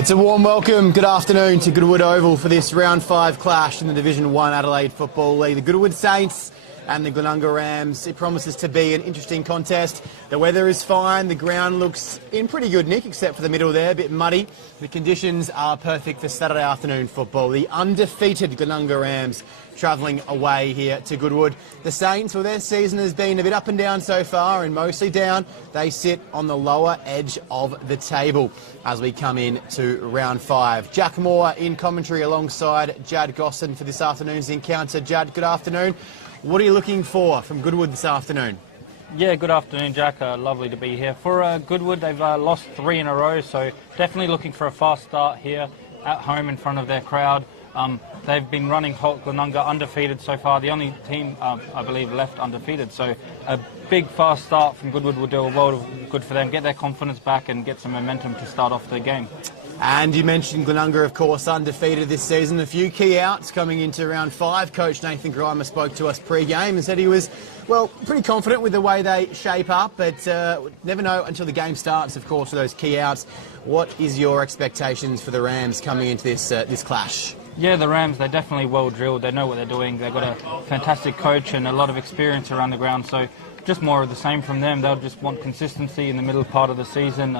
It's a warm welcome, good afternoon to Goodwood Oval for this round 5 clash in the Division 1 Adelaide Football League. The Goodwood Saints and the Glenunga Rams. It promises to be an interesting contest. The weather is fine, the ground looks in pretty good nick except for the middle there, a bit muddy. The conditions are perfect for Saturday afternoon football. The undefeated Glenunga Rams travelling away here to Goodwood. The Saints, well, their season has been a bit up and down so far, and mostly down. They sit on the lower edge of the table as we come in to round 5. Jack Moore in commentary alongside Jad Gosson for this afternoon's encounter. Jad, good afternoon. What are you looking for from Goodwood this afternoon? Yeah, good afternoon, Jack. Lovely to be here. For Goodwood, they've lost 3 in a row, so definitely looking for a fast start here at home in front of their crowd. They've been running hot. Glenunga undefeated so far, the only team, I believe, left undefeated. So a big, fast start from Goodwood will do a world of good for them, get their confidence back and get some momentum to start off the game. And you mentioned Glenunga, of course, undefeated this season. A few key outs coming into round 5. Coach Nathan Grimer spoke to us pre-game and said he was, well, pretty confident with the way they shape up, but never know until the game starts, of course, with those key outs. What is your expectations for the Rams coming into this clash? Yeah, the Rams, they're definitely well drilled. They know what they're doing. They've got a fantastic coach and a lot of experience around the ground. So just more of the same from them. They'll just want consistency in the middle part of the season,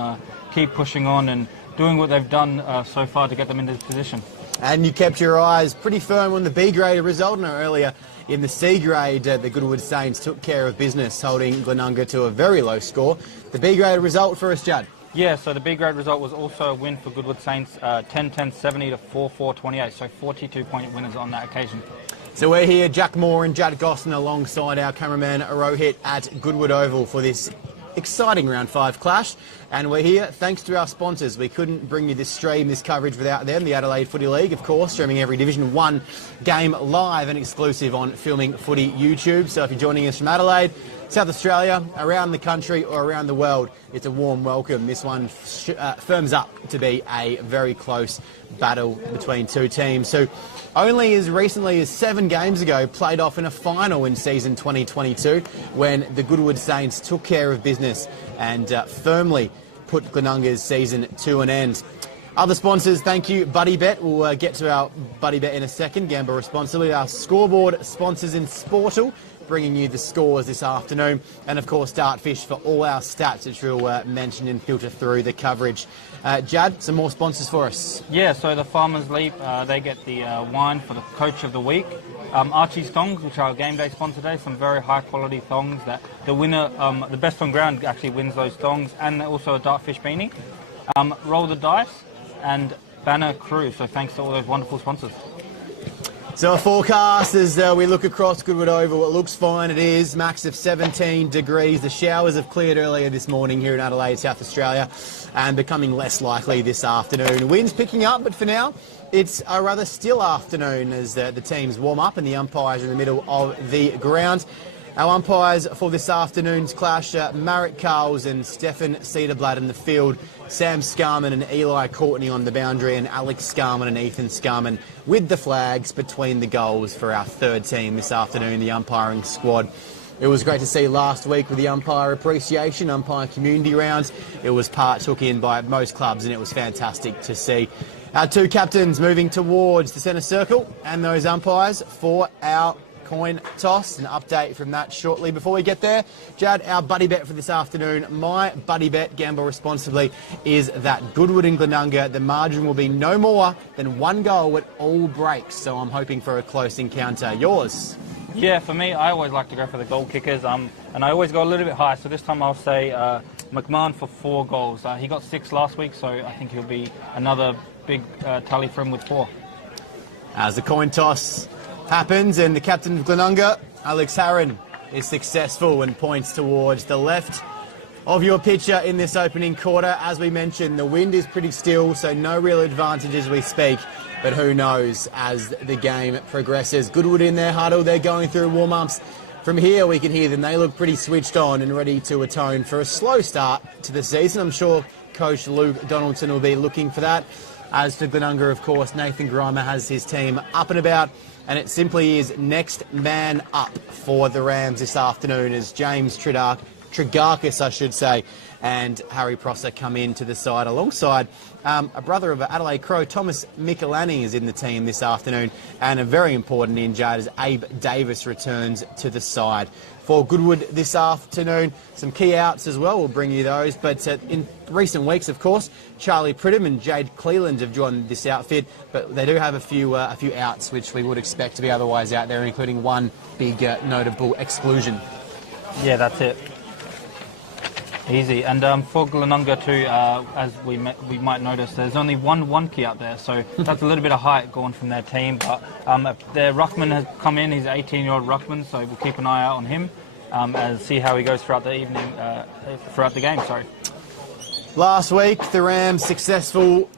keep pushing on and doing what they've done so far to get them into this position. And you kept your eyes pretty firm on the B-grade result. And earlier in the C-grade, the Goodwood Saints took care of business, holding Glenunga to a very low score. The B-grade result for us, Judd? Yeah, so the B-grade result was also a win for Goodwood Saints, 10-10-70 to 4-4-28, so 42-point winners on that occasion. So we're here, Jack Moore and Jad Gosson, alongside our cameraman Rohit at Goodwood Oval for this exciting round 5 clash, and we're here thanks to our sponsors. We couldn't bring you this coverage without them. The Adelaide Footy League, of course, streaming every Division 1 game live and exclusive on Filming Footy YouTube. So if you're joining us from Adelaide, South Australia, around the country or around the world, it's a warm welcome. This one firms up to be a very close battle between two teams who only as recently as 7 games ago played off in a final in season 2022 when the Goodwood Saints took care of business and firmly put Glenunga's season to an end. Other sponsors, thank you, Buddy Bet. We'll get to our Buddy Bet in a second. Gamble responsibly. Our scoreboard sponsors in Sportal, bringing you the scores this afternoon, and of course Dartfish for all our stats, which we'll mention and filter through the coverage. Jad, some more sponsors for us. Yeah, so the Farmers Leap, they get the wine for the Coach of the Week. Archie's Thongs, which are our game day sponsor today, some very high quality thongs that the winner, the best on ground actually wins those thongs, and also a Dartfish beanie. Roll the Dice and Banner Crew, so thanks to all those wonderful sponsors. So a forecast as we look across Goodwood Oval, it looks fine, it is. Max of 17 degrees. The showers have cleared earlier this morning here in Adelaide, South Australia, and becoming less likely this afternoon. Wind's picking up, but for now, it's a rather still afternoon as the teams warm up and the umpires are in the middle of the ground. Our umpires for this afternoon's clash are Marek Carls and Stefan Cedarblad in the field, Sam Scarman and Eli Courtney on the boundary, and Alex Scarman and Ethan Scarman with the flags between the goals for our third team this afternoon, the umpiring squad. It was great to see last week with the umpire appreciation, umpire community rounds. It was took in by most clubs and it was fantastic to see. Our 2 captains moving towards the centre circle and those umpires for our coin toss. An update from that shortly. Before we get there, Jad, our buddy bet for this afternoon, my buddy bet, gamble responsibly, is that Goodwood and Glenunga, the margin will be no more than 1 goal at all breaks. So I'm hoping for a close encounter. Yours? Yeah, for me, I always like to go for the goal kickers, and I always go a little bit high. So this time I'll say McMahon for 4 goals. He got 6 last week, so I think he'll be another big tally for him with 4. As the coin toss happens and the captain of Glenunga, Alex Harron, is successful and points towards the left of your picture in this opening quarter. As we mentioned, the wind is pretty still, so no real advantage as we speak, but who knows as the game progresses. Goodwood in their huddle, they're going through warm-ups. From here we can hear them, they look pretty switched on and ready to atone for a slow start to the season. I'm sure Coach Luke Donaldson will be looking for that. As for Glenunga, of course, Nathan Grimer has his team up and about, and it simply is next man up for the Rams this afternoon as James Triddark Trigarchis, I should say, and Harry Prosser come into the side alongside a brother of Adelaide Crow, Thomas Michelani, is in the team this afternoon, and a very important in, Jad, as Abe Davis returns to the side. For Goodwood this afternoon, some key outs as well, we'll bring you those, but in recent weeks, of course, Charlie Pridham and Jade Cleland have joined this outfit, but they do have a few outs which we would expect to be otherwise out there, including one big notable exclusion. Yeah, that's it. Easy. And for Glenunga too, as we might notice, there's only one key out there, so that's a little bit of height going from their team. But their ruckman has come in. He's an 18-year-old ruckman, so we'll keep an eye out on him and see how he goes throughout the evening, throughout the game. Sorry. Last week, the Rams successful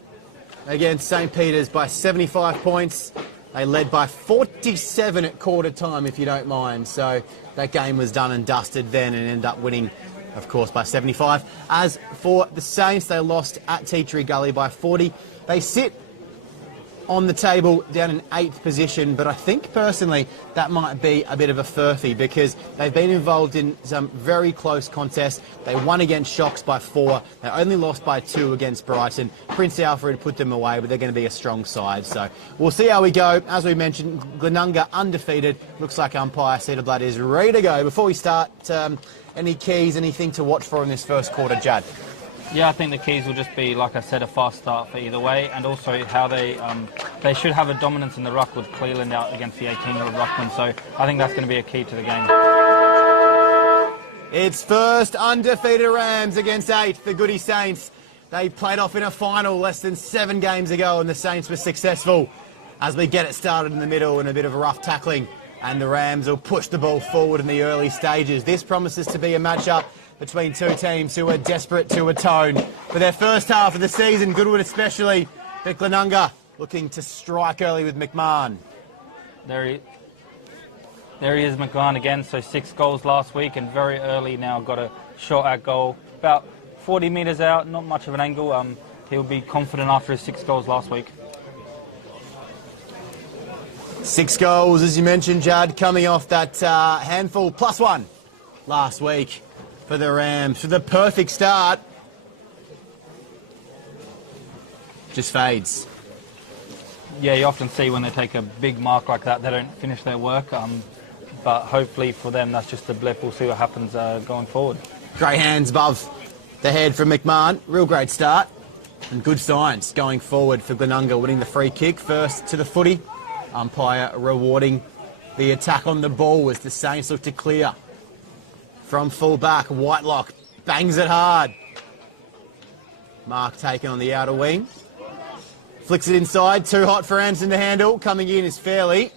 against St. Peter's by 75 points. They led by 47 at quarter time, if you don't mind. So that game was done and dusted then and ended up winning, of course, by 75. As for the Saints, they lost at Tea Tree Gully by 40. They sit on the table down in 8th position, but I think personally that might be a bit of a furphy because they've been involved in some very close contests. They won against Shocks by 4. They only lost by 2 against Brighton. Prince Alfred put them away, but they're going to be a strong side. So we'll see how we go. As we mentioned, Glenunga undefeated. Looks like umpire Cedar Blood is ready to go. Before we start, any keys, anything to watch for in this first quarter, Jad? Yeah, I think the keys will just be, like I said, a fast start for either way, and also how they should have a dominance in the ruck with Cleland out against the 18-year-old ruckman. So I think that's going to be a key to the game. It's first undefeated Rams against 8th, the Goody Saints. They played off in a final less than 7 games ago, and the Saints were successful. As we get it started in the middle and a bit of a rough tackling, and the Rams will push the ball forward in the early stages. This promises to be a matchup between two teams who are desperate to atone for their first half of the season, Goodwood especially, but Glenunga looking to strike early with McMahon. There he is, McMahon again, so 6 goals last week and very early now got a shot at goal. About 40 metres out, not much of an angle. He'll be confident after his 6 goals last week. 6 goals, as you mentioned, Jad, coming off that handful +1 last week for the Rams. For the perfect start, just fades. Yeah, you often see when they take a big mark like that, they don't finish their work. But hopefully for them, that's just a blip. We'll see what happens going forward. Great hands above the head from McMahon. Real great start. And good signs going forward for Glenunga, winning the free kick first to the footy. Umpire rewarding the attack on the ball as the Saints look to clear. From full back, Whitelock bangs it hard. Mark taken on the outer wing. Flicks it inside, too hot for Anderson to handle. Coming in is Fairley.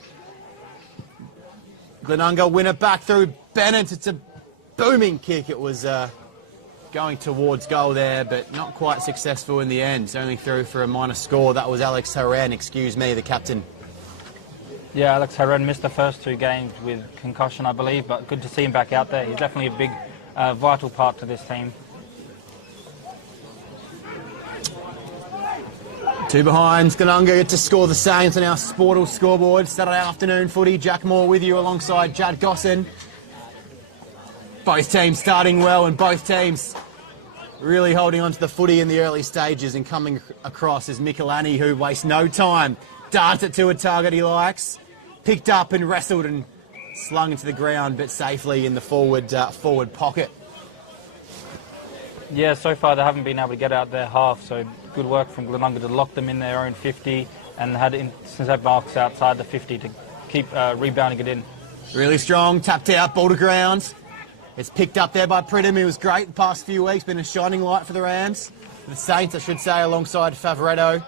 Glenunga win it back through Bennett. It's a booming kick. It was going towards goal there, but not quite successful in the end. It's only through for a minor score. That was Alex Horan, the captain. Yeah, Alex Horan missed the first 2 games with concussion, I believe, but good to see him back out there. He's definitely a big, vital part to this team. 2 behind. Glenunga get to score the Saints on our Sportal scoreboard. Saturday afternoon footy. Jack Moore with you alongside Jad Gosson. Both teams starting well and both teams really holding on to the footy in the early stages, and coming across is Michelani, who wastes no time. Darts it to a target he likes. Picked up and wrestled and slung into the ground, but safely in the forward pocket. Yeah, so far they haven't been able to get out their half, so good work from Glenunga to lock them in their own 50 and had intercept marks outside the 50 to keep rebounding it in. Really strong, tapped out, ball to ground. It's picked up there by Pridham, who was great the past few weeks, been a shining light for the Rams. The Saints, I should say, alongside Favoretto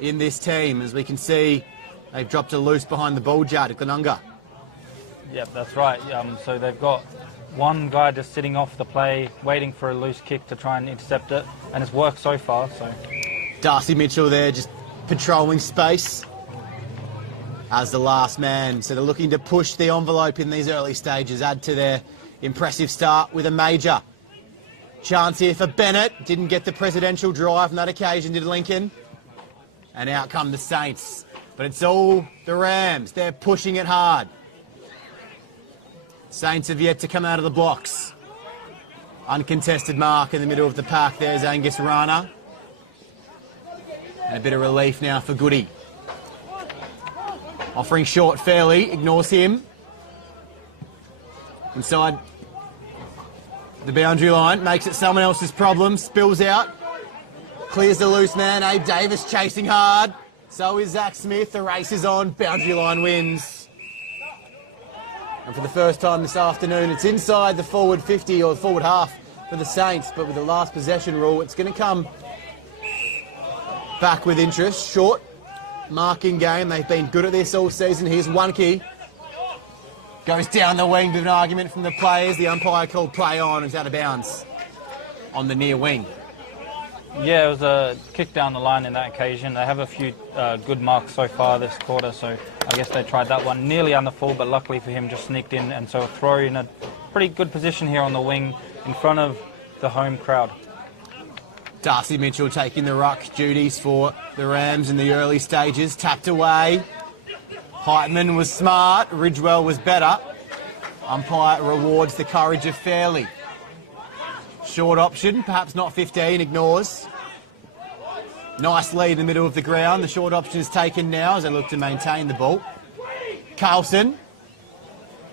in this team. As we can see, they've dropped a loose behind the ball, Jad, at Glenunga. Yep, that's right. So they've got one guy just sitting off the play, waiting for a loose kick to try and intercept it, and it's worked so far. So Darcy Mitchell there just patrolling space as the last man. So they're looking to push the envelope in these early stages, add to their impressive start with a major. Chance here for Bennett. Didn't get the presidential drive on that occasion, did Lincoln? And out come the Saints. But it's all the Rams. They're pushing it hard. Saints have yet to come out of the blocks. Uncontested mark in the middle of the pack. There's Angus Rana. And a bit of relief now for Goody. Offering short fairly, ignores him. Inside the boundary line, makes it someone else's problem, spills out. Clears the loose man, Abe Davis chasing hard. So is Zach Smith, the race is on, boundary line wins. And for the first time this afternoon, it's inside the forward 50 or the forward half for the Saints, but with the last possession rule, it's going to come back with interest. Short marking game, they've been good at this all season. Here's Wunke. Goes down the wing, with an argument from the players. The umpire called play on, it's out of bounds on the near wing. Yeah, it was a kick down the line in that occasion. They have a few good marks so far this quarter, so I guess they tried that one nearly under full, but luckily for him just sneaked in, and so a throw in a pretty good position here on the wing in front of the home crowd. Darcy Mitchell taking the ruck duties for the Rams in the early stages. Tapped away. Heitman was smart. Ridgewell was better. Umpire rewards the courage of Fairley. Short option, perhaps not 15, ignores. Nice lead in the middle of the ground. The short option is taken now as they look to maintain the ball. Carlson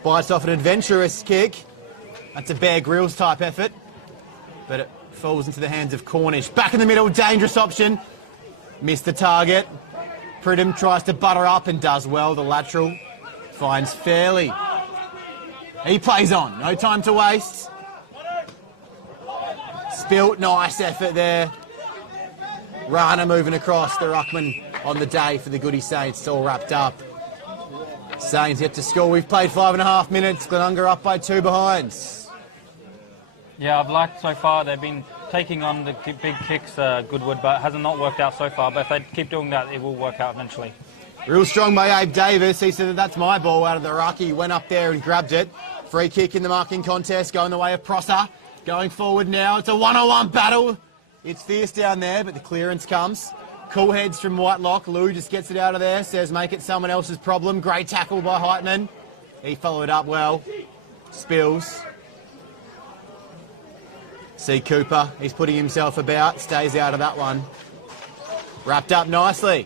bites off an adventurous kick. That's a Bear Grylls type effort, but it falls into the hands of Cornish. Back in the middle, dangerous option. Missed the target. Pridham tries to butter up and does well. The lateral finds Fairley. He plays on, no time to waste. Spilt, nice effort there. Rana moving across, the ruckman on the day for the Goody Saints. It's all wrapped up. Saints yet to score. We've played 5.5 minutes. Glenunga up by 2 behinds. Yeah, I've liked so far. They've been taking on the big kicks, Goodwood, but it hasn't not worked out so far. But if they keep doing that, it will work out eventually. Real strong by Abe Davis. He said that's my ball out of the ruck. He went up there and grabbed it. Free kick in the marking contest, going the way of Prosser. Going forward now, it's a one-on-one battle. It's fierce down there, but the clearance comes. Cool heads from Whitelock. Lou just gets it out of there, says make it someone else's problem. Great tackle by Heitman. He followed up well. Spills. See Cooper, he's putting himself about, stays out of that one. Wrapped up nicely.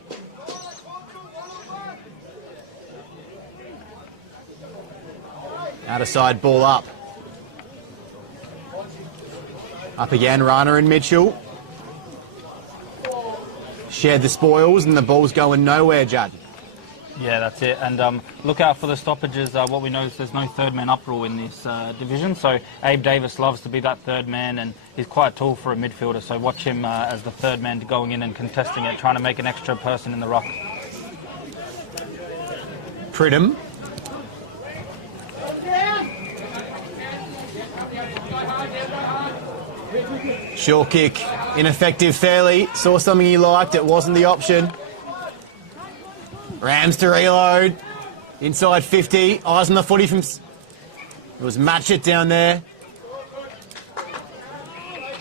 Out of side, ball up. Up again, Rana and Mitchell. Shared the spoils and the ball's going nowhere, Judd. Yeah, that's it. And look out for the stoppages. What we know is there's no third man up rule in this division. So Abe Davis loves to be that third man, and he's quite tall for a midfielder. So watch him as the third man going in and contesting it, trying to make an extra person in the ruck. Pridham. Short kick, ineffective fairly. Saw something he liked, it wasn't the option. Rams to reload. Inside 50. Eyes on the footy from... It was Matchett down there.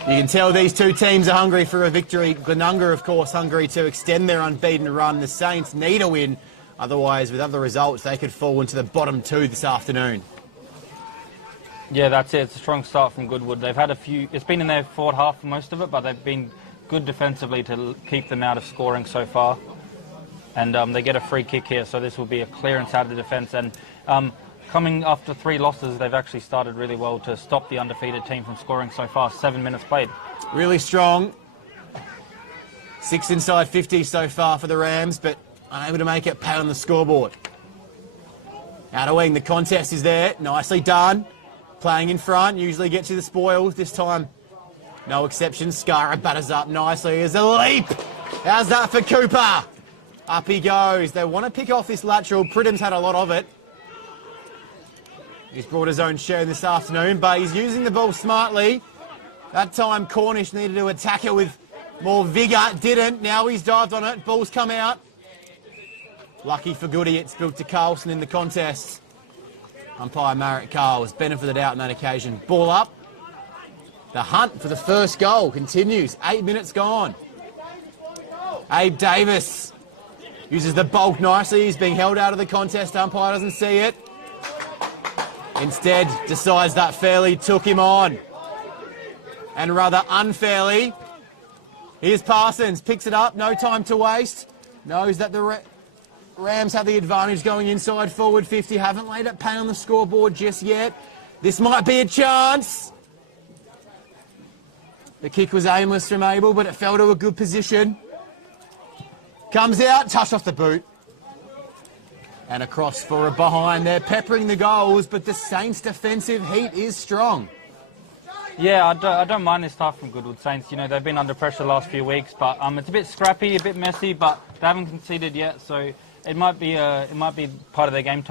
You can tell these two teams are hungry for a victory. Glenunga, of course, hungry to extend their unbeaten run. The Saints need a win. Otherwise, with other results, they could fall into the bottom 2 this afternoon. Yeah, that's it. It's a strong start from Goodwood. They've had a few... It's been in their forward half for most of it, but they've been good defensively to keep them out of scoring so far. And they get a free kick here, so this will be a clearance out of the defence. And coming after 3 losses, they've actually started really well to stop the undefeated team from scoring so far. 7 minutes played. Really strong. 6 inside 50 so far for the Rams, but unable to make it pay on the scoreboard. Out of wing, the contest is there. Nicely done. Playing in front, usually gets you the spoils. This time, no exception. Skara batters up nicely. There's a leap. How's that for Cooper? Up he goes. They want to pick off this lateral. Pridham's had a lot of it. He's brought his own share this afternoon, but he's using the ball smartly. That time, Cornish needed to attack it with more vigour. Didn't. Now he's dived on it. Ball's come out. Lucky for Goody, it's built to Carlson in the contest. Umpire Marek Carl was benefit of the doubt on that occasion. Ball up. The hunt for the first goal continues. 8 minutes gone. Abe Davis uses the bulk nicely. He's being held out of the contest. Umpire doesn't see it. Instead, decides that Fairley took him on. and rather unfairly. Here's Parsons, picks it up, no time to waste. Knows that the Rams have the advantage going inside forward 50. Haven't laid it pay on the scoreboard just yet. This might be a chance. The kick was aimless from Abel, but it fell to a good position. Comes out, touch off the boot. And across for a behind. They're peppering the goals, but the Saints' defensive heat is strong. Yeah, I don't mind this stuff from Goodwood Saints. You know, they've been under pressure the last few weeks, but it's a bit scrappy, a bit messy, but they haven't conceded yet, so it might be part of their game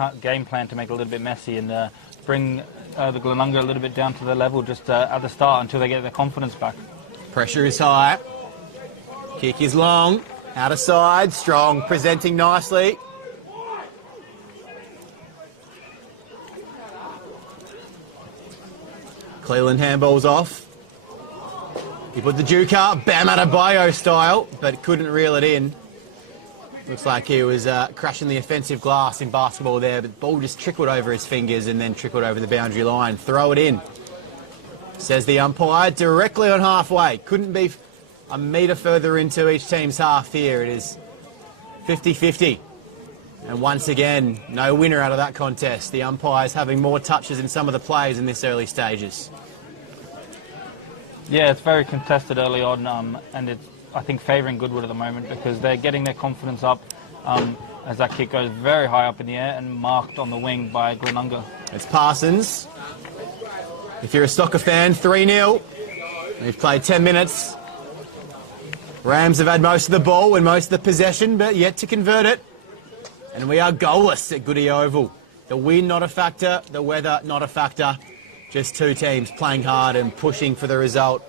plan to make it a little bit messy and bring the Glenunga a little bit down to the level just at the start until they get their confidence back. Pressure is high. Kick is long. Out of side. Strong. Presenting nicely. Cleveland handballs off. He put the juke up. Bam Adebayo style, but couldn't reel it in. Looks like he was crashing the offensive glass in basketball there, but the ball just trickled over his fingers and then trickled over the boundary line. Throw it in, says the umpire, directly on halfway. Couldn't be a metre further into each team's half here. It is 50-50. And once again, no winner out of that contest. The umpires having more touches than some of the players in this early stages. Yeah, it's very contested early on, and it's, I think, favouring Goodwood at the moment because they're getting their confidence up as that kick goes very high up in the air and marked on the wing by Glenunga. It's Parsons. If you're a soccer fan, 3-0. We've played 10 minutes. Rams have had most of the ball and most of the possession, but yet to convert it. And we are goalless at Goodwood Oval. The wind not a factor, the weather not a factor. Just two teams playing hard and pushing for the result.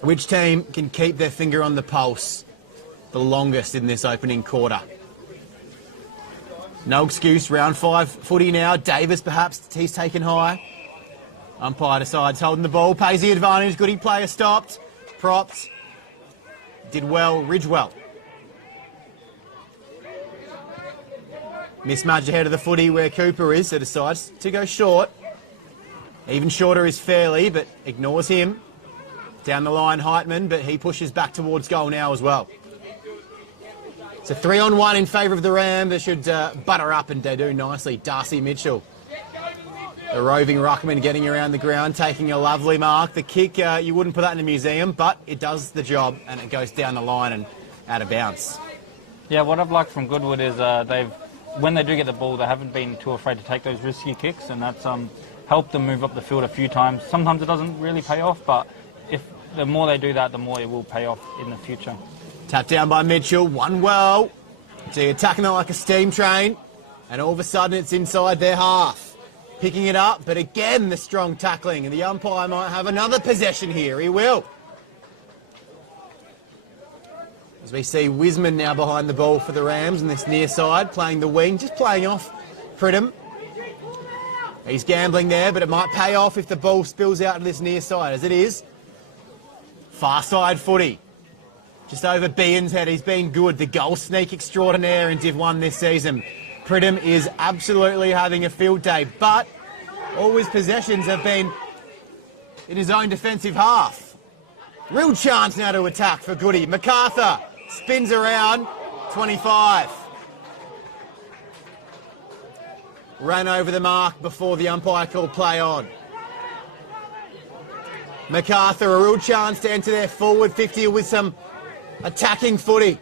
Which team can keep their finger on the pulse the longest in this opening quarter? No excuse, round 5 footy now. Davis perhaps, he's taken high. Umpire decides holding the ball, pays the advantage. Goodie player stopped. Props. Did well, Ridgewell. Mismatch ahead of the footy where Cooper is, so decides to go short. Even shorter is Fairley, but ignores him. Down the line, Heitman, but he pushes back towards goal now as well. It's a 3-on-1 in favour of the Ram. They should butter up, and they do nicely. Darcy Mitchell, the roving ruckman, getting around the ground, taking a lovely mark. The kick, you wouldn't put that in a museum, but it does the job, and it goes down the line and out of bounds. Yeah, what I've liked from Goodwood is when they do get the ball, they haven't been too afraid to take those risky kicks, and that's helped them move up the field a few times. Sometimes it doesn't really pay off, but the more they do that, the more it will pay off in the future. Tapped down by Mitchell, one well. So you're attacking it like a steam train, and all of a sudden it's inside their half. Picking it up, but again the strong tackling, and the umpire might have another possession here. He will. As we see Wiseman now behind the ball for the Rams on this near side, playing the wing, just playing off Pridham. He's gambling there, but it might pay off if the ball spills out to this near side, as it is. Far side footy. Just over Behan's head. He's been good. The goal sneak extraordinaire in Div 1 this season. Pridham is absolutely having a field day, but all his possessions have been in his own defensive half. Real chance now to attack for Goody. MacArthur spins around. 25. Ran over the mark before the umpire called play on. MacArthur, a real chance to enter their forward 50 with some attacking footy.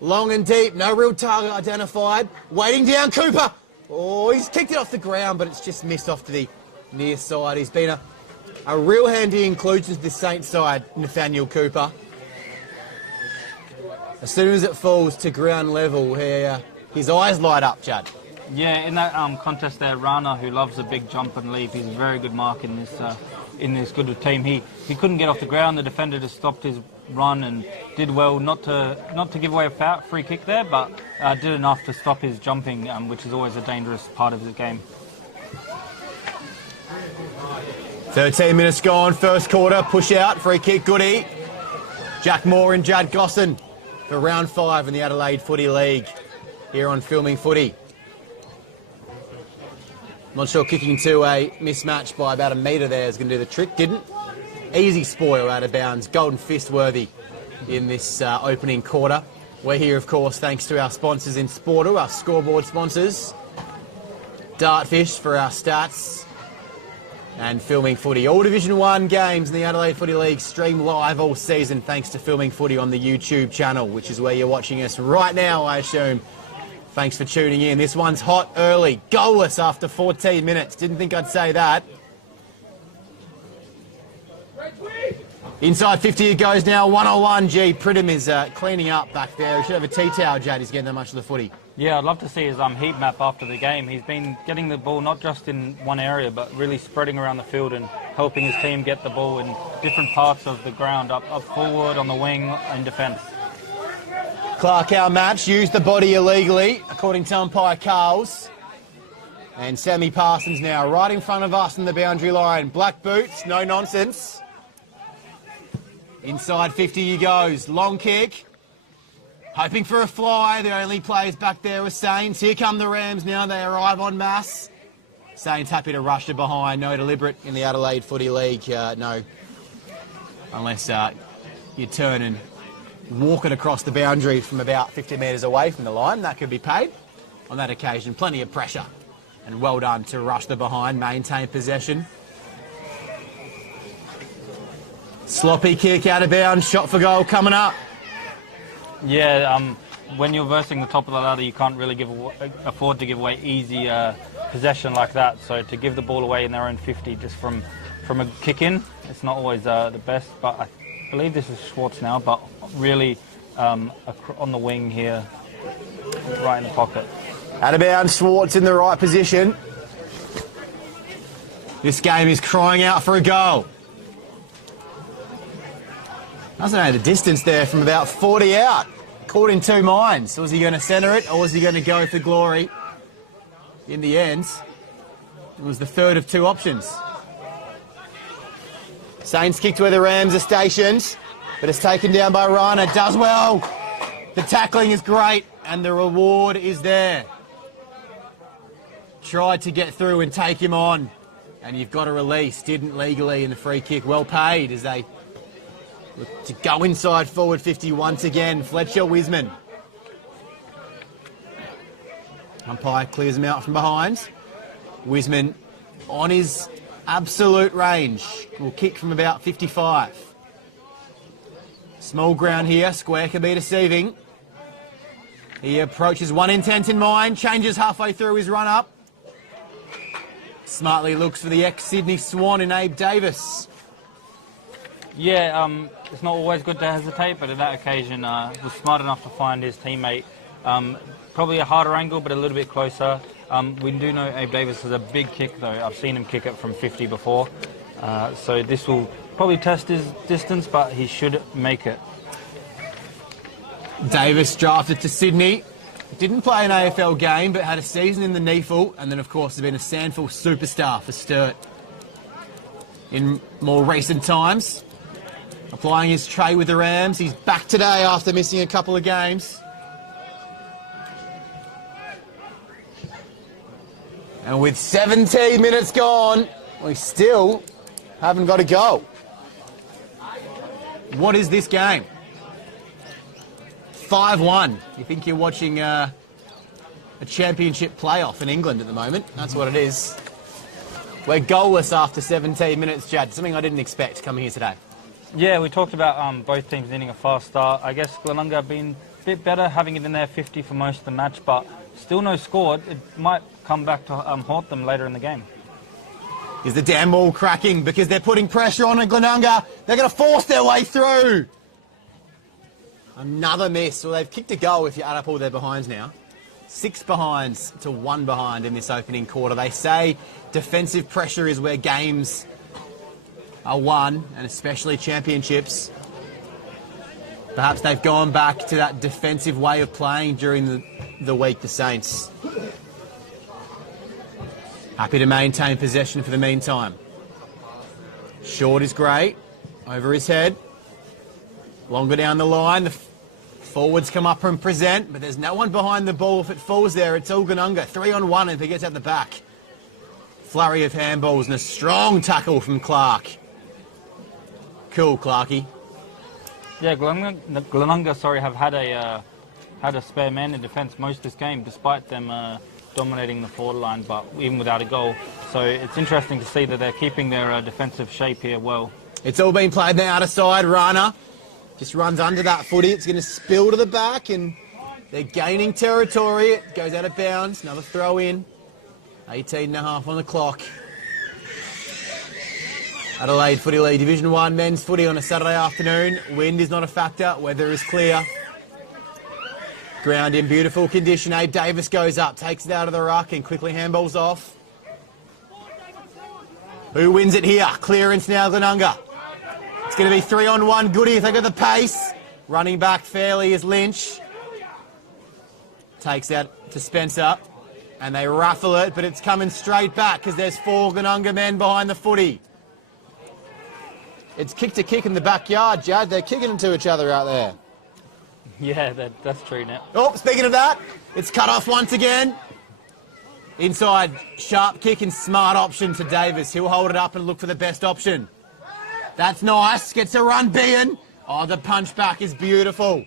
Long and deep, no real target identified. Waiting down, Cooper. Oh, he's kicked it off the ground, but it's just missed off to the near side. He's been a real handy inclusion to the Saints side, Nathaniel Cooper. As soon as it falls to ground level, his eyes light up, Judd. Yeah, in that contest there, Rana, who loves a big jump and leap, he's a very good mark in this Goodwood team. He couldn't get off the ground. The defender just stopped his run and did well not to give away a free kick there, but did enough to stop his jumping, which is always a dangerous part of his game. 13 minutes gone, first quarter, push out, free kick, Goody. Jack Moore and Judd Gosson for round 5 in the Adelaide Footy League here on Filming Footy. Not sure kicking to a mismatch by about a metre there is going to do the trick. Didn't. Easy spoil out of bounds. Golden fist worthy in this opening quarter. We're here, of course, thanks to our sponsors in Sportal, our scoreboard sponsors. Dartfish for our stats. And Filming Footy. All Division 1 games in the Adelaide Footy League stream live all season thanks to Filming Footy on the YouTube channel, which is where you're watching us right now, I assume. Thanks for tuning in. This one's hot early. Goalless after 14 minutes. Didn't think I'd say that. Inside 50 it goes now. 101. G. Pridham is cleaning up back there. He should have a tea towel, Jad. He's getting that much of the footy. Yeah, I'd love to see his heat map after the game. He's been getting the ball not just in one area, but really spreading around the field and helping his team get the ball in different parts of the ground, up forward, on the wing, in defence. Clark, our match, used the body illegally, according to umpire Carls. And Sammy Parsons now right in front of us on the boundary line. Black boots, no nonsense. Inside 50 he goes. Long kick. Hoping for a fly. The only players back there were Saints. Here come the Rams now. They arrive en masse. Saints happy to rush to behind. No deliberate in the Adelaide Footy League. No. Unless you turn and walk it across the boundary from about 50 metres away from the line. That could be paid. On that occasion, plenty of pressure. And well done to rush the behind. Maintain possession. Sloppy kick out of bounds. Shot for goal coming up. Yeah, when you're versing the top of the ladder, you can't really afford to give away easy possession like that. So to give the ball away in their own 50 just from a kick-in, it's not always the best. But I believe this is Schwartz now, but really on the wing here, right in the pocket. Out of bounds, Schwartz in the right position. This game is crying out for a goal. Doesn't know the distance there from about 40 out. Caught in two minds. Was he going to centre it or was he going to go for glory? In the end, it was the third of two options. Saints kicked where the Rams are stationed, but it's taken down by Rana. Does well. The tackling is great and the reward is there. Tried to get through and take him on. And you've got a release. Didn't legally in the free kick. Well paid as they look to go inside forward 50 once again. Fletcher Wiseman. Umpire clears him out from behind. Wiseman on his absolute range. Will kick from about 55. Small ground here. Square can be deceiving. He approaches one intent in mind. Changes halfway through his run up. Smartly looks for the ex-Sydney Swan in Abe Davis. Yeah, it's not always good to hesitate, but at that occasion, was smart enough to find his teammate. Probably a harder angle, but a little bit closer. We do know Abe Davis has a big kick, though. I've seen him kick it from 50 before. So this will probably test his distance, but he should make it. Davis drafted to Sydney. Didn't play an AFL game, but had a season in the NEFL, and then, of course, has been a Sandful superstar for Sturt in more recent times. Applying his tray with the Rams. He's back today after missing a couple of games. And with 17 minutes gone, we still haven't got a goal. What is this game? 5-1. You think you're watching a championship playoff in England at the moment. That's what it is. We're goalless after 17 minutes, Jad. Something I didn't expect coming here today. Yeah, we talked about both teams needing a fast start. I guess Glenunga been a bit better, having it in there 50 for most of the match, but still no score. It might come back to haunt them later in the game. Is the damn ball cracking because they're putting pressure on Glenunga. They're going to force their way through. Another miss. Well, they've kicked a goal if you add up all their behinds now. 6 behinds to 1 behind in this opening quarter. They say defensive pressure is where games are won, and especially championships. Perhaps they've gone back to that defensive way of playing during the week, the Saints. Happy to maintain possession for the meantime. Short is great. Over his head. Longer down the line. The forwards come up and present, but there's no one behind the ball. If it falls there, it's all Glenunga. 3-on-1 if he gets at the back. Flurry of handballs and a strong tackle from Clark. Cool, Clarkie. Yeah, Glenunga, have had a spare man in defence most of this game, despite them dominating the forward line, but even without a goal. So it's interesting to see that they're keeping their defensive shape here well. It's all been played now out of side. Rana just runs under that footy. It's going to spill to the back, and they're gaining territory. It goes out of bounds. Another throw in. 18.5 on the clock. Adelaide Footy League Division 1 men's footy on a Saturday afternoon. Wind is not a factor. Weather is clear. Ground in beautiful condition. Abe Davis goes up, takes it out of the ruck and quickly handballs off. Who wins it here? Clearance now, Glenunga. It's going to be 3-on-1 Goody if they got the pace. Running back fairly is Lynch. Takes out to Spencer. And they ruffle it, but it's coming straight back because there's 4 Glenunga men behind the footy. It's kick to kick in the backyard, Jad. They're kicking into each other out there. Yeah, that's true now. Oh, speaking of that, it's cut off once again. Inside, sharp kick and smart option to Davis. He'll hold it up and look for the best option. That's nice. Gets a run, Bean. Oh, the punch back is beautiful.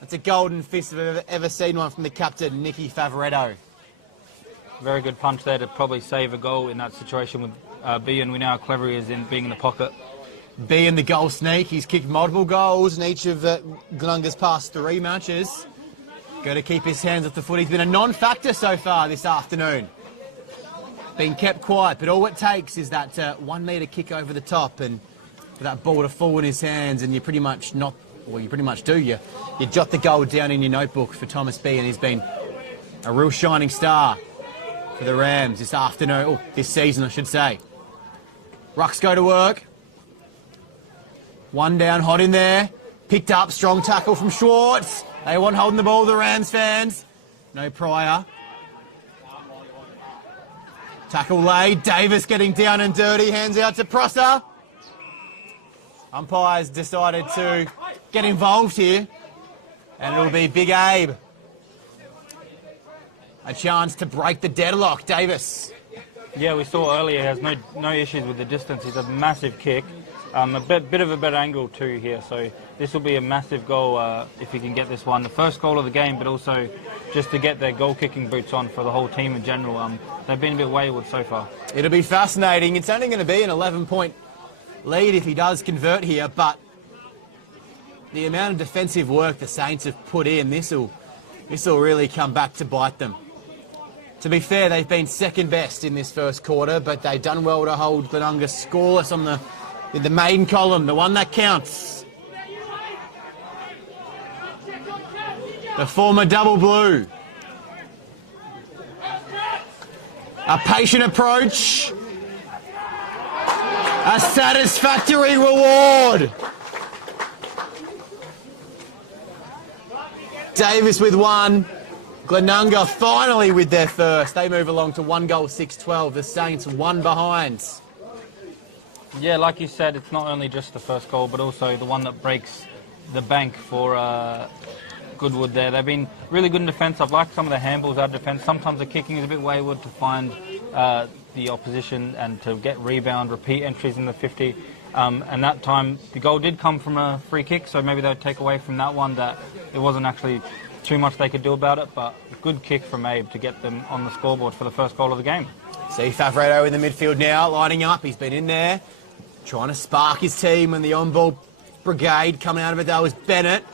That's a golden fist if I've ever seen one from the captain, Nicky Favoretto. Very good punch there to probably save a goal in that situation with Bean. We know how clever he is in being in the pocket. Bean the goal sneak. He's kicked multiple goals in each of Glenunga's past 3 matches. Got to keep his hands off the foot. He's been a non-factor so far this afternoon. Been kept quiet, but all it takes is that 1 metre kick over the top and for that ball to fall in his hands, and you pretty much do. You jot the goal down in your notebook for Thomas B, and he's been a real shining star for the Rams this afternoon, this season I should say. Rucks go to work. 1 down, hot in there. Picked up, strong tackle from Schwartz. They want holding the ball, the Rams fans. No Pryor. Tackle laid. Davis getting down and dirty. Hands out to Prosser. Umpires decided to get involved here. And it'll be Big Abe. A chance to break the deadlock. Davis. Yeah, we saw earlier he has no issues with the distance. He's a massive kick. A bit of a better angle too here, so this will be a massive goal if he can get this one. The first goal of the game, but also just to get their goal-kicking boots on for the whole team in general. They've been a bit wayward so far. It'll be fascinating. It's only going to be an 11-point lead if he does convert here, but the amount of defensive work the Saints have put in, this will really come back to bite them. To be fair, they've been second best in this first quarter, but they've done well to hold Glenunga scoreless on the main column, the one that counts. The former double blue. A patient approach. A satisfactory reward. Davis with 1. Glenunga finally with their first. They move along to 1 goal, 6-12. The Saints 1 behind. Yeah, like you said, it's not only just the first goal, but also the one that breaks the bank for Goodwood there. They've been really good in defence. I've liked some of the handballs out of defence. Sometimes the kicking is a bit wayward to find the opposition and to get rebound, repeat entries in the 50. And that time, the goal did come from a free kick, so maybe they'd take away from that one that it wasn't actually too much they could do about it, but a good kick from Abe to get them on the scoreboard for the first goal of the game. See Favoretto in the midfield now, lining up. He's been in there, trying to spark his team, and the on-ball brigade coming out of it, that was Bennett.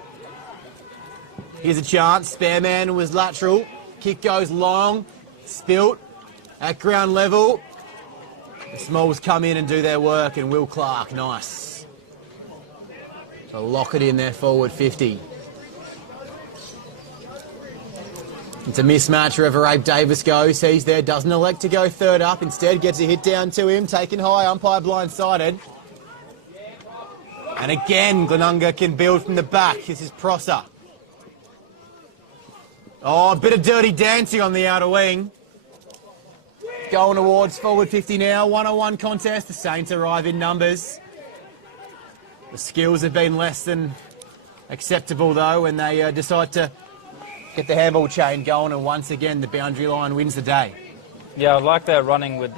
Here's a chance. Spare man was lateral. Kick goes long. Spilt at ground level. The Smalls come in and do their work, and Will Clark, nice. So lock it in there, forward 50. It's a mismatch wherever Abe Davis goes. He's there, doesn't elect to go third up. Instead, gets a hit down to him, taken high, umpire blindsided. And again, Glenunga can build from the back. This is Prosser. Oh, a bit of dirty dancing on the outer wing. Going towards forward 50 now. 1-on-1 contest. The Saints arrive in numbers. The skills have been less than acceptable, though, when they decide to get the handball chain going, and once again, the boundary line wins the day. Yeah, I like their running with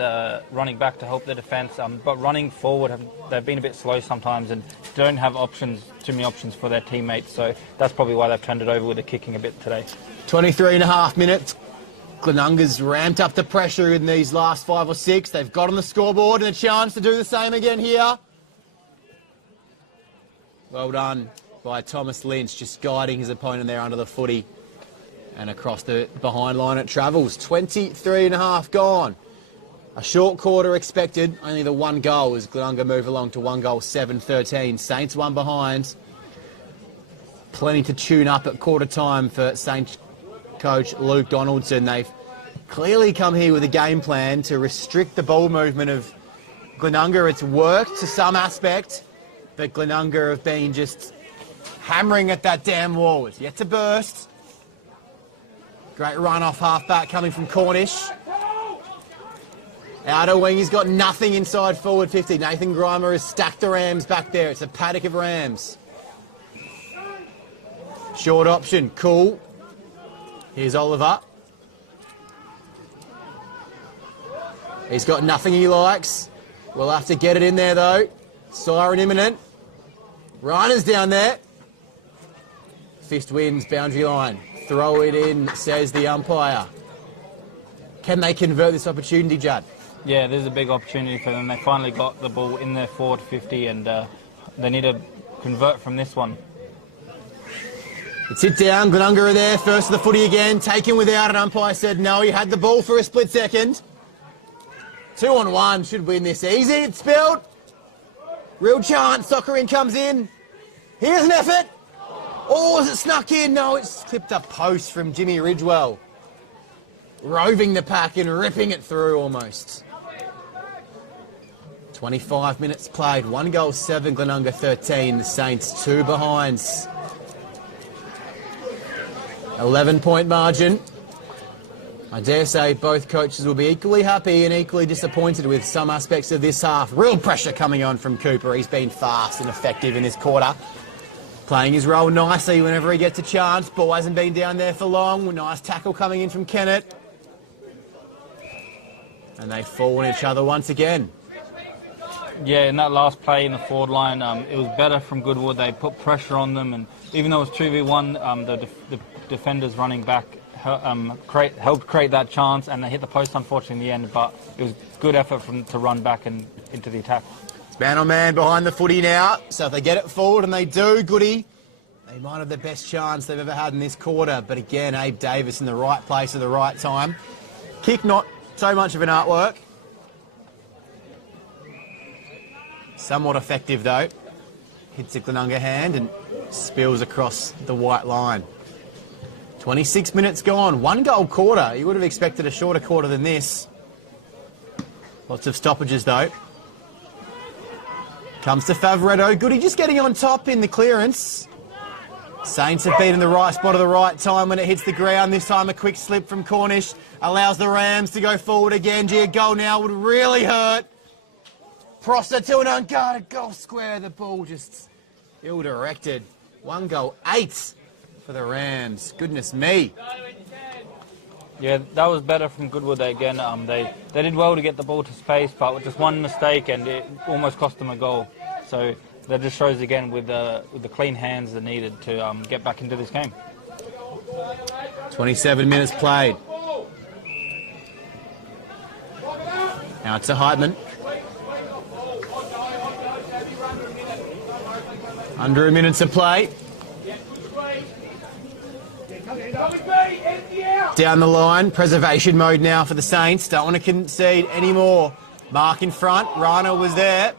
running back to help the defence, but running forward, they've been a bit slow sometimes and don't have too many options for their teammates. So that's probably why they've turned it over with the kicking a bit today. 23 and a half minutes. Glenunga's ramped up the pressure in these last 5 or 6. They've got on the scoreboard and a chance to do the same again here. Well done by Thomas Lynch, just guiding his opponent there under the footy. And across the behind line it travels. 23 and a half gone. A short quarter expected. Only the 1 goal as Glenunga move along to 1 goal, 7-13. Saints 1 behind. Plenty to tune up at quarter time for Saints coach Luke Donaldson. They've clearly come here with a game plan to restrict the ball movement of Glenunga. It's worked to some aspect, but Glenunga have been just hammering at that damn wall. It's yet to burst. Great run off half-back coming from Cornish. Outer wing, he's got nothing inside forward 50. Nathan Grimer has stacked the Rams back there. It's a paddock of Rams. Short option, cool. Here's Oliver. He's got nothing he likes. We'll have to get it in there though. Siren imminent. Reiner's down there. Fist wins, boundary line. Throw it in, says the umpire. Can they convert this opportunity, Judd? Yeah, there's a big opportunity for them. They finally got the ball in their forward 50 and they need to convert from this one. It's hit down, Glenunga are there, first of the footy again, taken without an umpire said no, he had the ball for a split second. 2 on 1, should win this easy, it's spilled. Real chance, Soccer comes in. Here's an effort. Oh, is it snuck in? No, it's clipped a post from Jimmy Ridgewell. Roving the pack and ripping it through almost. 25 minutes played, 1 goal, 7, Glenunga 13, the Saints 2 behinds. 11-point margin. I dare say both coaches will be equally happy and equally disappointed with some aspects of this half. Real pressure coming on from Cooper. He's been fast and effective in this quarter. Playing his role nicely whenever he gets a chance. Ball hasn't been down there for long. Nice tackle coming in from Kennett. And they fall on each other once again. Yeah, in that last play in the forward line, it was better from Goodwood. They put pressure on them, and even though it was 2v1, the defenders running back helped create that chance, and they hit the post unfortunately in the end, but it was good effort to run back and into the attack. It's man on man behind the footy now, so if they get it forward, and they do, Goody, they might have the best chance they've ever had in this quarter. But again, Abe Davis in the right place at the right time. Kick not so much of an artwork. Somewhat effective though. Hits a Glenunga hand and spills across the white line. 26 minutes gone, 1 goal quarter. You would have expected a shorter quarter than this. Lots of stoppages though. Comes to Favoretto. Goody just getting on top in the clearance. Saints have been in the right spot at the right time when it hits the ground. This time a quick slip from Cornish allows the Rams to go forward again. Gee, a goal now would really hurt. Prosser to an unguarded goal square. The ball just ill-directed. 1 goal, 8 for the Rams. Goodness me. Yeah, that was better from Goodwood again. They did well to get the ball to space, but with just one mistake and it almost cost them a goal. So that just shows again with the clean hands that needed to get back into this game. 27 minutes played. Now it's a Heitman. Under a minute to play. Down the line, preservation mode now for the Saints. Don't want to concede anymore. Mark in front, Rana was there.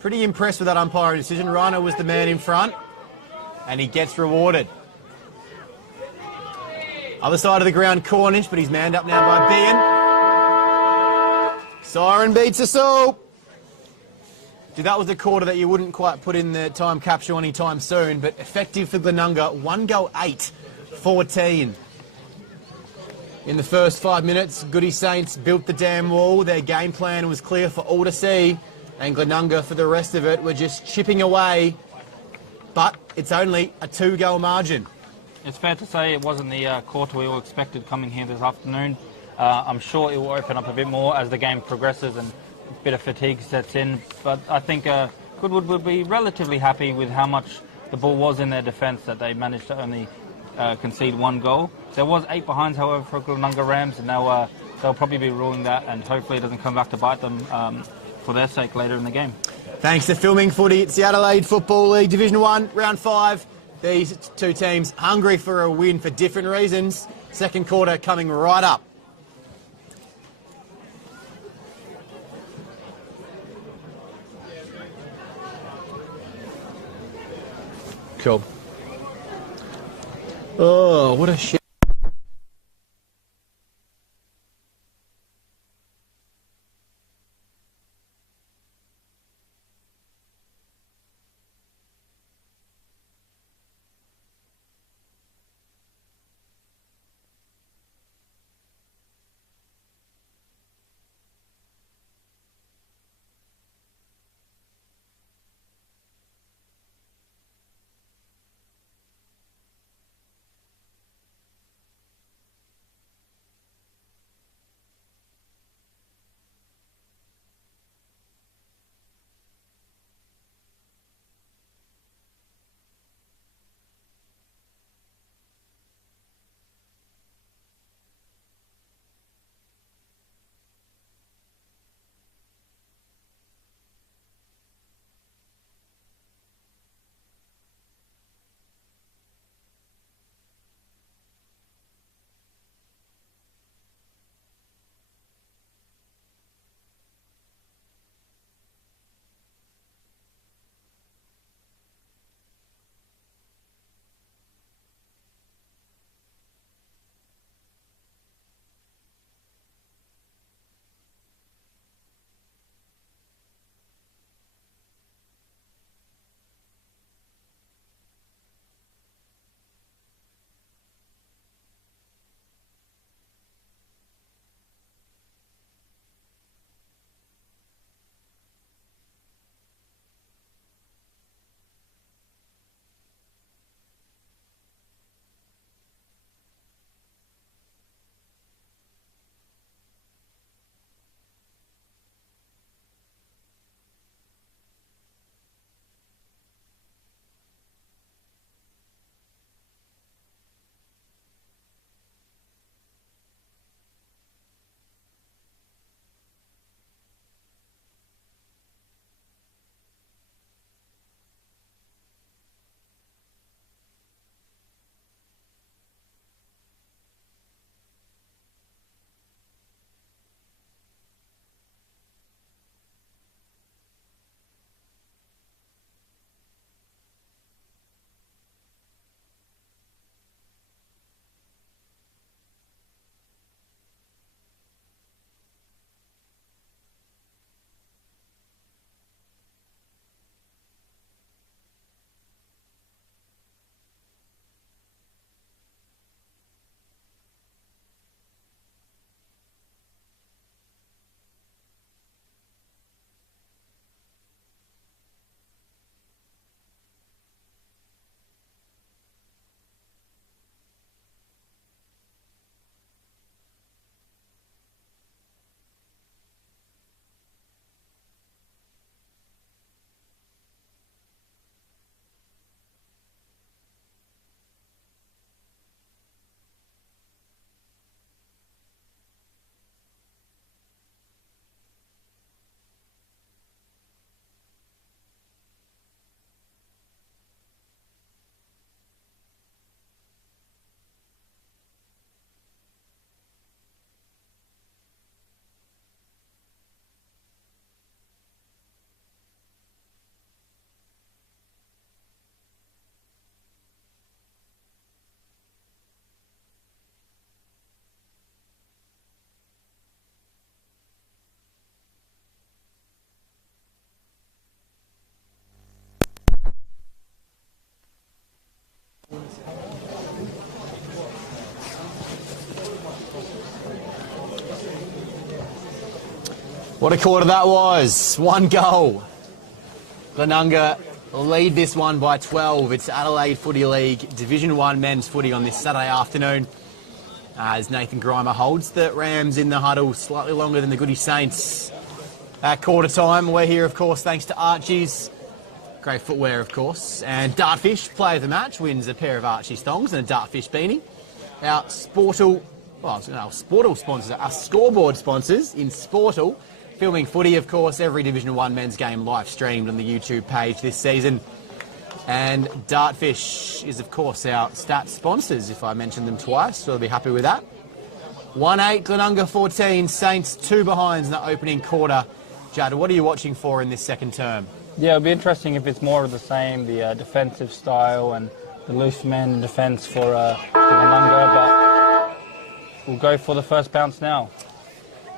Pretty impressed with that umpiring decision. Rana was the man in front, and he gets rewarded. Other side of the ground, Cornish, but he's manned up now by Bean. Siren beats us all. Dude, that was a quarter that you wouldn't quite put in the time capsule anytime soon, but effective for Glenunga. 1 goal, 8, 14. In the first 5 minutes, Goody Saints built the damn wall. Their game plan was clear for all to see, and Glenunga, for the rest of it, were just chipping away. But it's only a 2-goal margin. It's fair to say it wasn't the quarter we all expected coming here this afternoon. I'm sure it will open up a bit more as the game progresses and a bit of fatigue sets in. But I think Goodwood will be relatively happy with how much the ball was in their defence, that they managed to only concede 1 goal. There was 8 behinds, however, for Glenunga Rams, and they'll probably be ruling that, and hopefully it doesn't come back to bite them for their sake later in the game. Thanks to Filming Footy. It's the Adelaide Football League Division 1, Round 5. These two teams hungry for a win for different reasons. Second quarter coming right up. Cool. Oh, what a shit. What a quarter that was. 1 goal. Glenunga lead this one by 12. It's Adelaide Footy League Division 1 men's footy on this Saturday afternoon. as Nathan Grimer holds the Rams in the huddle slightly longer than the Goody Saints. At quarter time, we're here, of course, thanks to Archie's. Great footwear, of course. And Dartfish, player of the match, wins a pair of Archie thongs and a Dartfish beanie. Our Sportal sponsors, our scoreboard sponsors in Sportal. Filming Footy, of course, every Division 1 men's game live streamed on the YouTube page this season. And Dartfish is, of course, our stats sponsors, if I mention them twice, so I'll be happy with that. 1-8, Glenunga 14, Saints 2 behinds in the opening quarter. Judd, what are you watching for in this second term? Yeah, it'll be interesting if it's more of the same, the defensive style and the loose man defence for Glenunga, but we'll go for the first bounce now.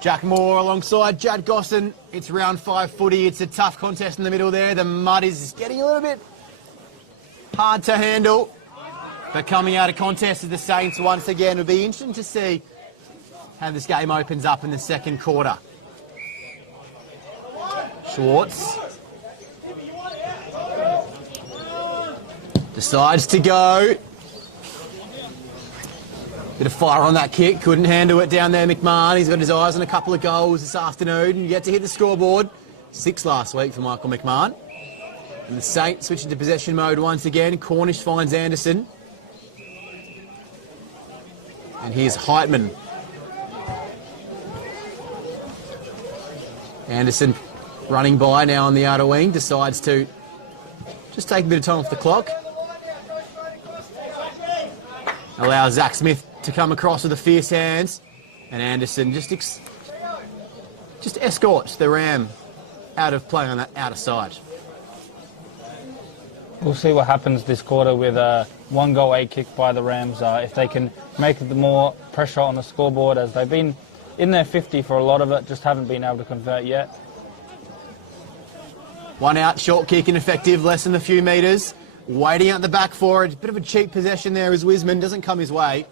Jack Moore alongside Judd Gosson. It's round 5 footy. It's a tough contest in the middle there. The mud is getting a little bit hard to handle. But coming out of contest of the Saints once again, it'll be interesting to see how this game opens up in the second quarter. Schwartz decides to go. Bit of fire on that kick, couldn't handle it down there, McMahon. He's got his eyes on a couple of goals this afternoon and yet to hit the scoreboard. 6 last week for Michael McMahon. And the Saints switching to possession mode once again. Cornish finds Anderson. And here's Heitman. Anderson running by now on the outer wing, decides to just take a bit of time off the clock. Allows Zach Smith to come across with the fierce hands. And Anderson just escorts the Ram out of play on that outer side. We'll see what happens this quarter with a 1-goal 8 kick by the Rams. If they can make the more pressure on the scoreboard, as they've been in their 50 for a lot of it, just haven't been able to convert yet. One out, short kick ineffective, less than a few metres. Waiting out the back for it. Bit of a cheap possession there as Wisman doesn't come his way.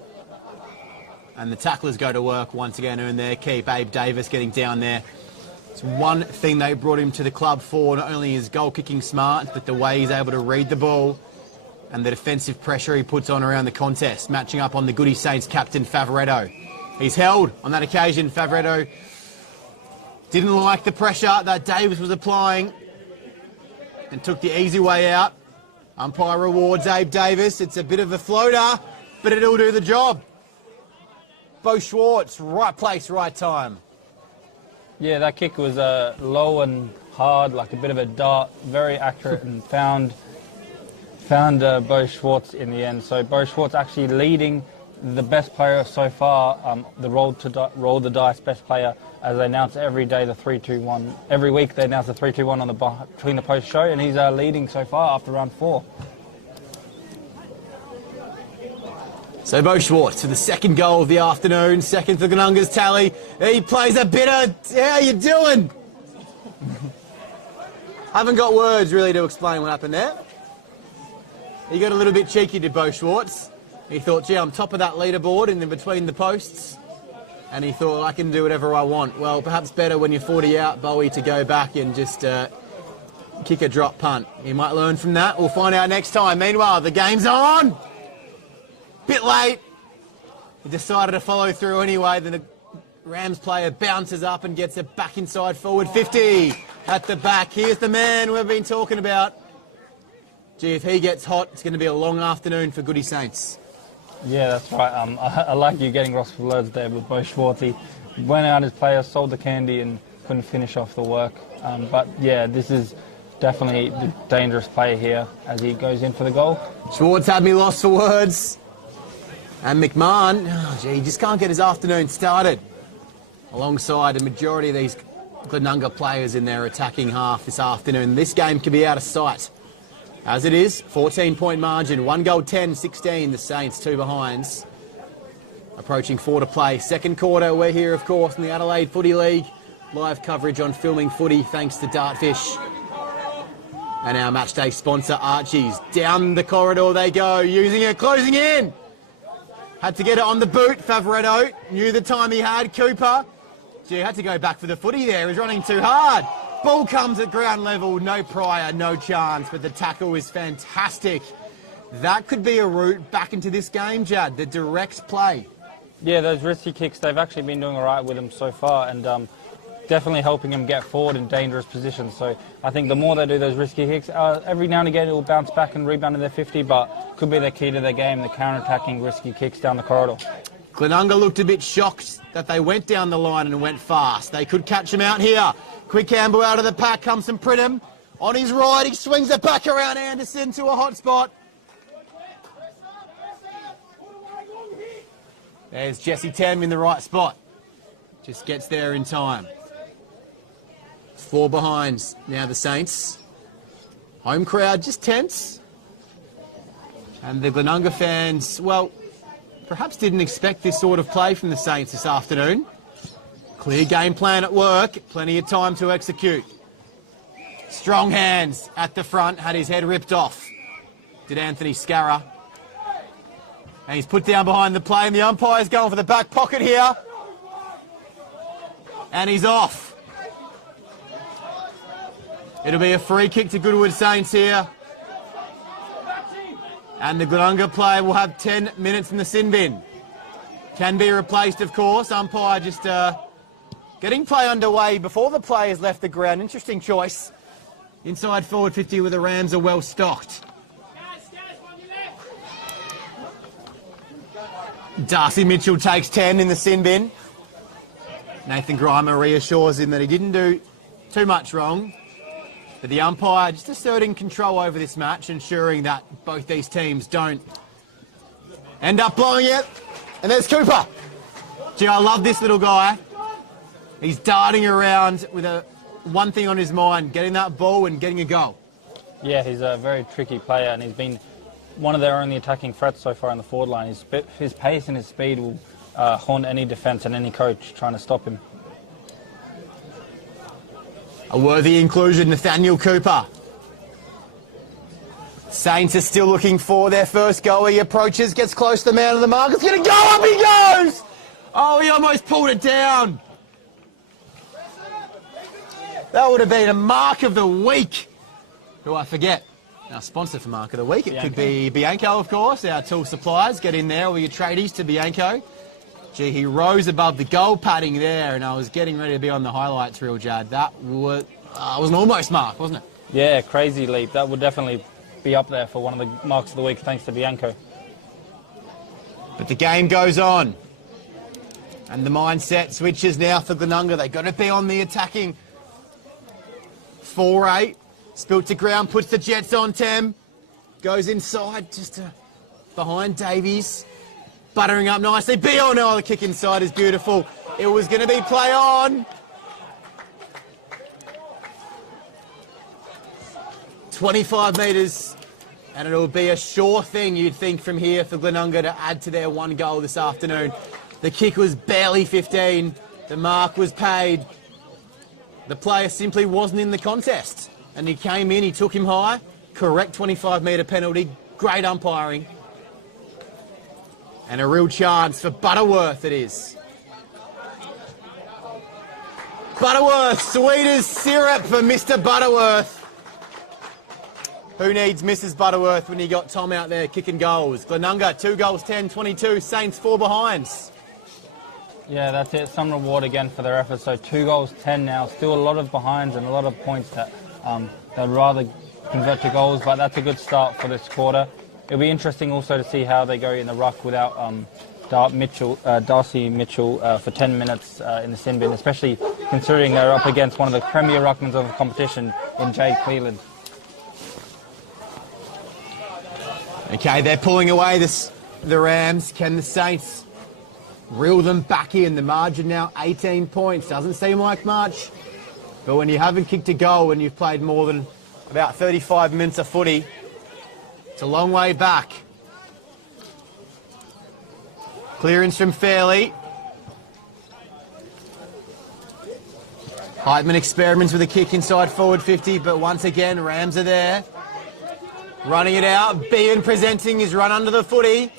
And the tacklers go to work once again, earn their keep. Abe Davis getting down there. It's one thing they brought him to the club for, not only his goal-kicking smarts, but the way he's able to read the ball and the defensive pressure he puts on around the contest. Matching up on the Goody Saints captain, Favoretto. He's held on that occasion. Favoretto didn't like the pressure that Davis was applying and took the easy way out. Umpire rewards Abe Davis. It's a bit of a floater, but it'll do the job. Bo Schwartz, right place, right time. Yeah, that kick was low and hard, like a bit of a dart, very accurate, and found Bo Schwartz in the end. So Bo Schwartz actually leading the best player so far, the roll the dice best player, as they announce every day the 3-2-1. Every week they announce the 3-2-1 on the between the post show, and he's leading so far after round 4. So Bo Schwartz for the second goal of the afternoon, second for Glenunga's tally. He plays a bit of, how you doing? Haven't got words really to explain what happened there. He got a little bit cheeky to Bo Schwartz. He thought, gee, I'm top of that leaderboard and in between the posts. And he thought, I can do whatever I want. Well, perhaps better when you're 40 out, Bowie, to go back and just kick a drop punt. You might learn from that. We'll find out next time. Meanwhile, the game's on. Bit late. He decided to follow through anyway. Then the Rams player bounces up and gets it back inside forward 50 at the back. Here's the man we've been talking about. Gee, if he gets hot, it's going to be a long afternoon for Goody Saints. Yeah, that's right. I like you getting Ross for words there with Bo Schwartz. He went out as player, sold the candy and couldn't finish off the work. But yeah, this is definitely the dangerous player here as he goes in for the goal. Schwartz had me lost for words. And McMahon, oh gee, he just can't get his afternoon started. Alongside a majority of these Glenunga players in their attacking half this afternoon. This game could be out of sight. As it is, 14-point margin, 1 goal 10-16, the Saints, 2 behinds. Approaching 4 to play. Second quarter, we're here, of course, in the Adelaide Footy League. Live coverage on Filming Footy, thanks to Dartfish. And our matchday sponsor, Archie's. Down the corridor they go, using it, closing in. Had to get it on the boot, Favoretto. Knew the time he had, Cooper. Gee, had to go back for the footy there, he was running too hard. Ball comes at ground level, no prior, no chance, but the tackle is fantastic. That could be a route back into this game, Judd, the direct play. Yeah, those risky kicks, they've actually been doing all right with them so far, and definitely helping them get forward in dangerous positions. So I think the more they do those risky kicks, every now and again it will bounce back and rebound in their 50, but could be the key to their game, the counter-attacking risky kicks down the corridor. Glenunga looked a bit shocked that they went down the line and went fast. They could catch him out here. Quick handball out of the pack comes from Pridham. On his right, he swings it back around Anderson to a hot spot. There's Jesse Tam in the right spot. Just gets there in time. 4 behinds now the Saints. Home crowd just tense. And the Glenunga fans, well, perhaps didn't expect this sort of play from the Saints this afternoon. Clear game plan at work, plenty of time to execute. Strong hands at the front, had his head ripped off. Did Anthony Scarra. And he's put down behind the play, and the umpire's going for the back pocket here. And he's off. It'll be a free kick to Goodwood Saints here. And the Glenunga player will have 10 minutes in the sin bin. Can be replaced, of course. Umpire just getting play underway before the players left the ground. Interesting choice. Inside forward 50 where the Rams are well stocked. Darcy Mitchell takes 10 in the sin bin. Nathan Grimer reassures him that he didn't do too much wrong. But the umpire just asserting control over this match, ensuring that both these teams don't end up blowing it. And there's Cooper. Gee, I love this little guy. He's darting around with one thing on his mind, getting that ball and getting a goal. Yeah, he's a very tricky player, and he's been one of their only attacking threats so far in the forward line. His pace and his speed will haunt any defence and any coach trying to stop him. A worthy inclusion, Nathaniel Cooper. Saints are still looking for their first goal. He approaches, gets close to the man of the mark. It's going to go, up he goes! Oh, he almost pulled it down. That would have been a mark of the week. Who I forget. Our sponsor for Mark of the Week. It could be Bianco, of course. Our tool suppliers. Get in there, all your tradies to Bianco. Gee, he rose above the goal padding there, and I was getting ready to be on the highlights reel, Jad. That was an almost mark, wasn't it? Yeah, crazy leap. That would definitely be up there for one of the marks of the week, thanks to Bianco. But the game goes on. And the mindset switches now for Glenunga. They've got to be on the attacking 4-8. Spilt to ground, puts the Jets on Tem. Goes inside, just behind Davies. Buttering up nicely. Oh no, the kick inside is beautiful. It was going to be play on. 25 metres. And it'll be a sure thing, you'd think, from here for Glenunga to add to their 1 goal this afternoon. The kick was barely 15. The mark was paid. The player simply wasn't in the contest. And he came in, he took him high. Correct 25-metre penalty. Great umpiring. And a real chance for Butterworth it is. Butterworth, sweet as syrup for Mr. Butterworth. Who needs Mrs. Butterworth when you got Tom out there kicking goals? Glenunga, 2 goals, 10, 22. Saints, 4 behinds. Yeah, that's it. Some reward again for their efforts. So 2 goals, 10 now. Still a lot of behinds and a lot of points that they'd rather convert to goals, but that's a good start for this quarter. It'll be interesting also to see how they go in the ruck without Darcy Mitchell for 10 minutes in the sin bin, especially considering they're up against one of the premier ruckmans of the competition in Jay Cleland. Okay, they're pulling away the Rams. Can the Saints reel them back in? The margin now 18 points. Doesn't seem like much, but when you haven't kicked a goal and you've played more than about 35 minutes of footy, it's a long way back. Clearance from Fairley. Heitman experiments with a kick inside forward 50, but once again, Rams are there. Running it out. Bean presenting his run under the footy.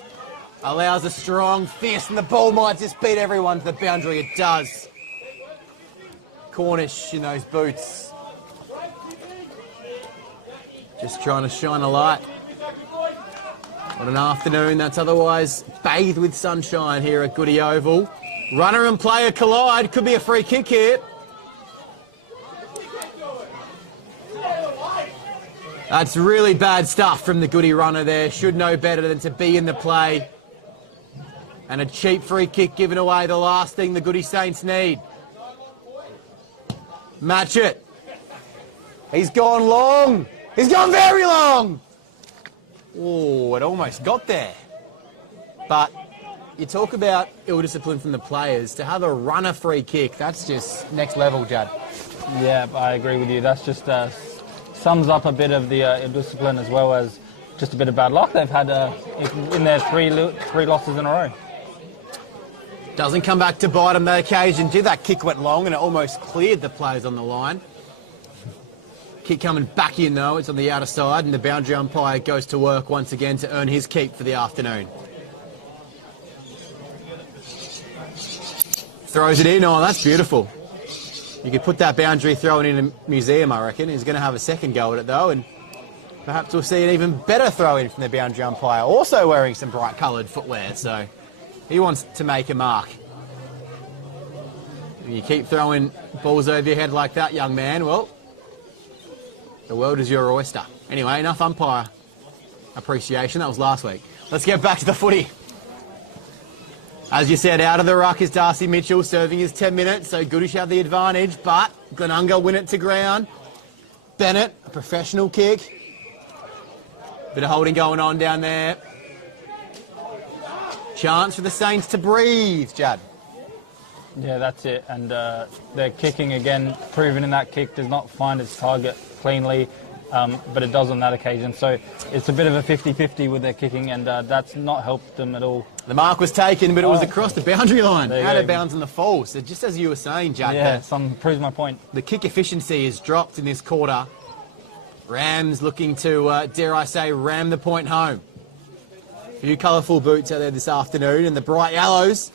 Allows a strong fist, and the ball might just beat everyone to the boundary. It does. Cornish in those boots. Just trying to shine a light On an afternoon that's otherwise bathed with sunshine here at Goodwood Oval. Runner and player collide. Could be a free kick here. That's really bad stuff from the Goodie runner there. Should know better than to be in the play. And a cheap free kick giving away the last thing the Goodie Saints need. Match it. He's gone long. He's gone very long. Oh, it almost got there. But you talk about ill discipline from the players. To have a runner free kick, that's just next level, Jad. Yeah, I agree with you. That's just sums up a bit of the ill discipline as well as just a bit of bad luck they've had in their three losses in a row. Doesn't come back to bite on that occasion. That kick went long and it almost cleared the players on the line. Kick coming back in though, it's on the outer side and the boundary umpire goes to work once again to earn his keep for the afternoon. Throws it in, oh that's beautiful. You could put that boundary throw in a museum, I reckon. He's going to have a second go at it though, and perhaps we'll see an even better throw in from the boundary umpire, also wearing some bright coloured footwear, so he wants to make a mark. If you keep throwing balls over your head like that, young man, well, the world is your oyster. Anyway, enough umpire appreciation. That was last week. Let's get back to the footy. As you said, out of the ruck is Darcy Mitchell, serving his 10 minutes, so Goodwood have the advantage, but Glenunga win it to ground. Bennett, a professional kick. Bit of holding going on down there. Chance for the Saints to breathe, Jad. Yeah, that's it. And they're kicking again, proven in that kick does not find its target cleanly, but it does on that occasion. So it's a bit of a 50-50 with their kicking, and that's not helped them at all. The mark was taken, but it was across the boundary line. Out of go. bounds in the fall. So just as you were saying, Jack, Yeah, proves my point. The kick efficiency is dropped in this quarter. Rams looking to, dare I say, ram the point home. A few colourful boots out there this afternoon, and the bright yellows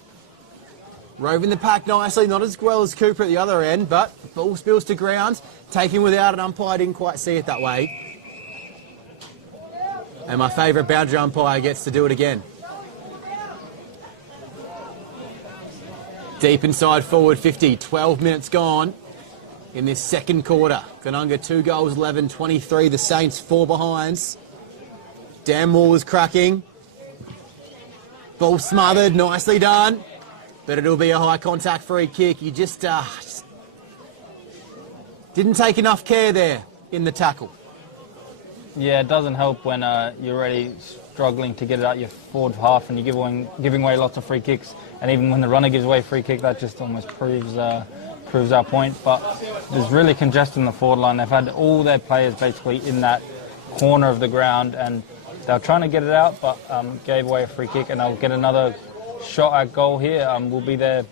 roving the pack nicely, not as well as Cooper at the other end, but ball spills to ground, taken without an umpire, didn't quite see it that way. And my favourite boundary umpire gets to do it again. Deep inside forward 50, 12 minutes gone in this second quarter. Glenunga 2 goals, 11-23, the Saints 4 behinds. Dan Moore was cracking. Ball smothered, nicely done. But it'll be a high contact free kick. You just didn't take enough care there in the tackle. Yeah, it doesn't help when you're already struggling to get it out your forward half and you're giving away lots of free kicks. And even when the runner gives away a free kick, that just almost proves our point. But there's really congestion in the forward line. They've had all their players basically in that corner of the ground, and they were trying to get it out, but gave away a free kick, and they'll get another shot at goal here. Will be their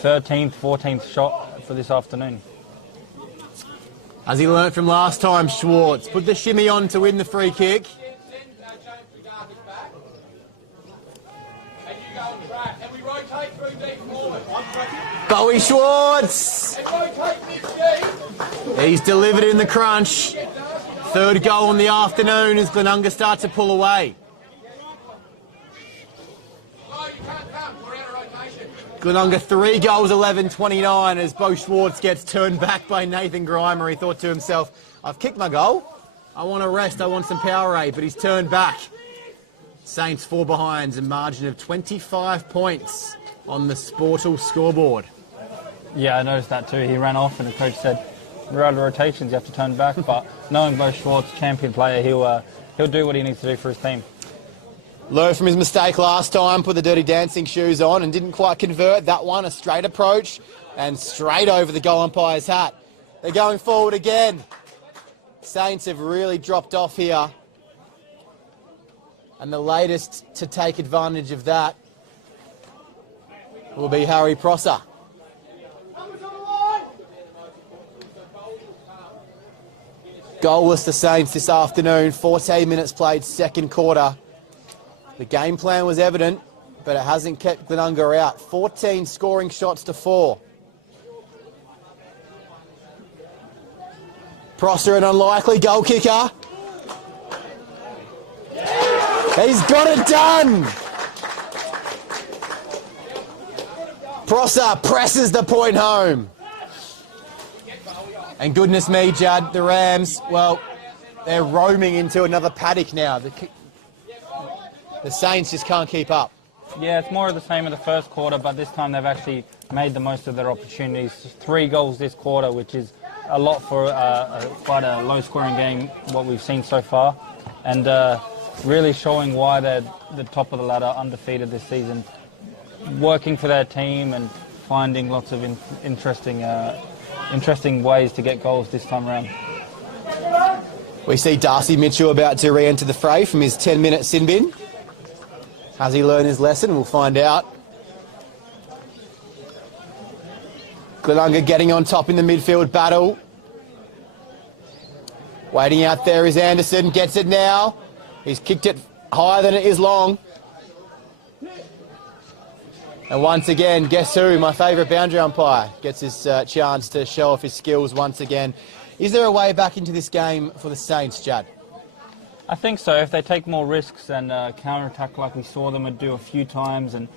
13th, 14th shot for this afternoon. As he learnt from last time, Schwartz put the shimmy on to win the free kick. Bowie Schwartz! He's delivered in the crunch. Third goal in the afternoon as Glenunga start to pull away. Glenunga 3 goals, 11-29 as Bo Schwartz gets turned back by Nathan Grimer. He thought to himself, I've kicked my goal. I want to rest. I want some Powerade, but he's turned back. Saints 4 behinds, a margin of 25 points on the Sportal scoreboard. Yeah, I noticed that too. He ran off and the coach said, we're out of rotations, you have to turn back. But knowing Bo Schwartz, champion player, he'll do what he needs to do for his team. Learned from his mistake last time, put the Dirty Dancing shoes on and didn't quite convert that one. A straight approach and straight over the goal umpire's hat. They're going forward again. Saints have really dropped off here. And the latest to take advantage of that will be Harry Prosser. Goalless the Saints this afternoon, 14 minutes played, second quarter. The game plan was evident, but it hasn't kept Glenunga out. 14 scoring shots to 4. Prosser, an unlikely goal kicker. He's got it done. Prosser presses the point home. And goodness me, Judd, the Rams, well, they're roaming into another paddock now. The Saints just can't keep up. Yeah, it's more of the same in the first quarter, but this time they've actually made the most of their opportunities. 3 goals this quarter, which is a lot for quite a low-scoring game, what we've seen so far. And really showing why they're the top of the ladder, undefeated this season. Working for their team and finding lots of interesting ways to get goals this time around. We see Darcy Mitchell about to re-enter the fray from his 10-minute sin bin. Has he learned his lesson? We'll find out. Glenunga getting on top in the midfield battle. Waiting out there is Anderson. Gets it now. He's kicked it higher than it is long. And once again, guess who? My favourite boundary umpire gets his chance to show off his skills once again. Is there a way back into this game for the Saints, Judd? I think so. If they take more risks and counter-attack like we saw them do a few times and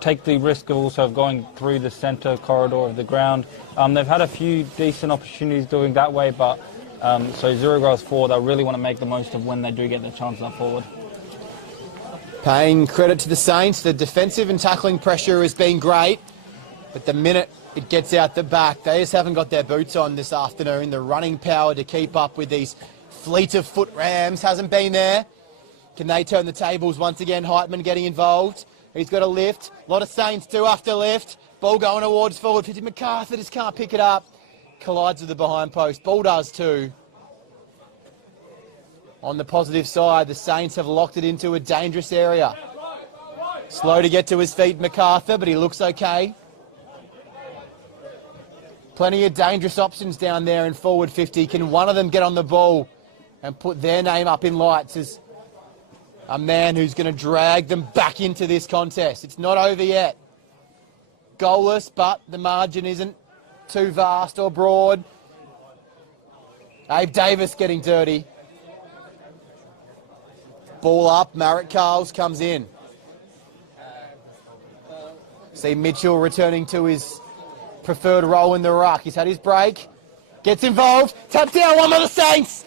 take the risk of also going through the centre corridor of the ground. They've had a few decent opportunities doing that way, but so 0 goals forward, they really want to make the most of when they do get their chances up forward. Paying credit to the Saints, the defensive and tackling pressure has been great, but the minute it gets out the back, they just haven't got their boots on this afternoon. The running power to keep up with these fleet of foot Rams hasn't been there. Can they turn the tables once again? Heitman getting involved. He's got a lift. A lot of Saints do after lift. Ball going towards forward 50. MacArthur just can't pick it up. Collides with the behind post. Ball does too. On the positive side, the Saints have locked it into a dangerous area. Slow to get to his feet, MacArthur, but he looks okay. Plenty of dangerous options down there in forward 50. Can one of them get on the ball and put their name up in lights as a man who's going to drag them back into this contest? It's not over yet. Goalless, but the margin isn't too vast or broad. Abe Davis getting dirty. Ball up, Marek Carls comes in. See Mitchell returning to his preferred role in the ruck. He's had his break. Gets involved. Tapped down, one by the Saints.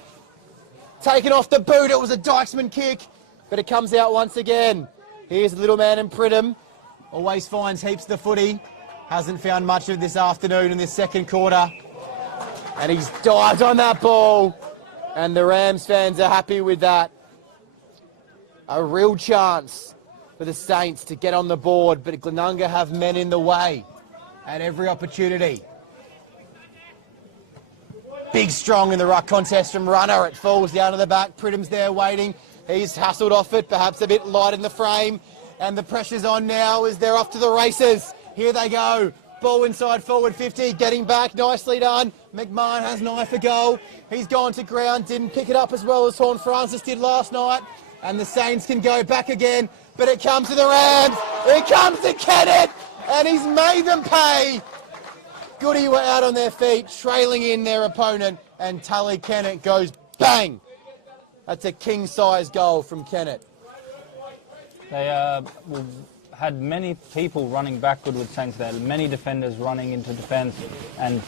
Taken off the boot. It was a Dykesman kick, but it comes out once again. Here's the little man in Pridham. Always finds heaps of the footy. Hasn't found much of this afternoon in this second quarter. And he's dived on that ball. And the Rams fans are happy with that. A real chance for the Saints to get on the board, but Glenunga have men in the way at every opportunity. Big strong in the ruck contest from Runner. It falls down to the back. Pridham's there waiting. He's hustled off it, perhaps a bit light in the frame. And the pressure's on now as they're off to the races. Here they go. Ball inside forward 50. Getting back. Nicely done. McMahon has an eye for goal. He's gone to ground. Didn't pick it up as well as Horn Francis did last night. And the Saints can go back again. But it comes to the Rams. It comes to Kennett. And he's made them pay. Goody were out on their feet, trailing in their opponent. And Tully Kennett goes bang. That's a king-size goal from Kennett. They had many people running back Goodwood Saints there, many defenders running into defence, and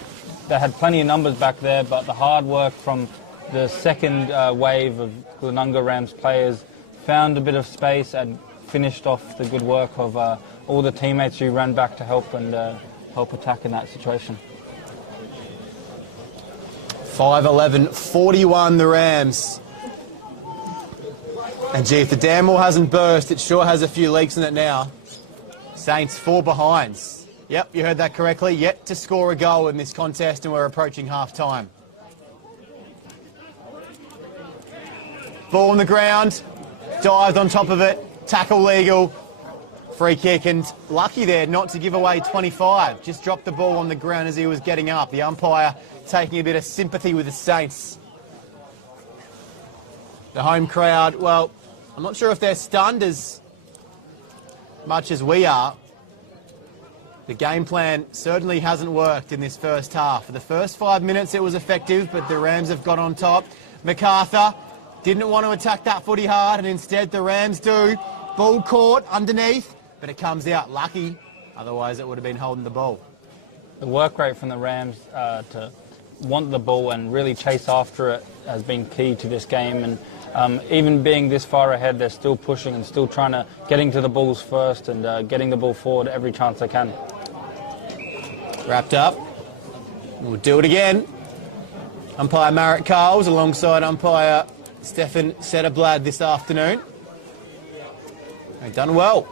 they had plenty of numbers back there, but the hard work from the second wave of Glenunga Rams players found a bit of space and finished off the good work of all the teammates who ran back to help and help attack in that situation. 5-11, 41 the Rams. And gee, if the dam wall hasn't burst, it sure has a few leaks in it now. Saints 4 behinds. Yep, you heard that correctly. Yet to score a goal in this contest, and we're approaching half-time. Ball on the ground, dived on top of it, tackle legal, free kick, and lucky there not to give away 25. Just dropped the ball on the ground as he was getting up. The umpire taking a bit of sympathy with the Saints. The home crowd, well, I'm not sure if they're stunned as much as we are. The game plan certainly hasn't worked in this first half. For the first 5 minutes it was effective, but the Rams have got on top. MacArthur Didn't want to attack that footy hard, and instead the Rams do. Ball caught underneath, but it comes out lucky. Otherwise, it would have been holding the ball. The work rate from the Rams to want the ball and really chase after it has been key to this game. And even being this far ahead, they're still pushing and still trying to getting to the balls first and getting the ball forward every chance they can. Wrapped up. We'll do it again. Umpire Marek Carles alongside umpire Stefan Setterblad this afternoon. They've done well.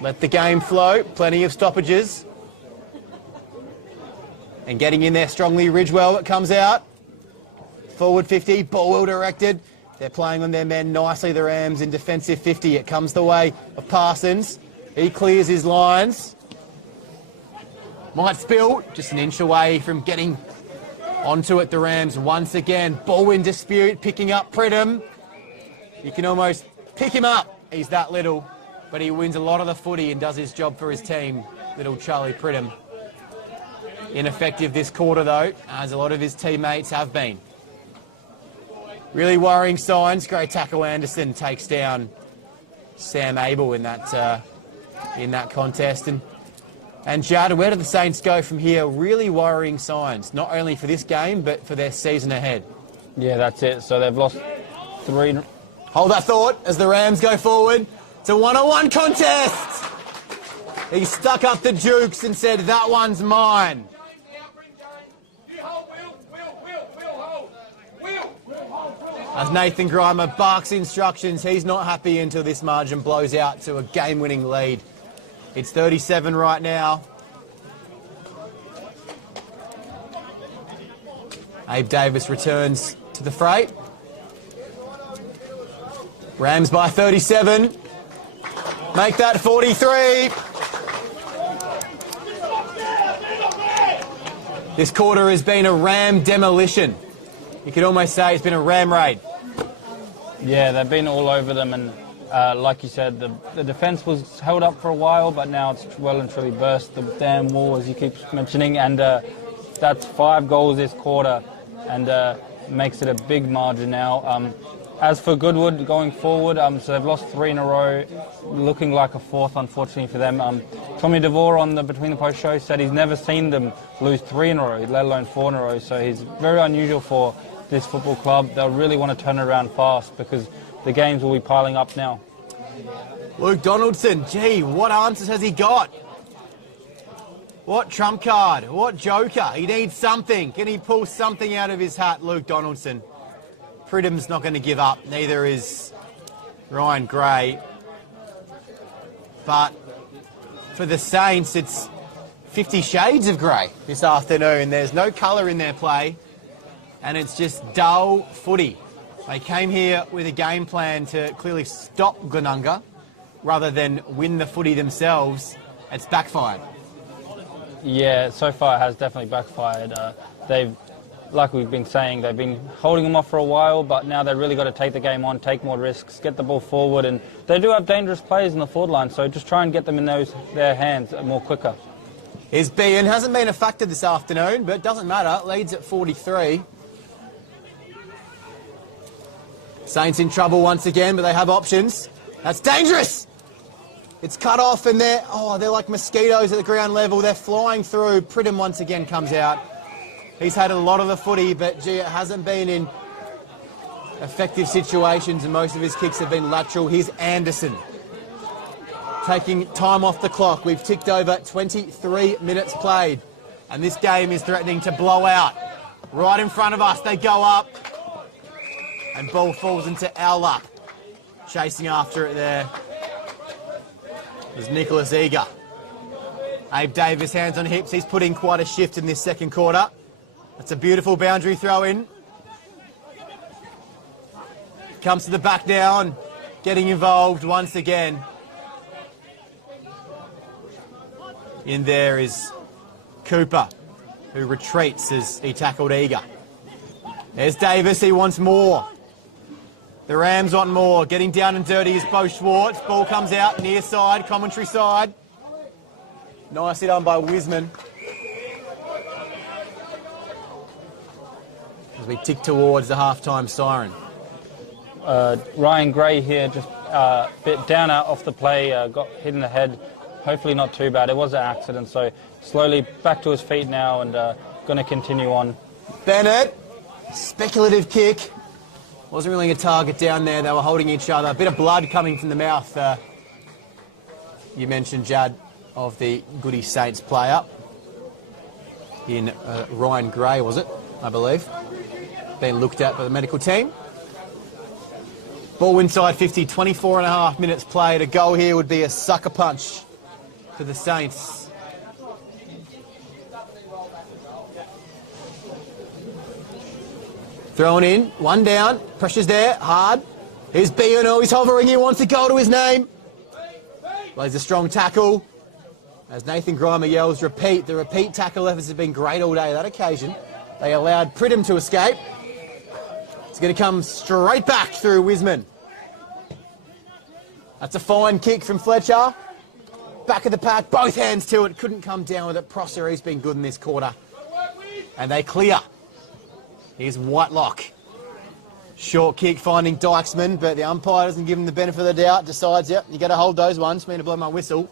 Let the game flow. Plenty of stoppages. And getting in there strongly, Ridgewell, it comes out. Forward 50, ball well directed. They're playing on their men nicely, the Rams, in defensive 50. It comes the way of Parsons. He clears his lines. Might spill, just an inch away from getting onto it, the Rams once again. Ball in dispute, picking up Pridham. You can almost pick him up. He's that little, but he wins a lot of the footy and does his job for his team, little Charlie Pridham. Ineffective this quarter, though, as a lot of his teammates have been. Really worrying signs. Great tackle. Anderson takes down Sam Abel in that contest. And Judd, where do the Saints go from here? Really worrying signs, not only for this game, but for their season ahead. Yeah, that's it. So they've lost 3. Hold that thought as the Rams go forward. It's a one-on-one contest. He stuck up the jukes and said, that one's mine. As Nathan Grimer barks instructions, he's not happy until this margin blows out to a game-winning lead. It's 37 right now. Abe Davis returns to the fray. Rams by 37. Make that 43. This quarter has been a Ram demolition. You could almost say it's been a Ram raid. Yeah, they've been all over them, and like you said, the defence was held up for a while, but now it's well and truly burst the damn wall, as you keep mentioning, and that's 5 goals this quarter, and makes it a big margin now. As for Goodwood going forward, so they've lost 3 in a row, looking like a 4th, unfortunately for them. Tommy DeVore on the Between the Post show said he's never seen them lose 3 in a row, let alone 4 in a row, so he's very unusual for this football club. They'll really want to turn it around fast because the games will be piling up now. Luke Donaldson, gee, what answers has he got? What trump card? What joker? He needs something. Can he pull something out of his hat, Luke Donaldson? Pridham's not going to give up. Neither is Ryan Gray. But for the Saints, it's 50 shades of grey this afternoon. There's no colour in their play, and it's just dull footy. They came here with a game plan to clearly stop Glenunga rather than win the footy themselves. It's backfired. Yeah, so far it has definitely backfired. They've, like we've been saying, they've been holding them off for a while, but now they've really got to take the game on, take more risks, get the ball forward, and they do have dangerous players in the forward line, so just try and get them in their hands more quicker. Here's Bean. Hasn't been a factor this afternoon, but doesn't matter. Leads at 43. Saints in trouble once again, but they have options. That's dangerous. It's cut off, and they're like mosquitoes at the ground level. They're flying through. Pridham once again comes out. He's had a lot of the footy, but gee, it hasn't been in effective situations, and most of his kicks have been lateral. Here's Anderson taking time off the clock. We've ticked over 23 minutes played, and this game is threatening to blow out. Right in front of us, they go up, and ball falls into our lap. Chasing after it there is Nicholas Eager. Abe Davis, hands on hips. He's put in quite a shift in this second quarter. That's a beautiful boundary throw in. Comes to the back now and getting involved once again. In there is Cooper, who retreats as he tackled Eager. There's Davis, he wants more. The Rams want more. Getting down and dirty is Bo Schwartz. Ball comes out, near side, commentary side. Nicely done by Wiseman. As we tick towards the half-time siren. Ryan Gray here, just a bit down out off the play, got hit in the head. Hopefully not too bad. It was an accident, so slowly back to his feet now and going to continue on. Bennett, speculative kick. Wasn't really a target down there. They were holding each other. A bit of blood coming from the mouth. You mentioned, Jad, of the Goody Saints player in Ryan Gray, was it? I believe. Being looked at by the medical team. Ball inside 50, 24 and a half minutes played. A goal here would be a sucker punch for the Saints. Thrown in, one down, pressure's there, hard. Here's B&O, he's hovering, he wants a goal to his name. Plays a strong tackle. As Nathan Grimer yells, repeat. The repeat tackle efforts have been great all day. That occasion, they allowed Pridham to escape. It's going to come straight back through Wiseman. That's a fine kick from Fletcher. Back of the pack, both hands to it. Couldn't come down with it. Prosser, he's been good in this quarter. And they clear. Here's Whitelock. Short kick finding Dykesman, but the umpire doesn't give him the benefit of the doubt. Decides, yep, you got to hold those ones. For me to blow my whistle.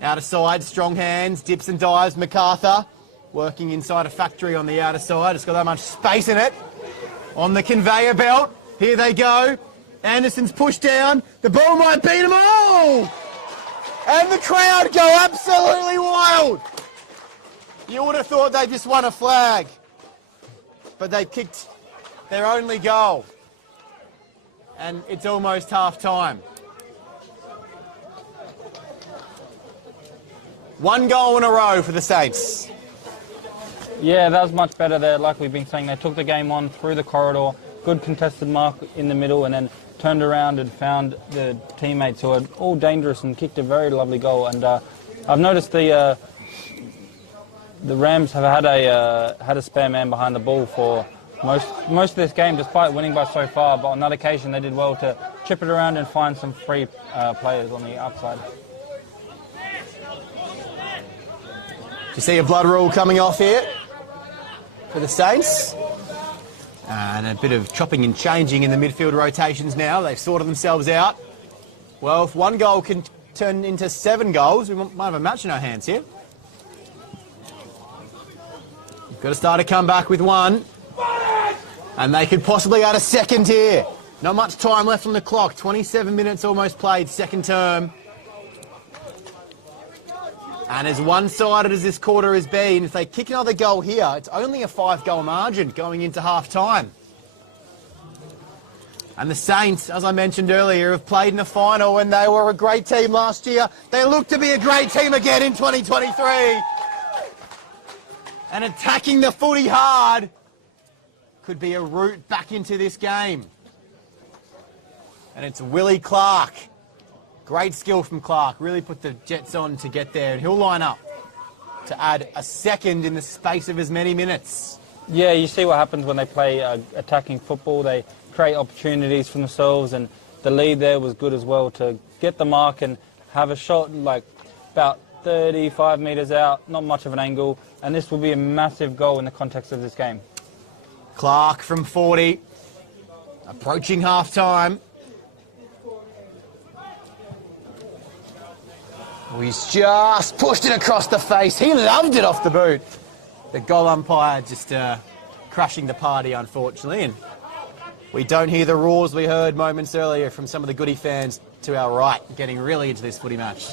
Outer side, strong hands, dips and dives. MacArthur working inside a factory on the outer side. It's got that much space in it. On the conveyor belt. Here they go. Anderson's pushed down. The ball might beat them all. And the crowd go absolutely wild. You would have thought they just won a flag. But they kicked their only goal. And it's almost half time. One goal in a row for the Saints. Yeah, that was much better there. Like we've been saying, they took the game on through the corridor, good contested mark in the middle, and then turned around and found the teammates who are all dangerous and kicked a very lovely goal. And I've noticed the Rams have had a spare man behind the ball for most of this game, despite winning by so far. But on that occasion, they did well to chip it around and find some free players on the outside. Do you see a blood rule coming off here for the Saints? And a bit of chopping and changing in the midfield rotations now. They've sorted themselves out. Well, if one goal can turn into 7 goals, we might have a match in our hands here. We've got to start a comeback with one. And they could possibly add a second here. Not much time left on the clock. 27 minutes almost played, second term. And as one-sided as this quarter has been, if they kick another goal here, it's only a 5-goal margin going into half-time. And the Saints, as I mentioned earlier, have played in the final when they were a great team last year. They look to be a great team again in 2023. And attacking the footy hard could be a route back into this game. And it's Willie Clark. Great skill from Clark. Really put the Jets on to get there. And he'll line up to add a second in the space of as many minutes. Yeah, you see what happens when they play attacking football. They create opportunities for themselves, and the lead there was good as well to get the mark and have a shot like about 35 metres out, not much of an angle, and this will be a massive goal in the context of this game. Clark from 40, approaching half-time. He's just pushed it across the face. He loved it off the boot. The goal umpire just crashing the party, unfortunately. And we don't hear the roars we heard moments earlier from some of the Goody fans to our right, getting really into this footy match.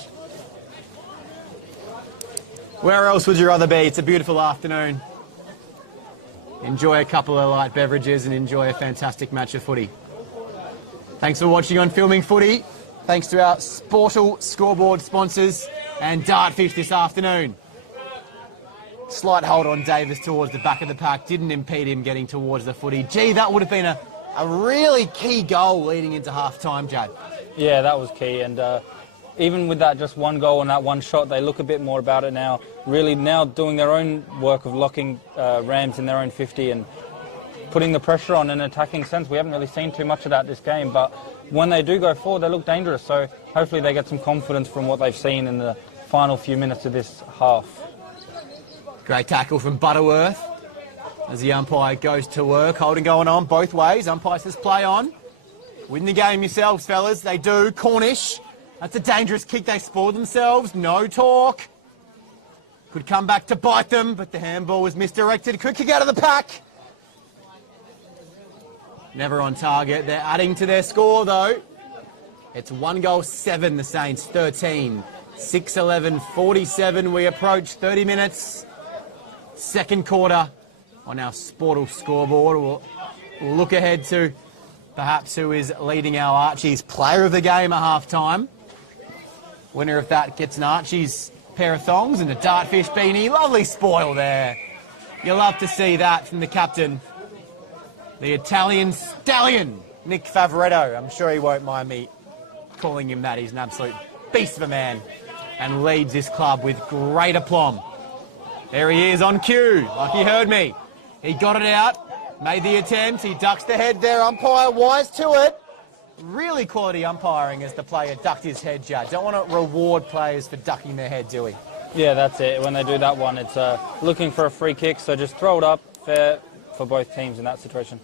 Where else would you rather be? It's a beautiful afternoon. Enjoy a couple of light beverages and enjoy a fantastic match of footy. Thanks for watching on Filming Footy. Thanks to our Sportal scoreboard sponsors and Dartfish this afternoon. Slight hold on Davis towards the back of the pack. Didn't impede him getting towards the footy. Gee, that would have been a really key goal leading into half-time, Jad. Yeah, that was key. And even with that just one goal and that one shot, they look a bit more about it now. Really now doing their own work of locking Rams in their own 50 and putting the pressure on in an attacking sense. We haven't really seen too much of that this game, but when they do go forward, they look dangerous. So hopefully they get some confidence from what they've seen in the final few minutes of this half. Great tackle from Butterworth as the umpire goes to work. Holding going on both ways. Umpire says play on. Win the game yourselves, fellas. They do. Cornish. That's a dangerous kick. They spoiled themselves. No talk. Could come back to bite them, but the handball was misdirected. Quick kick out of the pack. Never on target. They're adding to their score, though. It's 1-7, the Saints, 13. 6-11, 47. We approach 30 minutes. Second quarter on our Sportal scoreboard. We'll look ahead to perhaps who is leading our Archie's player of the game at half-time. Winner of that gets an Archie's pair of thongs and a dartfish beanie. Lovely spoil there. You'll love to see that from the captain. The Italian stallion, Nick Favoretto. I'm sure he won't mind me calling him that. He's an absolute beast of a man and leads this club with great aplomb. There he is on cue, like he heard me. He got it out, made the attempt, he ducks the head there, umpire wise to it. Really quality umpiring as the player ducked his head, Judd. Don't want to reward players for ducking their head, do we? Yeah, that's it. When they do that one, it's looking for a free kick, so just throw it up, fair for both teams in that situation.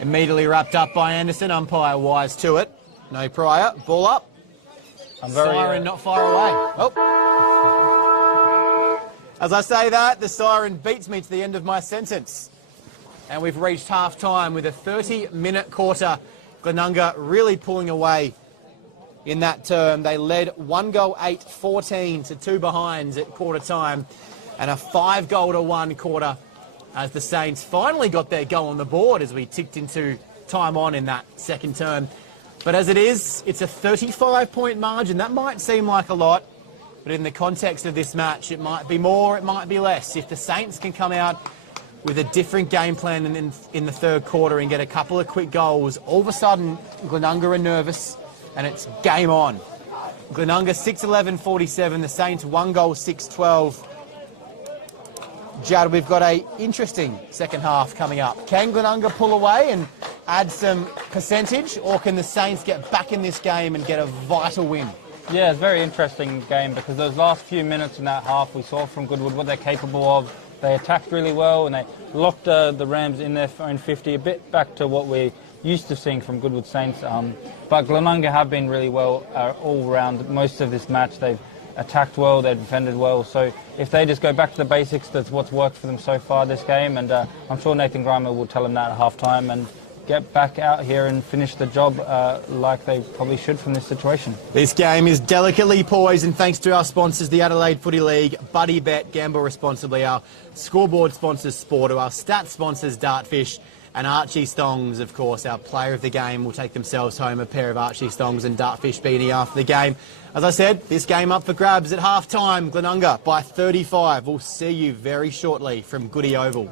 Immediately wrapped up by Anderson, umpire wise to it. No prior, ball up. Siren not far away. Oh. As I say that, the siren beats me to the end of my sentence. And we've reached half-time with a 30-minute quarter. Glenunga really pulling away in that term. They led 1-8-14 to 2 behinds at quarter time and a 5-1 quarter as the Saints finally got their goal on the board as we ticked into time on in that second term. But as it is, it's a 35-point margin. That might seem like a lot, but in the context of this match, it might be more, it might be less. If the Saints can come out with a different game plan in the third quarter and get a couple of quick goals, all of a sudden, Glenunga are nervous and it's game on. Glenunga 6-11-47, the Saints 6-12. Judd, we've got a interesting second half coming up. Can Glenunga pull away and add some percentage, or can the Saints get back in this game and get a vital win? Yeah, it's a very interesting game because those last few minutes in that half we saw from Goodwood what they're capable of. They attacked really well and they locked the Rams in their own 50, a bit back to what we're used to seeing from Goodwood Saints. But Glenunga have been really well all round most of this match. They've attacked well, they've defended well. So if they just go back to the basics, that's what's worked for them so far this game. And I'm sure Nathan Grimer will tell them that at half-time and get back out here and finish the job like they probably should from this situation. This game is delicately poised, and thanks to our sponsors, the Adelaide Footy League, Buddy Bet, Gamble Responsibly, our scoreboard sponsors, Sporto, our stats sponsors, Dartfish, and Archie Stongs, of course, our player of the game, will take themselves home a pair of Archie Stongs and Dartfish beanie after the game. As I said, this game up for grabs at half-time. Glenunga by 35. We'll see you very shortly from Goodwood Oval.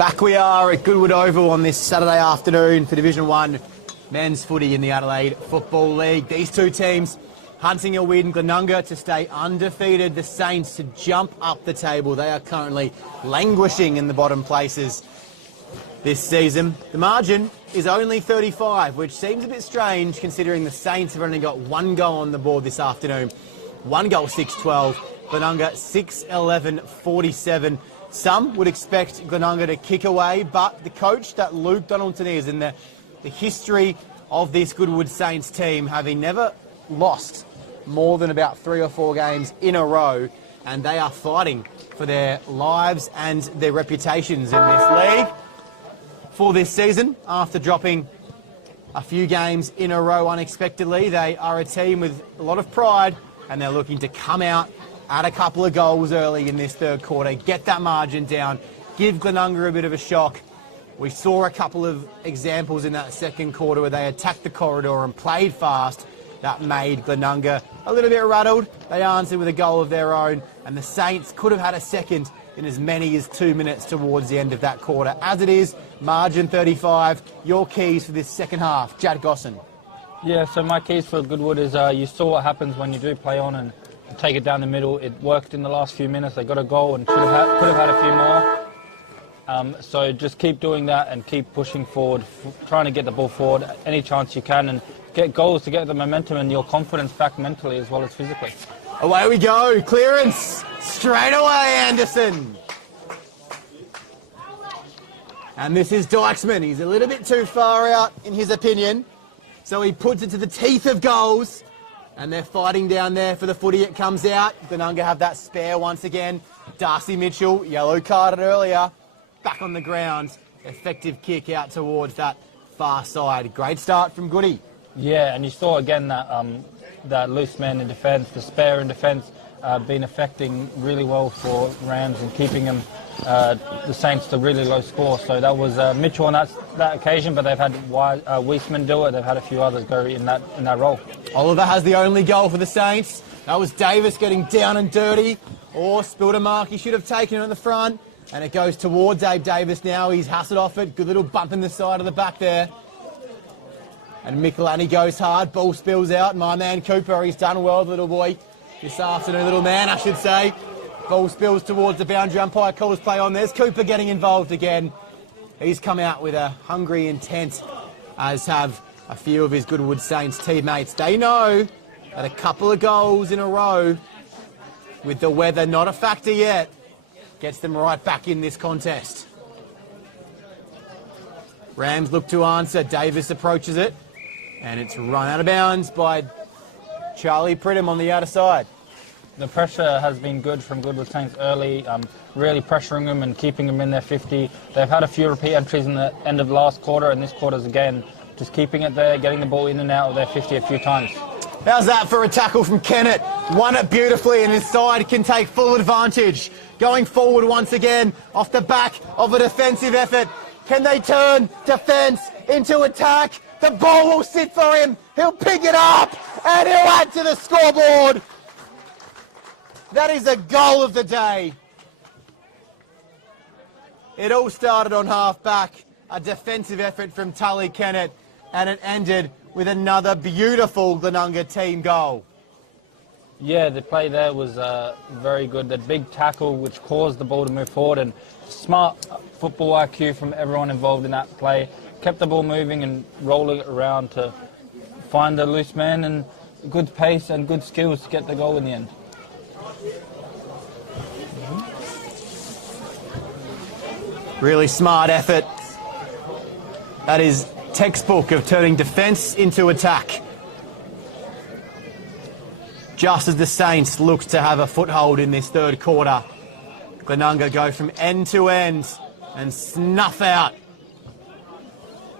Back we are at Goodwood Oval on this Saturday afternoon for Division 1 men's footy in the Adelaide Football League. These two teams hunting a win. Glenunga to stay undefeated. The Saints to jump up the table. They are currently languishing in the bottom places this season. The margin is only 35, which seems a bit strange considering the Saints have only got one goal on the board this afternoon. One goal, 6-12. Glenunga 6-11-47. Some would expect Glenunga to kick away, but the coach that Luke Donaldson is, and the history of this Goodwood Saints team, having never lost more than about 3 or 4 games in a row, and they are fighting for their lives and their reputations in this league for this season. After dropping a few games in a row unexpectedly, they are a team with a lot of pride, and they're looking to come out, add a couple of goals early in this third quarter, get that margin down, give Glenunga a bit of a shock. We saw a couple of examples in that second quarter where they attacked the corridor and played fast. That made Glenunga a little bit rattled. They answered with a goal of their own, and the Saints could have had a second in as many as 2 minutes towards the end of that quarter. As it is, margin 35. Your keys for this second half, Jad Gosson. Yeah, so my keys for Goodwood is you saw what happens when you do play on and take it down the middle. It worked in the last few minutes. They got a goal and could have had a few more. So just keep doing that and keep pushing forward, trying to get the ball forward any chance you can and get goals to get the momentum and your confidence back mentally as well as physically. Away we go. Clearance. Straight away, Anderson. And this is Dykesman. He's a little bit too far out in his opinion. So he puts it to the teeth of goals. And they're fighting down there for the footy. It comes out. Glenunga have that spare once again. Darcy Mitchell, yellow carded earlier. Back on the ground. Effective kick out towards that far side. Great start from Goody. Yeah, and you saw again that that loose man in defence, the spare in defence, been affecting really well for Rams and keeping them, the Saints, to really low score. So that was Mitchell on that occasion, but they've had Weisman do it. They've had a few others go in that role. Oliver has the only goal for the Saints. That was Davis getting down and dirty, or spilled a mark he should have taken it at the front. And it goes towards Abe Davis now. He's hassled off it. Good little bump in the side of the back there. And Michelani goes hard. Ball spills out. My man Cooper, he's done well, the little boy. This afternoon, little man, I should say. Ball spills towards the boundary. Umpire calls play on. There's Cooper getting involved again. He's come out with a hungry intent, as have a few of his Goodwood Saints teammates. They know that a couple of goals in a row, with the weather not a factor yet, gets them right back in this contest. Rams look to answer. Davis approaches it, and it's run out of bounds by Charlie Pridham on the outer side. The pressure has been good from Goodwood Saints early, really pressuring them and keeping them in their 50. They've had a few repeat entries in the end of last quarter, and this quarter's again just keeping it there, getting the ball in and out of their 50 a few times. How's that for a tackle from Kennett? Won it beautifully, and his side can take full advantage. Going forward once again off the back of a defensive effort. Can they turn defence into attack? The ball will sit for him. He'll pick it up, and he'll add to the scoreboard. That is a goal of the day. It all started on half-back, a defensive effort from Tully Kennett, and it ended with another beautiful Glenunga team goal. Yeah, the play there was very good. That big tackle which caused the ball to move forward, and smart football IQ from everyone involved in that play. Kept the ball moving and rolling it around to find the loose man, and good pace and good skills to get the goal in the end. Really smart effort. That is textbook of turning defence into attack. Just as the Saints look to have a foothold in this third quarter, Glenunga go from end to end and snuff out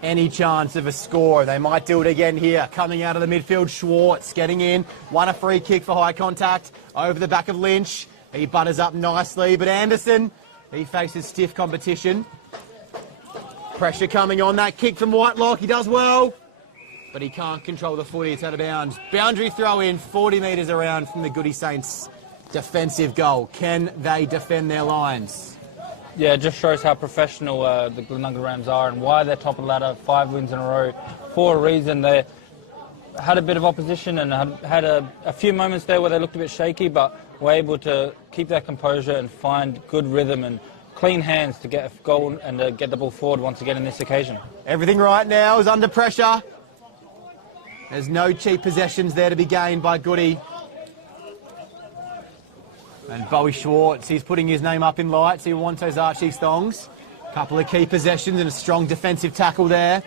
any chance of a score. They might do it again here. Coming out of the midfield, Schwartz getting in. Won a free kick for high contact over the back of Lynch. He butters up nicely, but Anderson, he faces stiff competition. Pressure coming on. That kick from Whitelock. He does well, but he can't control the footy. It's out of bounds. Boundary throw in 40 metres around from the Goody Saints defensive goal. Can they defend their lines? Yeah, it just shows how professional the Glenunga Rams are and why they're top of the ladder, 5 wins in a row. For a reason, they had a bit of opposition and had a few moments there where they looked a bit shaky, but were able to keep their composure and find good rhythm and clean hands to get a goal and get the ball forward once again in this occasion. Everything right now is under pressure. There's no cheap possessions there to be gained by Goody. And Bowie Schwartz, he's putting his name up in lights. He wants those Archie Thongs. Couple of key possessions and a strong defensive tackle there.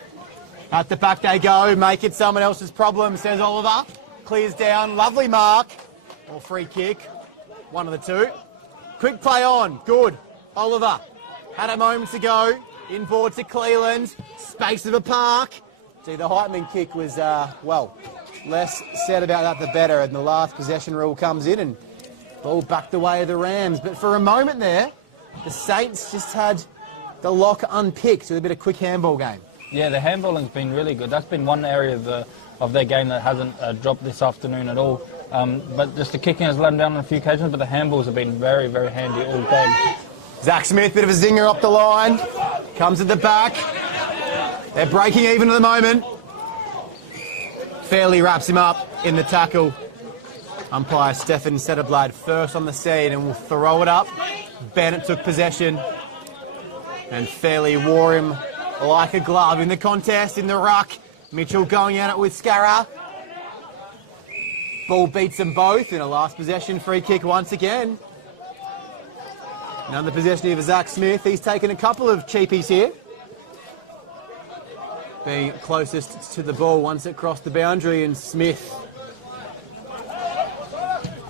At the back they go, make it someone else's problem, says Oliver. Clears down, lovely mark. Or free kick, one of the two. Quick play on, good. Oliver had a moment to go. Inboard to Cleland, space of a park. See, the Heitman kick was, well, less said about that the better. And the last possession rule comes in and ball back the way of the Rams. But for a moment there, the Saints just had the lock unpicked with a bit of quick handball game. Yeah, the handballing's been really good. That's been one area of their game that hasn't dropped this afternoon at all. But just the kicking has let them down on a few occasions, but the handballs have been very, very handy all game. Zach Smith, bit of a zinger up the line. Comes at the back. They're breaking even at the moment. Fairly wraps him up in the tackle. Umpire Stefan Setterblad first on the scene and will throw it up. Bennett took possession and fairly wore him like a glove in the contest, in the ruck. Mitchell going at it with Scarra. Ball beats them both in a last possession free kick once again. Another possession here for Zach Smith. He's taken a couple of cheapies here. Being closest to the ball once it crossed the boundary, and Smith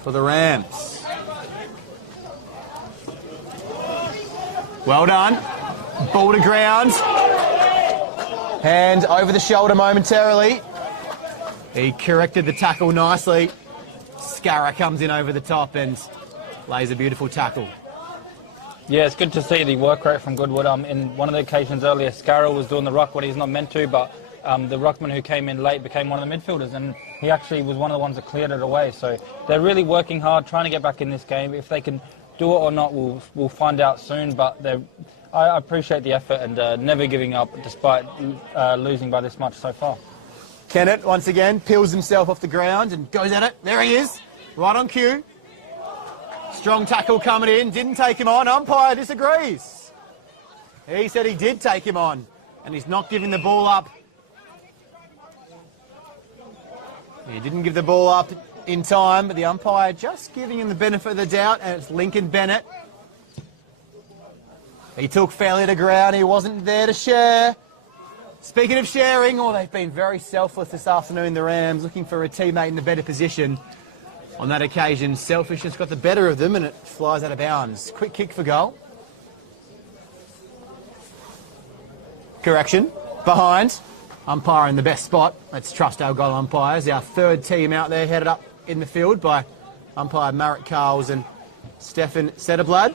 for the Rams. Well done. Ball to ground. Hand over the shoulder momentarily. He corrected the tackle nicely. Scarra comes in over the top and lays a beautiful tackle. Yeah, it's good to see the work rate from Goodwood. In one of the occasions earlier, Scarra was doing the ruck when he's not meant to, but the ruckman who came in late became one of the midfielders, and he actually was one of the ones that cleared it away. So they're really working hard, trying to get back in this game. If they can do it or not, we'll find out soon, but I appreciate the effort and never giving up despite losing by this much so far. Kennett, once again, peels himself off the ground and goes at it. There he is, right on cue. Strong tackle coming in, didn't take him on. Umpire disagrees. He said he did take him on, and he's not giving the ball up. He didn't give the ball up in time, but the umpire just giving him the benefit of the doubt, and it's Lincoln Bennett. He took fairly to ground, he wasn't there to share. Speaking of sharing, they've been very selfless this afternoon, the Rams, looking for a teammate in a better position. On that occasion, selfishness got the better of them and it flies out of bounds. Quick kick for goal. Correction. Behind. Umpire in the best spot. Let's trust our goal umpires. Our third team out there headed up in the field by umpire Marek Carls and Stefan Setterblad.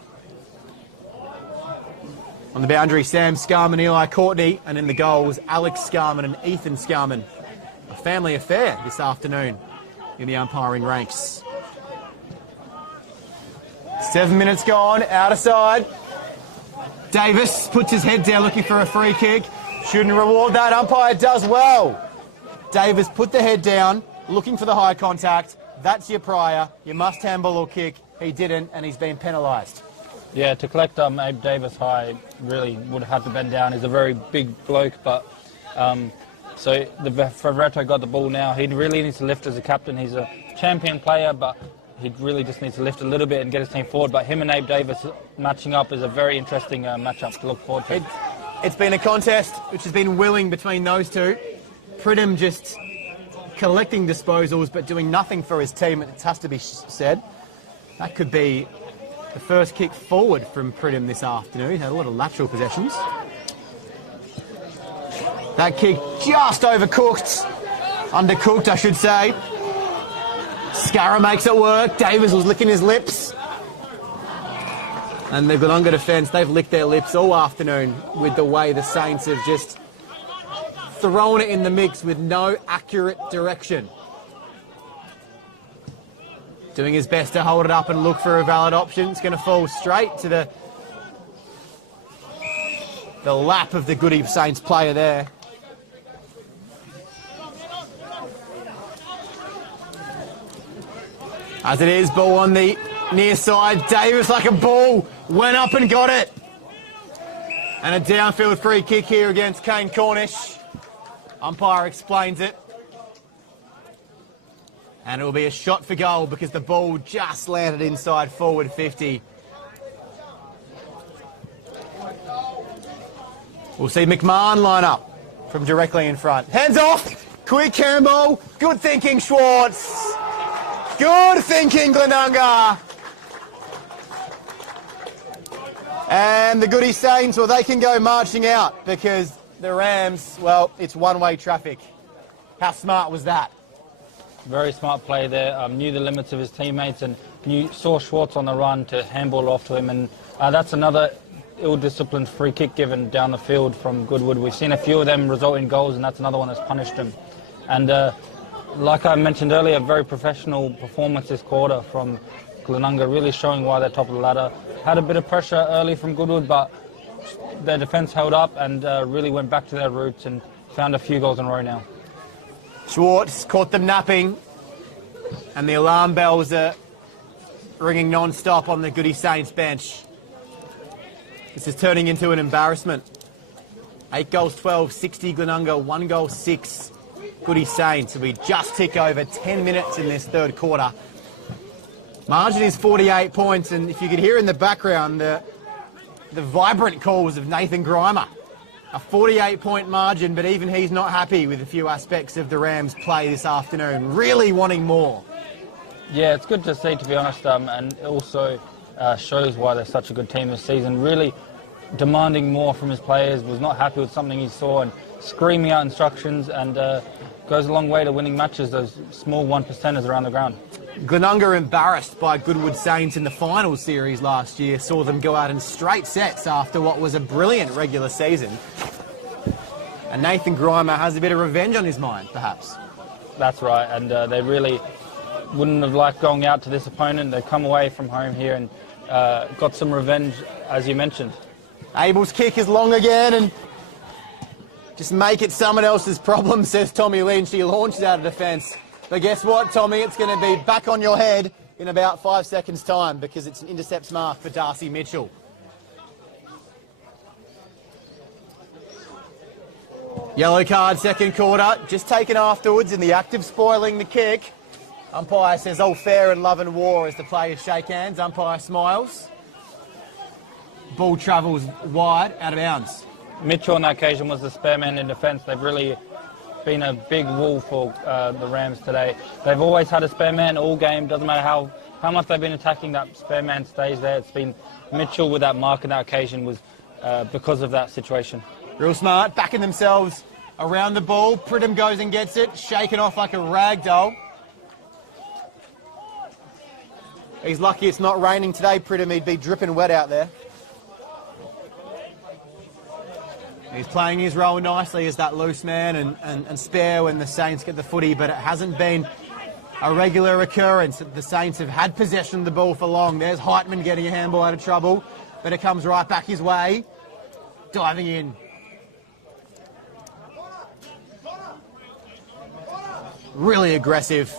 On the boundary, Sam Scarman, Eli Courtney, and in the goals, Alex Scarman and Ethan Scarman. A family affair this afternoon in the umpiring ranks. 7 minutes gone, out of side. Davis puts his head down looking for a free kick. Shouldn't reward that, umpire does well. Davis put the head down, looking for the high contact. That's your prior, you must handball or kick. He didn't, and he's been penalised. Yeah, to collect Abe Davis high really would have to bend down. He's a very big bloke, but so the Favretto got the ball now. He really needs to lift as a captain. He's a champion player, but he really just needs to lift a little bit and get his team forward. But him and Abe Davis matching up is a very interesting matchup to look forward to. It's been a contest which has been willing between those two. Pridham just collecting disposals but doing nothing for his team, it has to be said. That could be the first kick forward from Pridham this afternoon. He had a lot of lateral possessions. That kick just overcooked. Undercooked, I should say. Scarra makes it work. Davis was licking his lips. And the Glenunga defence, they've licked their lips all afternoon with the way the Saints have just thrown it in the mix with no accurate direction. Doing his best to hold it up and look for a valid option. It's going to fall straight to the the lap of the Goodwood Saints player there. As it is, ball on the near side. Davis, like a ball, went up and got it. And a downfield free kick here against Kane Cornish. Umpire explains it. And it will be a shot for goal because the ball just landed inside forward 50. We'll see McMahon line up from directly in front. Hands off! Quick handball. Good thinking, Schwartz. Good thinking, Glenunga. And the Goodwood Saints, well, they can go marching out because the Rams, well, it's one-way traffic. How smart was that? Very smart play there. Knew the limits of his teammates and saw Schwartz on the run to handball off to him. And that's another ill-disciplined free kick given down the field from Goodwood. We've seen a few of them result in goals, and that's another one that's punished him. And like I mentioned earlier, very professional performance this quarter from Glenunga, really showing why they're top of the ladder. Had a bit of pressure early from Goodwood, but their defence held up and really went back to their roots and found a few goals in a row now. Schwartz caught them napping, and the alarm bells are ringing non-stop on the Goodwood Saints bench. This is turning into an embarrassment. 8 goals 12, 60 Glenunga, 1 goal 6 Goodwood Saints. We just tick over 10 minutes in this third quarter. Margin is 48 points, and if you could hear in the background the vibrant calls of Nathan Grimer. A 48-point margin, but even he's not happy with a few aspects of the Rams' play this afternoon. Really wanting more. Yeah, it's good to see, to be honest, and it also shows why they're such a good team this season. Really demanding more from his players, was not happy with something he saw, and screaming out instructions, and goes a long way to winning matches, those small 1%ers around the ground. Glenunga, embarrassed by Goodwood Saints in the final series last year, saw them go out in straight sets after what was a brilliant regular season. And Nathan Grimer has a bit of revenge on his mind, perhaps. That's right, and they really wouldn't have liked going out to this opponent. They've come away from home here and got some revenge, as you mentioned. Abel's kick is long again, and just make it someone else's problem, says Tommy Lynch. He launches out of defence. But guess what, Tommy? It's going to be back on your head in about 5 seconds' time because it's an intercepts mark for Darcy Mitchell. Yellow card, second quarter. Just taken afterwards in the act of spoiling the kick. Umpire says all fair in love and war as the players shake hands. Umpire smiles. Ball travels wide, out of bounds. Mitchell on that occasion was the spare man in defence. They've really been a big wall for the Rams today. They've always had a spare man all game. Doesn't matter how much they've been attacking, that spare man stays there. It's been Mitchell with that mark on that occasion was because of that situation. Real smart, backing themselves around the ball. Pridham goes and gets it, shaken off like a rag doll. He's lucky it's not raining today, Pridham. He'd be dripping wet out there. He's playing his role nicely as that loose man and spare when the Saints get the footy, but it hasn't been a regular occurrence that the Saints have had possession of the ball for long. There's Heitman getting a handball out of trouble, but it comes right back his way. Diving in. Really aggressive.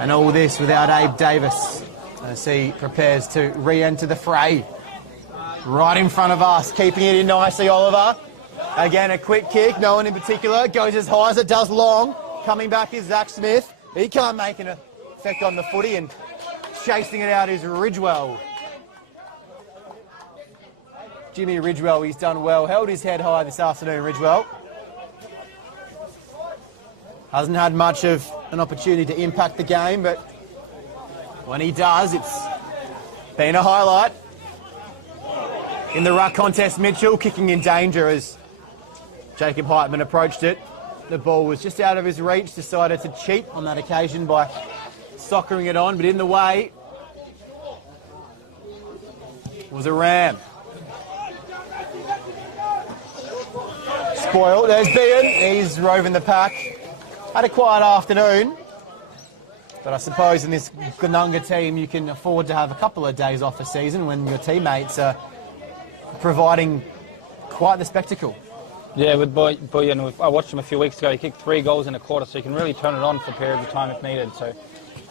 And all this without Abe Davis as he prepares to re-enter the fray. Right in front of us, keeping it in nicely, Oliver. Again, a quick kick, no one in particular. Goes as high as it does long. Coming back is Zach Smith. He can't make an effect on the footy, and chasing it out is Ridgewell. Jimmy Ridgewell, he's done well. Held his head high this afternoon, Ridgewell. Hasn't had much of an opportunity to impact the game, but when he does, it's been a highlight. In the ruck contest, Mitchell kicking in danger as Jacob Heitman approached it. The ball was just out of his reach, decided to cheat on that occasion by soccering it on, but in the way was a Ram. Spoiled, there's Bean, he's roving the pack. Had a quiet afternoon. But I suppose in this Glenunga team, you can afford to have a couple of days off a season when your teammates are providing quite the spectacle. Yeah, with Boyan, I watched him a few weeks ago. He kicked 3 goals in a quarter, so he can really turn it on for periods of time if needed. So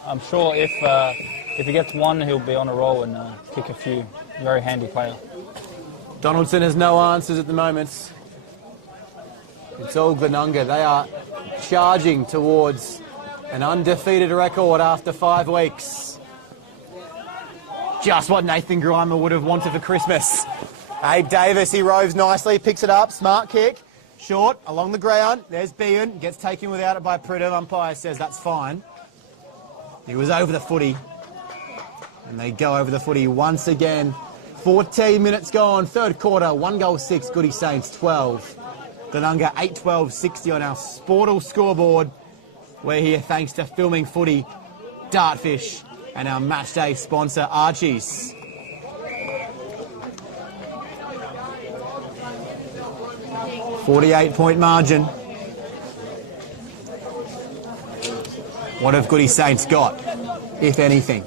I'm sure if he gets one, he'll be on a roll and kick a few. Very handy player. Donaldson has no answers at the moment. It's all Glenunga. They are charging towards an undefeated record after 5 weeks. Just what Nathan Grimer would have wanted for Christmas. Abe Davis, he roves nicely, picks it up, smart kick, short, along the ground. There's Bean, gets taken without it by Pridham. Umpire says that's fine. He was over the footy. And they go over the footy once again. 14 minutes gone, third quarter, 1 goal 6, Goody Saints 12. Glenunga 8-12-60 on our Sportal scoreboard. We're here thanks to Filming Footy, Dartfish, and our matchday sponsor, Archie's. .48 margin. What have Goody Saints got, if anything?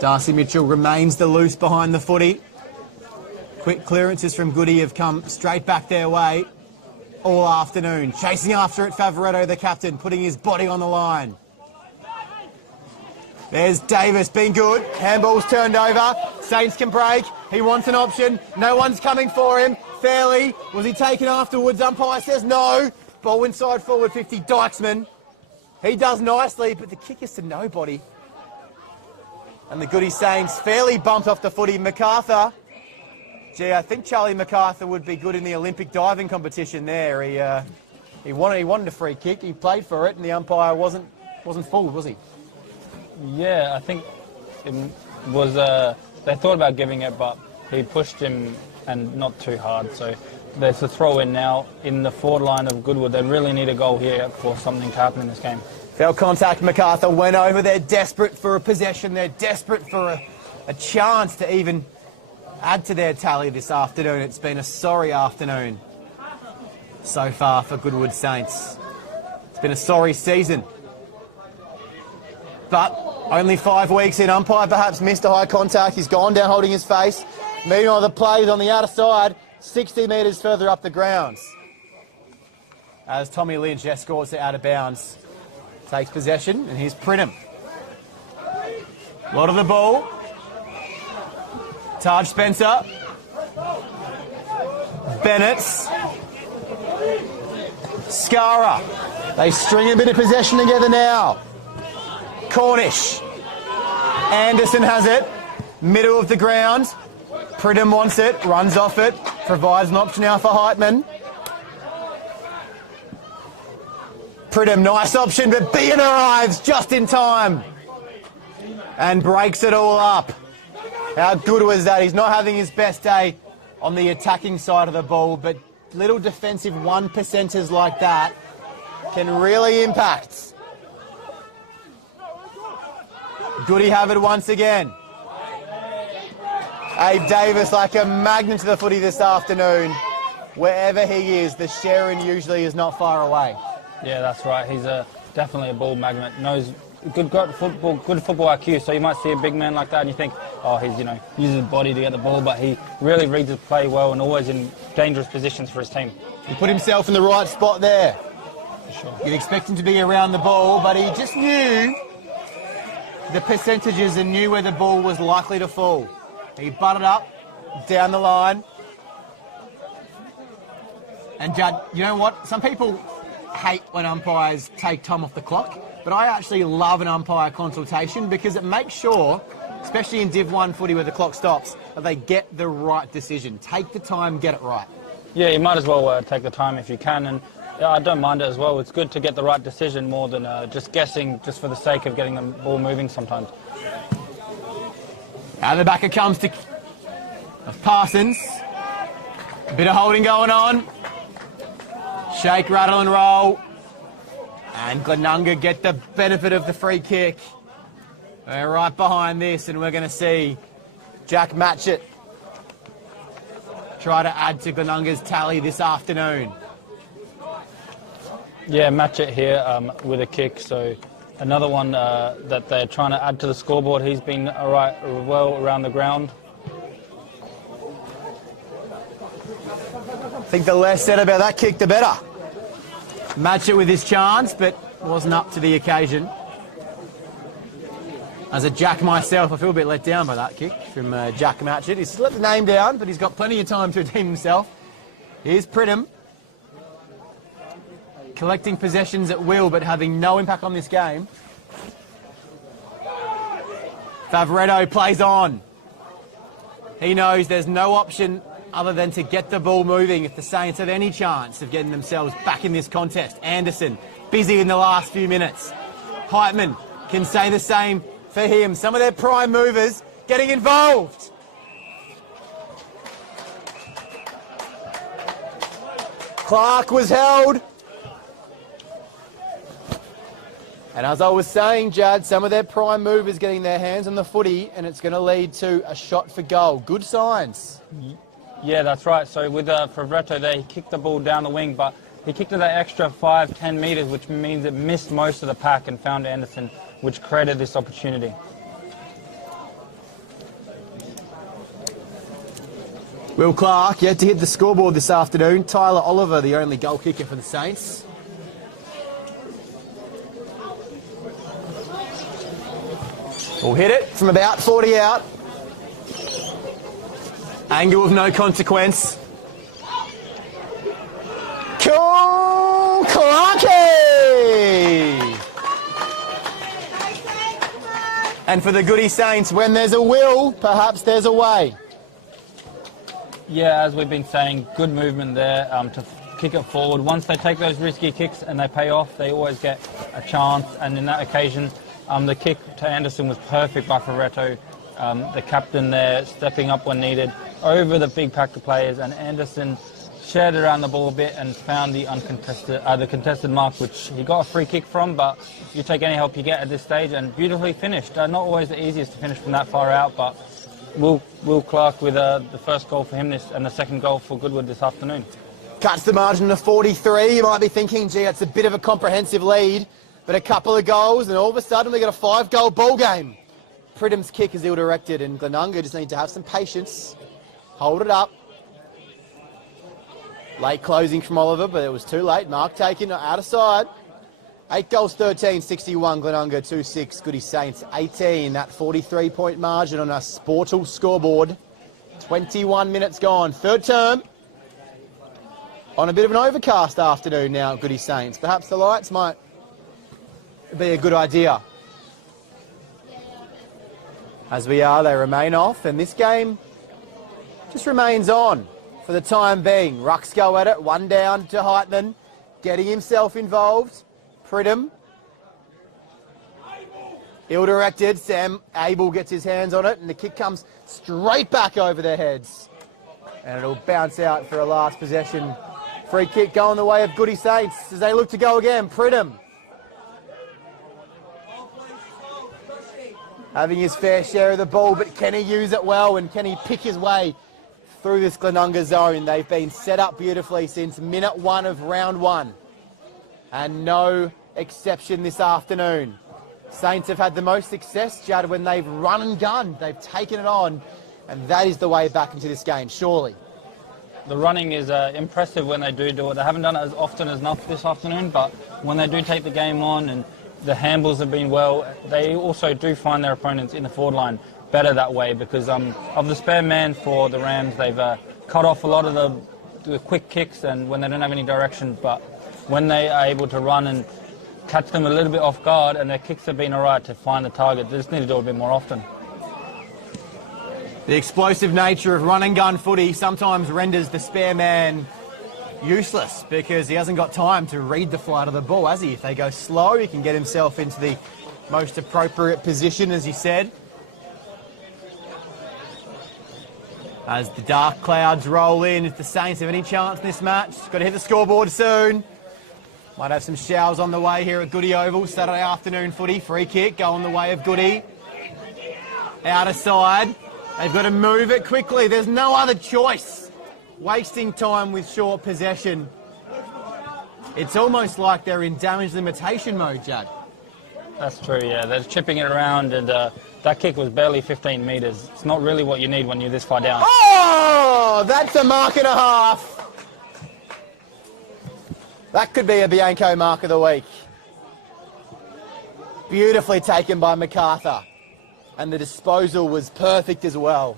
Darcy Mitchell remains the loose behind the footy. Quick clearances from Goody have come straight back their way all afternoon. Chasing after it, Favoretto, the captain, putting his body on the line. There's Davis, been good. Handball's turned over. Saints can break. He wants an option. No one's coming for him. Fairly. Was he taken afterwards? Umpire says no. Ball inside forward 50. Dykesman. He does nicely, but the kick is to nobody. And the Goody Saints fairly bumped off the footy. MacArthur. Gee, I think Charlie MacArthur would be good in the Olympic diving competition there. He wanted a free kick. He played for it, and the umpire wasn't fooled, was he? Yeah, I think it was. They thought about giving it, but he pushed him and not too hard. So there's a throw in now in the forward line of Goodwood. They really need a goal here for something to happen in this game. Fell contact. MacArthur went over. They're desperate for a possession. They're desperate for a chance to even add to their tally this afternoon. It's been a sorry afternoon so far for Goodwood Saints. It's been a sorry season. But only 5 weeks in, umpire perhaps missed a high contact. He's gone down holding his face. Meanwhile, the play is on the outer side, 60 metres further up the grounds. As Tommy Lynch escorts it out of bounds. Takes possession, and here's Pridham. Lot of the ball. Taj Spencer. Bennett. Skara. They string a bit of possession together now. Cornish. Anderson has it. Middle of the ground. Pridham wants it. Runs off it. Provides an option now for Heitman. Pridham, nice option, but Bean arrives just in time. And breaks it all up. How good was that? He's not having his best day on the attacking side of the ball, but little defensive 1%ers like that can really impact. Goody have it once again. Abe Davis like a magnet to the footy this afternoon. Wherever he is, the Sharon usually is not far away. Yeah, that's right. He's definitely a ball magnet. Knows good football IQ. So you might see a big man like that and you think, oh, he's uses his body to get the ball, but he really reads his play well and always in dangerous positions for his team. He put himself in the right spot there. For sure. You'd expect him to be around the ball, but he just knew the percentages and knew where the ball was likely to fall. He butted up down the line. And Judd, you know what? Some people hate when umpires take time off the clock, but I actually love an umpire consultation because it makes sure, especially in Div 1 footy where the clock stops, that they get the right decision. Take the time, get it right. Yeah, you might as well take the time if you can, and I don't mind it as well. It's good to get the right decision more than just guessing just for the sake of getting the ball moving sometimes. Out of the back it comes to Parsons. A bit of holding going on. Shake, rattle and roll. And Glenunga get the benefit of the free kick. We're right behind this and we're going to see Jack Matchett try to add to Glenunga's tally this afternoon. Yeah, Matchett here with a kick, so another one that they're trying to add to the scoreboard. He's been well around the ground. I think the less said about that kick, the better. Match it with his chance, but wasn't up to the occasion. As a Jack myself, I feel a bit let down by that kick from Jack Matchett. He's let the name down, but he's got plenty of time to redeem himself. Here's Pridham. Collecting possessions at will, but having no impact on this game. Favoretto plays on. He knows there's no option other than to get the ball moving if the Saints have any chance of getting themselves back in this contest. Anderson, busy in the last few minutes. Heitman can say the same for him. Some of their prime movers getting involved. Clark was held. And as I was saying, Jad, some of their prime movers getting their hands on the footy, and it's going to lead to a shot for goal. Good signs. Yeah, that's right. So with Favoretto there, he kicked the ball down the wing, but he kicked it that extra 5-10 metres, which means it missed most of the pack and found Anderson, which created this opportunity. Will Clark yet to hit the scoreboard this afternoon. Tyler Oliver, the only goal kicker for the Saints. Will hit it from about 40 out. Angle of no consequence. Cool Clarky! And for the Goody Saints, when there's a will, perhaps there's a way. Yeah, as we've been saying, good movement there to kick it forward. Once they take those risky kicks and they pay off, they always get a chance. And in that occasion, the kick to Anderson was perfect by Favoretto. The captain there stepping up when needed over the big pack of players, and Anderson shared around the ball a bit and found the contested mark, which he got a free kick from, but you take any help you get at this stage, and beautifully finished. Not always the easiest to finish from that far out, but Will Clark with the first goal for him and the second goal for Goodwood this afternoon. Cuts the margin to 43. You might be thinking, gee, that's a bit of a comprehensive lead, but a couple of goals, and all of a sudden we got a 5-goal ball game. Pridham's kick is ill-directed, and Glenunga just need to have some patience. Hold it up. Late closing from Oliver, but it was too late. Mark taken out of side. 8 goals, 13, 61. Glenunga 2-6. Goody Saints 18. That 43-point margin on a Sportal scoreboard. 21 minutes gone. Third term. On a bit of an overcast afternoon now at Goody Saints. Perhaps the lights might be a good idea. As we are, they remain off, and this game just remains on for the time being. Rucks go at it, one down to Heitman, getting himself involved. Pridham, ill-directed. Sam Abel gets his hands on it, and the kick comes straight back over their heads. And it'll bounce out for a last possession. Free kick going the way of Goody Saints as they look to go again. Pridham having his fair share of the ball, but can he use it well, and can he pick his way through this Glenunga zone? They've been set up beautifully since minute 1 of round 1, and no exception this afternoon. Saints have had the most success, Judd, when they've run and gunned. They've taken it on, and that is the way back into this game, surely. The running is impressive when they do it. They haven't done it as often as enough this afternoon, but when they do take the game on and the handballs have been well, they also do find their opponents in the forward line better that way, because of the spare man for the Rams, they've cut off a lot of the quick kicks and when they don't have any direction, but when they are able to run and catch them a little bit off guard, and their kicks have been all right to find the target, they just need to do it a bit more often. The explosive nature of run and gun footy sometimes renders the spare man useless, because he hasn't got time to read the flight of the ball, has he? If they go slow, he can get himself into the most appropriate position, as he said. As the dark clouds roll in, if the Saints have any chance in this match, got to hit the scoreboard soon. Might have some showers on the way here at Goodwood Oval. Saturday afternoon footy. Free kick going the way of Goody. Out of side. They've got to move it quickly. There's no other choice. Wasting time with short possession. It's almost like they're in damage limitation mode, Judd. That's true, yeah. They're chipping it around, and that kick was barely 15 metres. It's not really what you need when you're this far down. Oh, that's a mark and a half. That could be a Bianco mark of the week. Beautifully taken by MacArthur. And the disposal was perfect as well.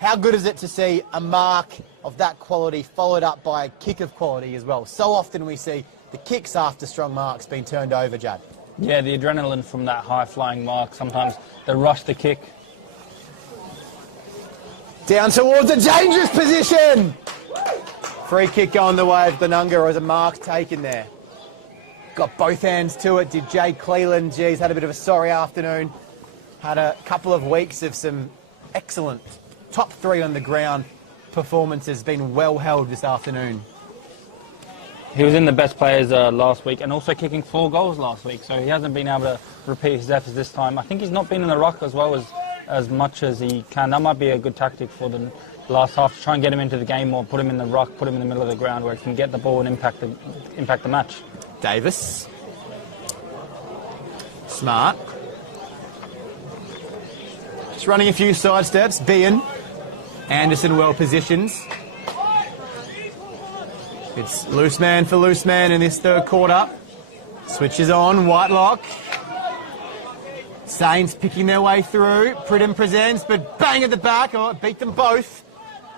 How good is it to see a mark of that quality followed up by a kick of quality as well? So often we see the kicks after strong marks being turned over, Jad. Yeah, the adrenaline from that high-flying mark. Sometimes they rush the kick. Down towards a dangerous position. Free kick going the way of Glenunga, or was a mark taken there? Got both hands to it. Did Jay Cleland? Geez, had a bit of a sorry afternoon. Had a couple of weeks of some excellent top 3 on the ground performances. Been well held this afternoon. He was in the best players last week, and also kicking 4 goals last week, so he hasn't been able to repeat his efforts this time. I think he's not been in the ruck as well as much as he can. That might be a good tactic for the last half, to try and get him into the game more, put him in the ruck, put him in the middle of the ground where he can get the ball and impact the match. Davis. Smart. Just running a few side steps. Bean. Anderson well positioned. It's loose man for loose man in this third quarter. Switches on, Whitelock. Saints picking their way through. Pridham presents, but bang at the back. Oh, it beat them both.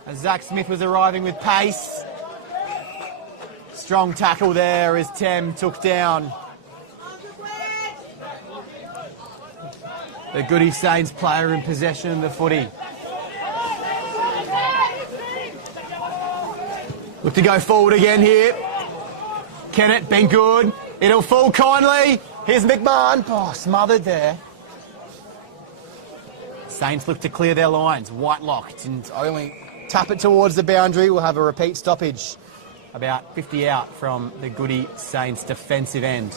As Zach Smith was arriving with pace. Strong tackle there as Tem took down the Goody Saints player in possession of the footy. Look to go forward again here. Kennett been good. It'll fall kindly. Here's McMahon. Oh, smothered there. Saints look to clear their lines. Whitelock and only tap it towards the boundary. We'll have a repeat stoppage. About 50 out from the Goody Saints defensive end.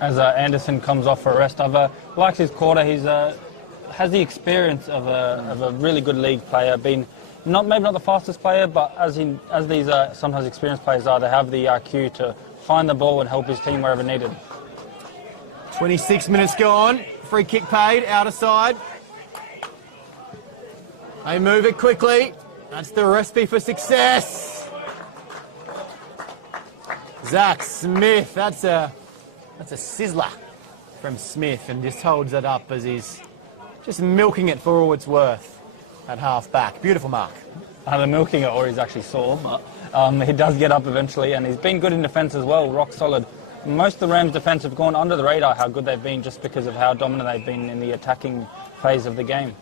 As Anderson comes off for a rest, I've liked his quarter. He's has the experience of a really good league player. Been maybe not the fastest player, but as these sometimes experienced players are, they have the IQ to find the ball and help his team wherever needed. 26 minutes gone. Free kick paid, outer side. They move it quickly. That's the recipe for success. Zach Smith, that's a sizzler from Smith, and just holds it up as he's just milking it for all it's worth at half back. Beautiful mark. Either milking it or he's actually sore, but he does get up eventually, and he's been good in defence as well, rock solid. Most of the Rams' defence have gone under the radar how good they've been just because of how dominant they've been in the attacking phase of the game.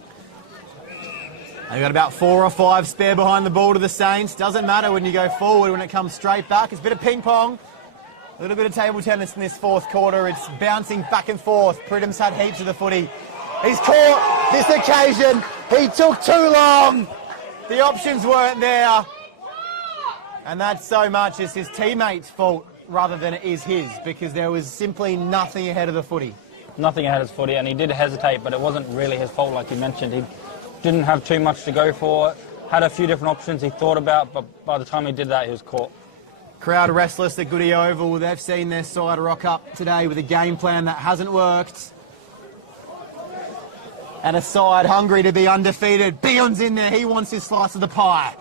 They've got about 4 or 5 spare behind the ball to the Saints. Doesn't matter when you go forward, when it comes straight back. It's a bit of ping pong, a little bit of table tennis in this fourth quarter. It's bouncing back and forth. Pridham's had heaps of the footy. He's caught this occasion. He took too long. The options weren't there. And that's so much as his teammates' fault rather than it is his, because there was simply nothing ahead of the footy. Nothing ahead of his footy, and he did hesitate, but it wasn't really his fault like you mentioned. He didn't have too much to go for, had a few different options he thought about, but by the time he did that, he was caught. Crowd restless at Goodwood Oval. They've seen their side rock up today with a game plan that hasn't worked. And a side hungry to be undefeated. Beon's in there. He wants his slice of the pie.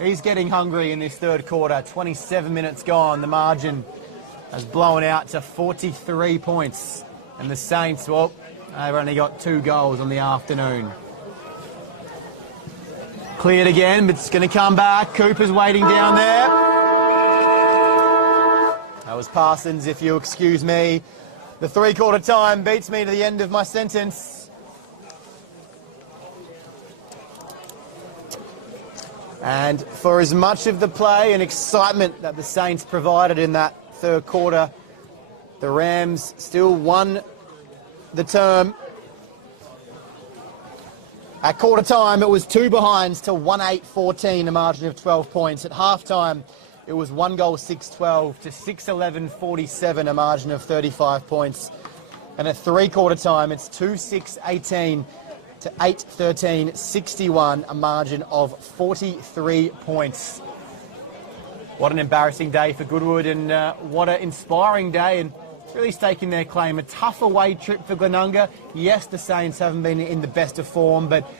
He's getting hungry in this third quarter. 27 minutes gone. The margin has blown out to 43 points. And the Saints, well, they've only got 2 goals on the afternoon. Cleared again, but it's going to come back. Cooper's waiting down there. That was Parsons, if you excuse me. The 3-quarter time beats me to the end of my sentence. And for as much of the play and excitement that the Saints provided in that third quarter, the Rams still won the term. At quarter time, it was 2 behinds to 1-8-14, a margin of 12 points. At half time, it was 1 goal, 6-12 to 6-11-47, a margin of 35 points. And at 3-quarter time, it's 2-6-18 to 8-13, 61, a margin of 43 points. What an embarrassing day for Goodwood, and what an inspiring day and really staking their claim. A tough away trip for Glenunga. Yes, the Saints haven't been in the best of form, but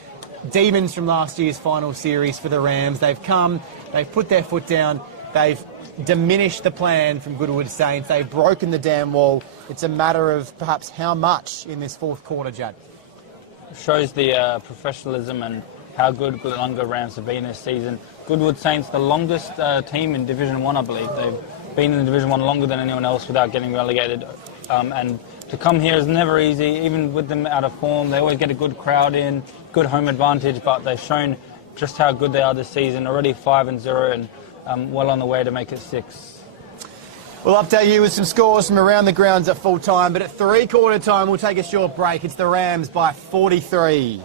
demons from last year's final series for the Rams. They've come, they've put their foot down, they've diminished the plan from Goodwood Saints. They've broken the dam wall. It's a matter of perhaps how much in this fourth quarter, Jad. Shows the professionalism and how good Glenunga Rams have been this season. Goodwood Saints, the longest team in Division 1, I believe. They've been in Division 1 longer than anyone else without getting relegated. And to come here is never easy, even with them out of form. They always get a good crowd in, good home advantage, but they've shown just how good they are this season. Already 5-0 and well on the way to make it 6. We'll update you with some scores from around the grounds at full time, but at three-quarter time we'll take a short break. It's the Rams by 43.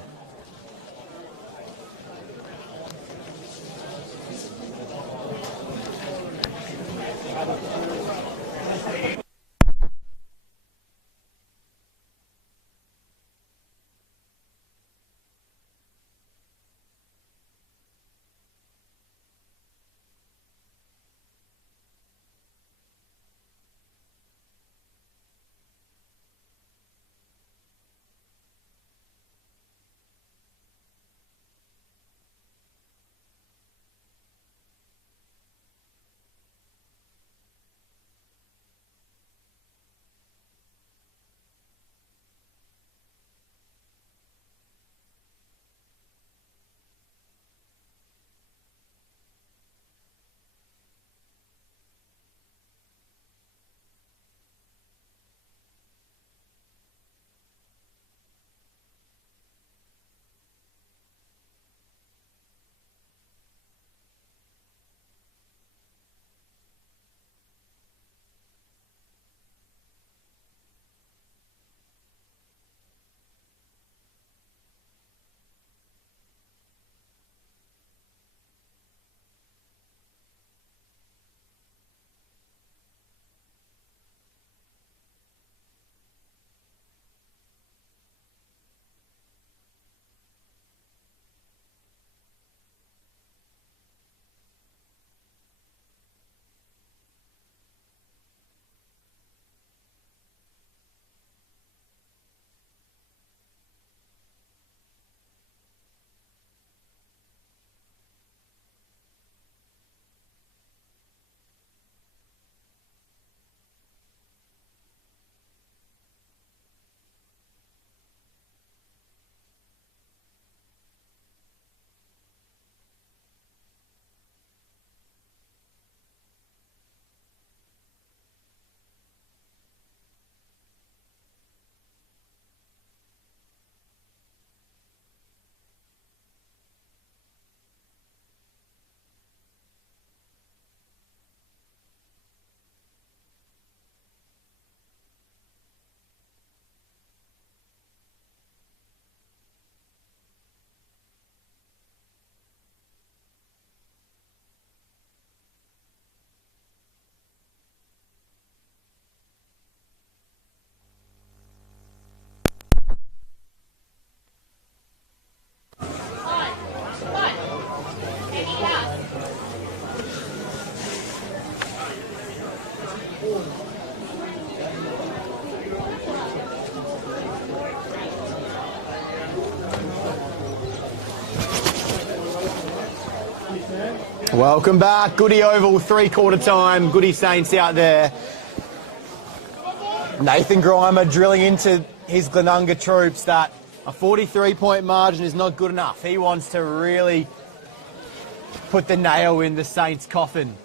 Welcome back. Goodwood Oval, three-quarter time. Goody Saints out there. Nathan Grimer drilling into his Glenunga troops that a 43-point margin is not good enough. He wants to really put the nail in the Saints' coffin.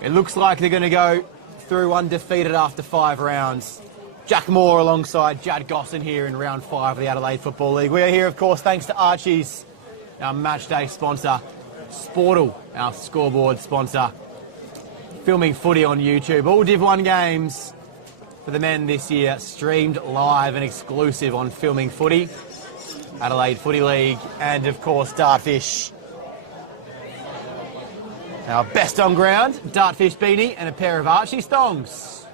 It looks like they're going to go through undefeated after 5 rounds. Jack Moore alongside Jad Gosson here in round 5 of the Adelaide Football League. We are here, of course, thanks to Archie's, our match day sponsor. Sportal, our scoreboard sponsor. Filming footy on YouTube. All Div 1 games for the men this year streamed live and exclusive on Filming Footy, Adelaide Footy League, and of course Dartfish. Our best on ground, Dartfish beanie and a pair of Archie's thongs.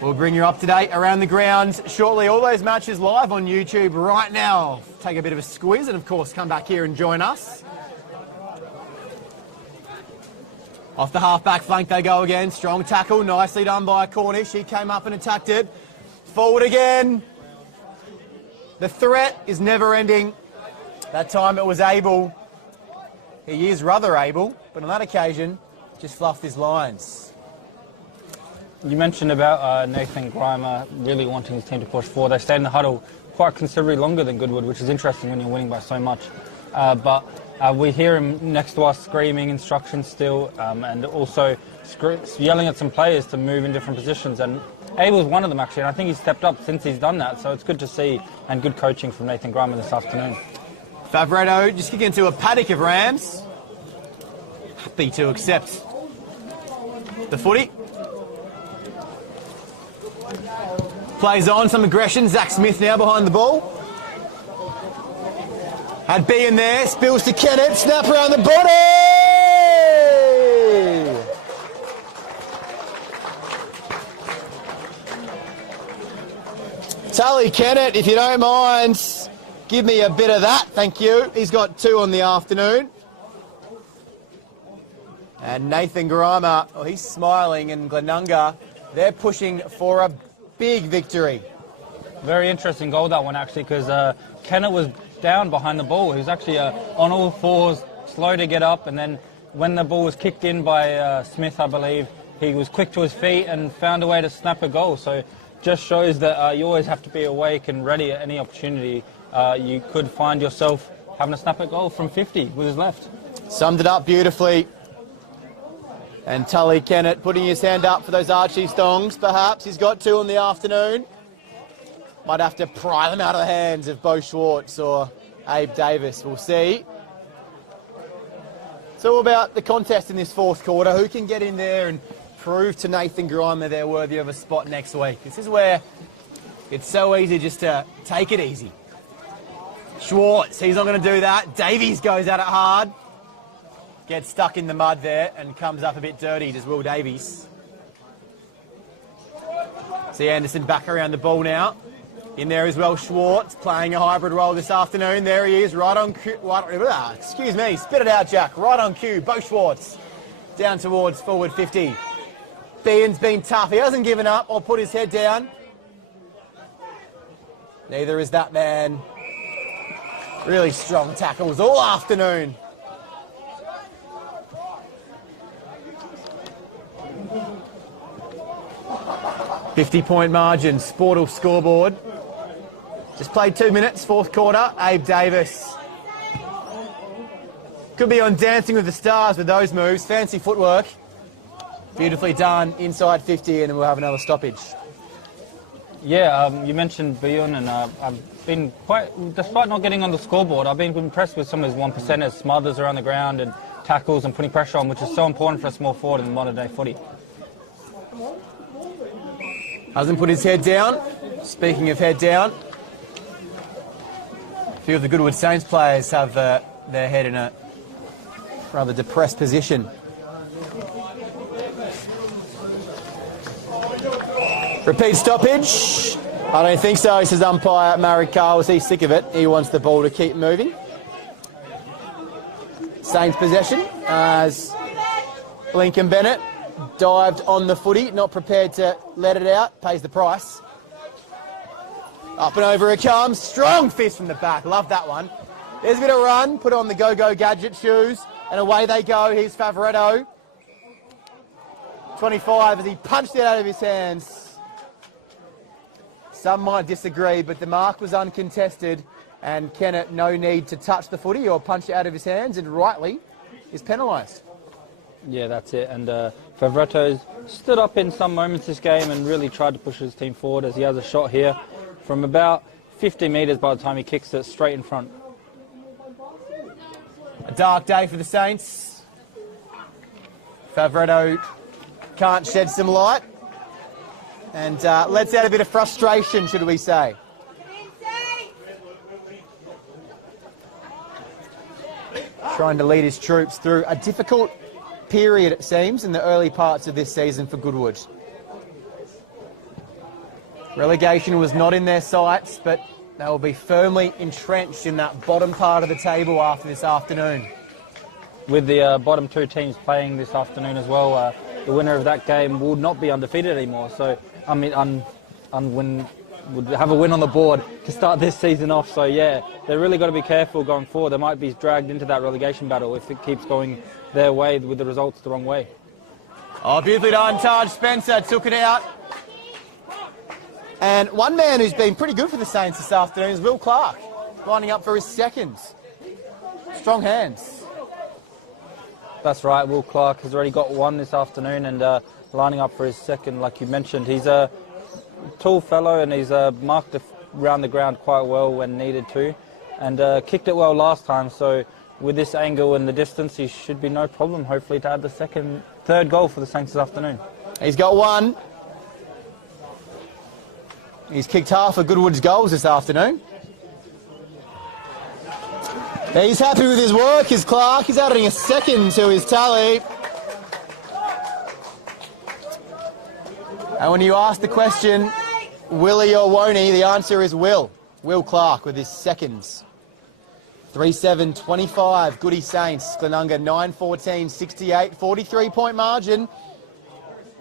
We'll bring you up to date around the ground shortly. All those matches live on YouTube right now. Take a bit of a squeeze and, of course, come back here and join us. Off the half-back flank they go again. Strong tackle, nicely done by Cornish. He came up and attacked it. Forward again. The threat is never ending. That time it was Abel. He is rather able, but on that occasion, just fluffed his lines. You mentioned about Nathan Grimer really wanting his team to push forward. They stayed in the huddle quite considerably longer than Goodwood, which is interesting when you're winning by so much. But we hear him next to us screaming instructions still, and also yelling at some players to move in different positions. And Abel's one of them, actually, and I think he's stepped up since he's done that. So it's good to see, and good coaching from Nathan Grimer this afternoon. Favretto just kicking into a paddock of Rams. Happy to accept the footy. Plays on, some aggression. Zach Smith now behind the ball. Had B in there, spills to Kennett, snap around the body! Tully Kennett, if you don't mind, give me a bit of that, thank you. He's got 2 on the afternoon. And Nathan Grimer, oh, he's smiling, and Glenunga, they're pushing for a big victory. Very interesting goal, that one, actually, because Kennett was down behind the ball. He was actually on all fours, slow to get up, and then when the ball was kicked in by Smith, I believe, he was quick to his feet and found a way to snap a goal. So just shows that you always have to be awake and ready at any opportunity. You could find yourself having a snap at goal from 50 with his left. Summed it up beautifully. And Tully Kennett putting his hand up for those Archie Stongs, perhaps. He's got 2 on the afternoon. Might have to pry them out of the hands of Bo Schwartz or Abe Davis. We'll see. It's all about the contest in this fourth quarter. Who can get in there and prove to Nathan Grimer they're worthy of a spot next week? This is where it's so easy just to take it easy. Schwartz, he's not going to do that. Davies goes at it hard. Gets stuck in the mud there and comes up a bit dirty, does Will Davies. See Anderson back around the ball now. In there as well, Schwartz playing a hybrid role this afternoon. There he is, right on cue. Excuse me, spit it out, Jack. Right on cue, Bo Schwartz. Down towards forward 50. Behan's been tough. He hasn't given up or put his head down. Neither is that man. Really strong tackles all afternoon. .50 margin, Sportal scoreboard. Just played 2 minutes, fourth quarter. Abe Davis. Could be on Dancing with the Stars with those moves. Fancy footwork. Beautifully done, inside 50, and then we'll have another stoppage. Yeah, you mentioned Bjorn, and I've been quite, despite not getting on the scoreboard, I've been impressed with some of his 1%ers, smothers around the ground and tackles and putting pressure on, which is so important for a small forward in modern day footy. Hasn't put his head down. Speaking of head down, a few of the Goodwood Saints players have their head in a rather depressed position. Repeat stoppage. I don't think so, says umpire Murray Carles. He's sick of it. He wants the ball to keep moving. Saints possession as Lincoln Bennett dived on the footy, not prepared to let it out, pays the price. Up and over it comes, strong fist from the back, love that one. There's a bit of run, put on the go-go gadget shoes, and away they go. Here's Favretto. 25 as he punched it out of his hands. Some might disagree, but the mark was uncontested, and Kennett, no need to touch the footy or punch it out of his hands, and rightly is penalised. Yeah, that's it. And Favretto's stood up in some moments this game and really tried to push his team forward, as he has a shot here from about 50 metres by the time he kicks it straight in front. A dark day for the Saints. Favretto can't shed some light. And lets out a bit of frustration, should we say. Trying to lead his troops through a difficult period, it seems, in the early parts of this season for Goodwood. Relegation was not in their sights, but they will be firmly entrenched in that bottom part of the table after this afternoon. with the bottom two teams playing this afternoon as well, the winner of that game will not be undefeated anymore. So, I mean, would have a win on the board to start this season off. So, yeah, they've really got to be careful going forward. They might be dragged into that relegation battle if it keeps going their way with the results the wrong way. Oh, beautifully done, Taj Spencer took it out. And one man who's been pretty good for the Saints this afternoon is Will Clark, lining up for his seconds. Strong hands. That's right, Will Clark has already got one this afternoon and lining up for his second, like you mentioned. He's a tall fellow and he's marked around the ground quite well when needed to, and kicked it well last time. So with this angle and the distance, he should be no problem, hopefully, to add the third goal for the Saints this afternoon. He's got one. He's kicked half of Goodwood's goals this afternoon. He's happy with his work, is Clark. He's adding a second to his tally. And when you ask the question, will he or won't he, the answer is will. Will Clark with his seconds. 3-7-25, Goody Saints. Glenunga 9-14, 68, 43-point margin.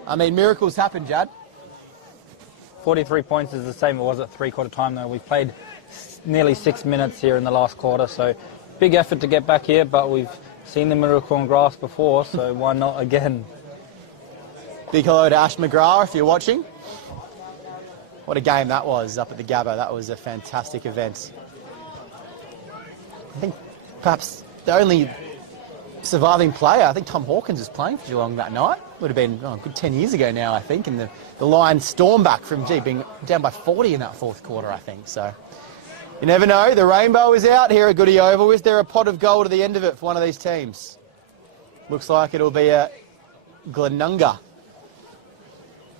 I mean, miracles happen, Jad. 43 points is the same it was at three-quarter time, though. We've played nearly 6 minutes here in the last quarter, so big effort to get back here, but we've seen the miracle on grass before, so why not again? Big hello to Ash McGrath if you're watching. What a game that was up at the Gabba. That was a fantastic event. I think perhaps the only surviving player, I think Tom Hawkins was playing for Geelong that night. Would have been a good 10 years ago now, I think. And the Lions stormed back from being down by 40 in that fourth quarter, I think. So you never know. The rainbow is out here at Goodwood Oval. Is there a pot of gold at the end of it for one of these teams? Looks like it'll be a Glenunga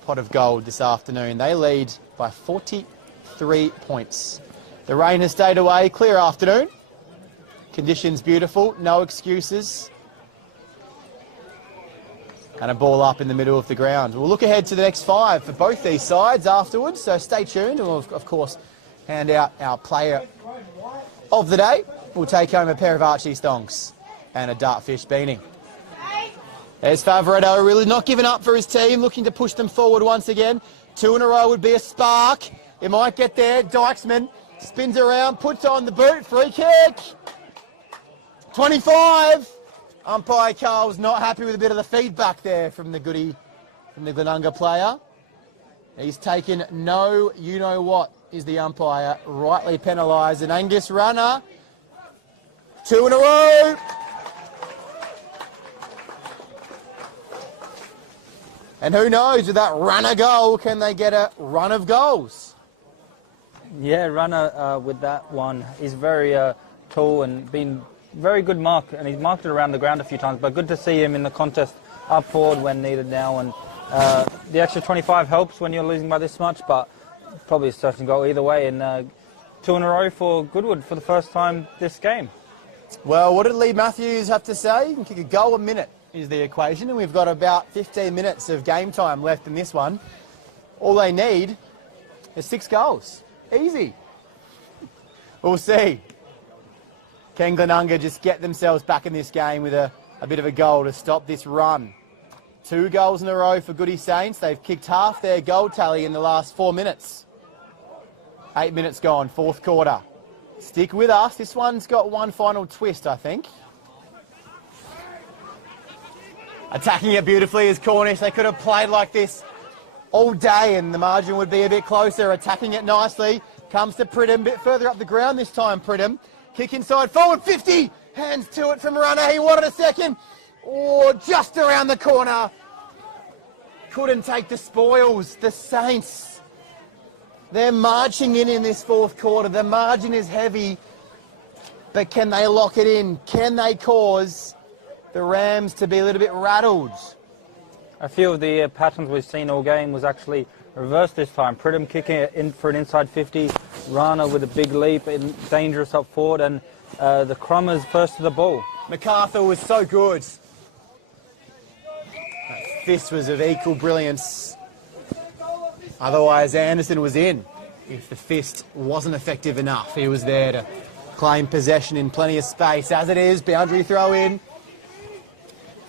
pot of gold this afternoon. They lead by 43 points. The rain has stayed away. Clear afternoon. Conditions beautiful. No excuses. And a ball up in the middle of the ground. We'll look ahead to the next 5 for both these sides afterwards, so stay tuned, and we'll, of course, hand out our player of the day. We'll take home a pair of Archie thongs and a Dartfish beanie. There's Favoretto, really not giving up for his team, looking to push them forward once again. 2 in a row would be a spark. It might get there. Dykesman spins around, puts on the boot, free kick. 25. Umpire Carl's not happy with a bit of the feedback there from the Glenunga player. He's taken no you-know-what, is the umpire, rightly penalised. And Angus Runner, 2 in a row. And who knows, with that runner goal, can they get a run of goals? Yeah, Runner with that one is very tall and been very good mark, and he's marked it around the ground a few times, but good to see him in the contest up forward when needed now, and the extra 25 helps when you're losing by this much, but probably a certain goal either way, and 2 in a row for Goodwood for the first time this game. Well, what did Lee Matthews have to say? You can kick a goal a minute is the equation, and we've got about 15 minutes of game time left in this one. All they need is 6 goals. Easy. We'll see. Can Glenunga just get themselves back in this game with a bit of a goal to stop this run? 2 goals in a row for Goody Saints. They've kicked half their goal tally in the last 4 minutes. 8 minutes gone, fourth quarter. Stick with us. This one's got one final twist, I think. Attacking it beautifully is Cornish. They could have played like this all day and the margin would be a bit closer. Attacking it nicely. Comes to Pridham, a bit further up the ground this time, Pridham. Kick inside, forward, 50. Hands to it from Runner. He wanted a second. Oh, just around the corner. Couldn't take the spoils. The Saints, they're marching in this fourth quarter. The margin is heavy. But can they lock it in? Can they cause the Rams to be a little bit rattled? A few of the patterns we've seen all game was actually reversed this time. Pridham kicking it in for an inside 50. Rana with a big leap and dangerous up forward, and the Crummers first to the ball. MacArthur was so good. That fist was of equal brilliance. Otherwise, Anderson was in. If the fist wasn't effective enough, he was there to claim possession in plenty of space. As it is, boundary throw in.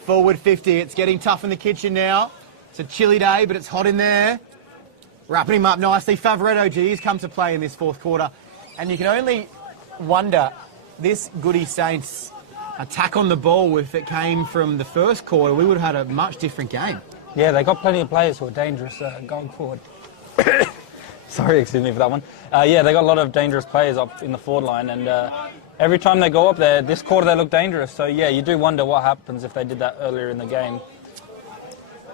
forward 50. It's getting tough in the kitchen now. It's a chilly day, but it's hot in there. Wrapping him up nicely. Favoretto G has come to play in this fourth quarter. And you can only wonder, this Goody Saints attack on the ball, if it came from the first quarter, we would have had a much different game. Yeah, they got plenty of players who are dangerous going forward. Sorry, excuse me for that one. Yeah, they got a lot of dangerous players up in the forward line, and every time they go up there, this quarter they look dangerous. So yeah, you do wonder what happens if they did that earlier in the game.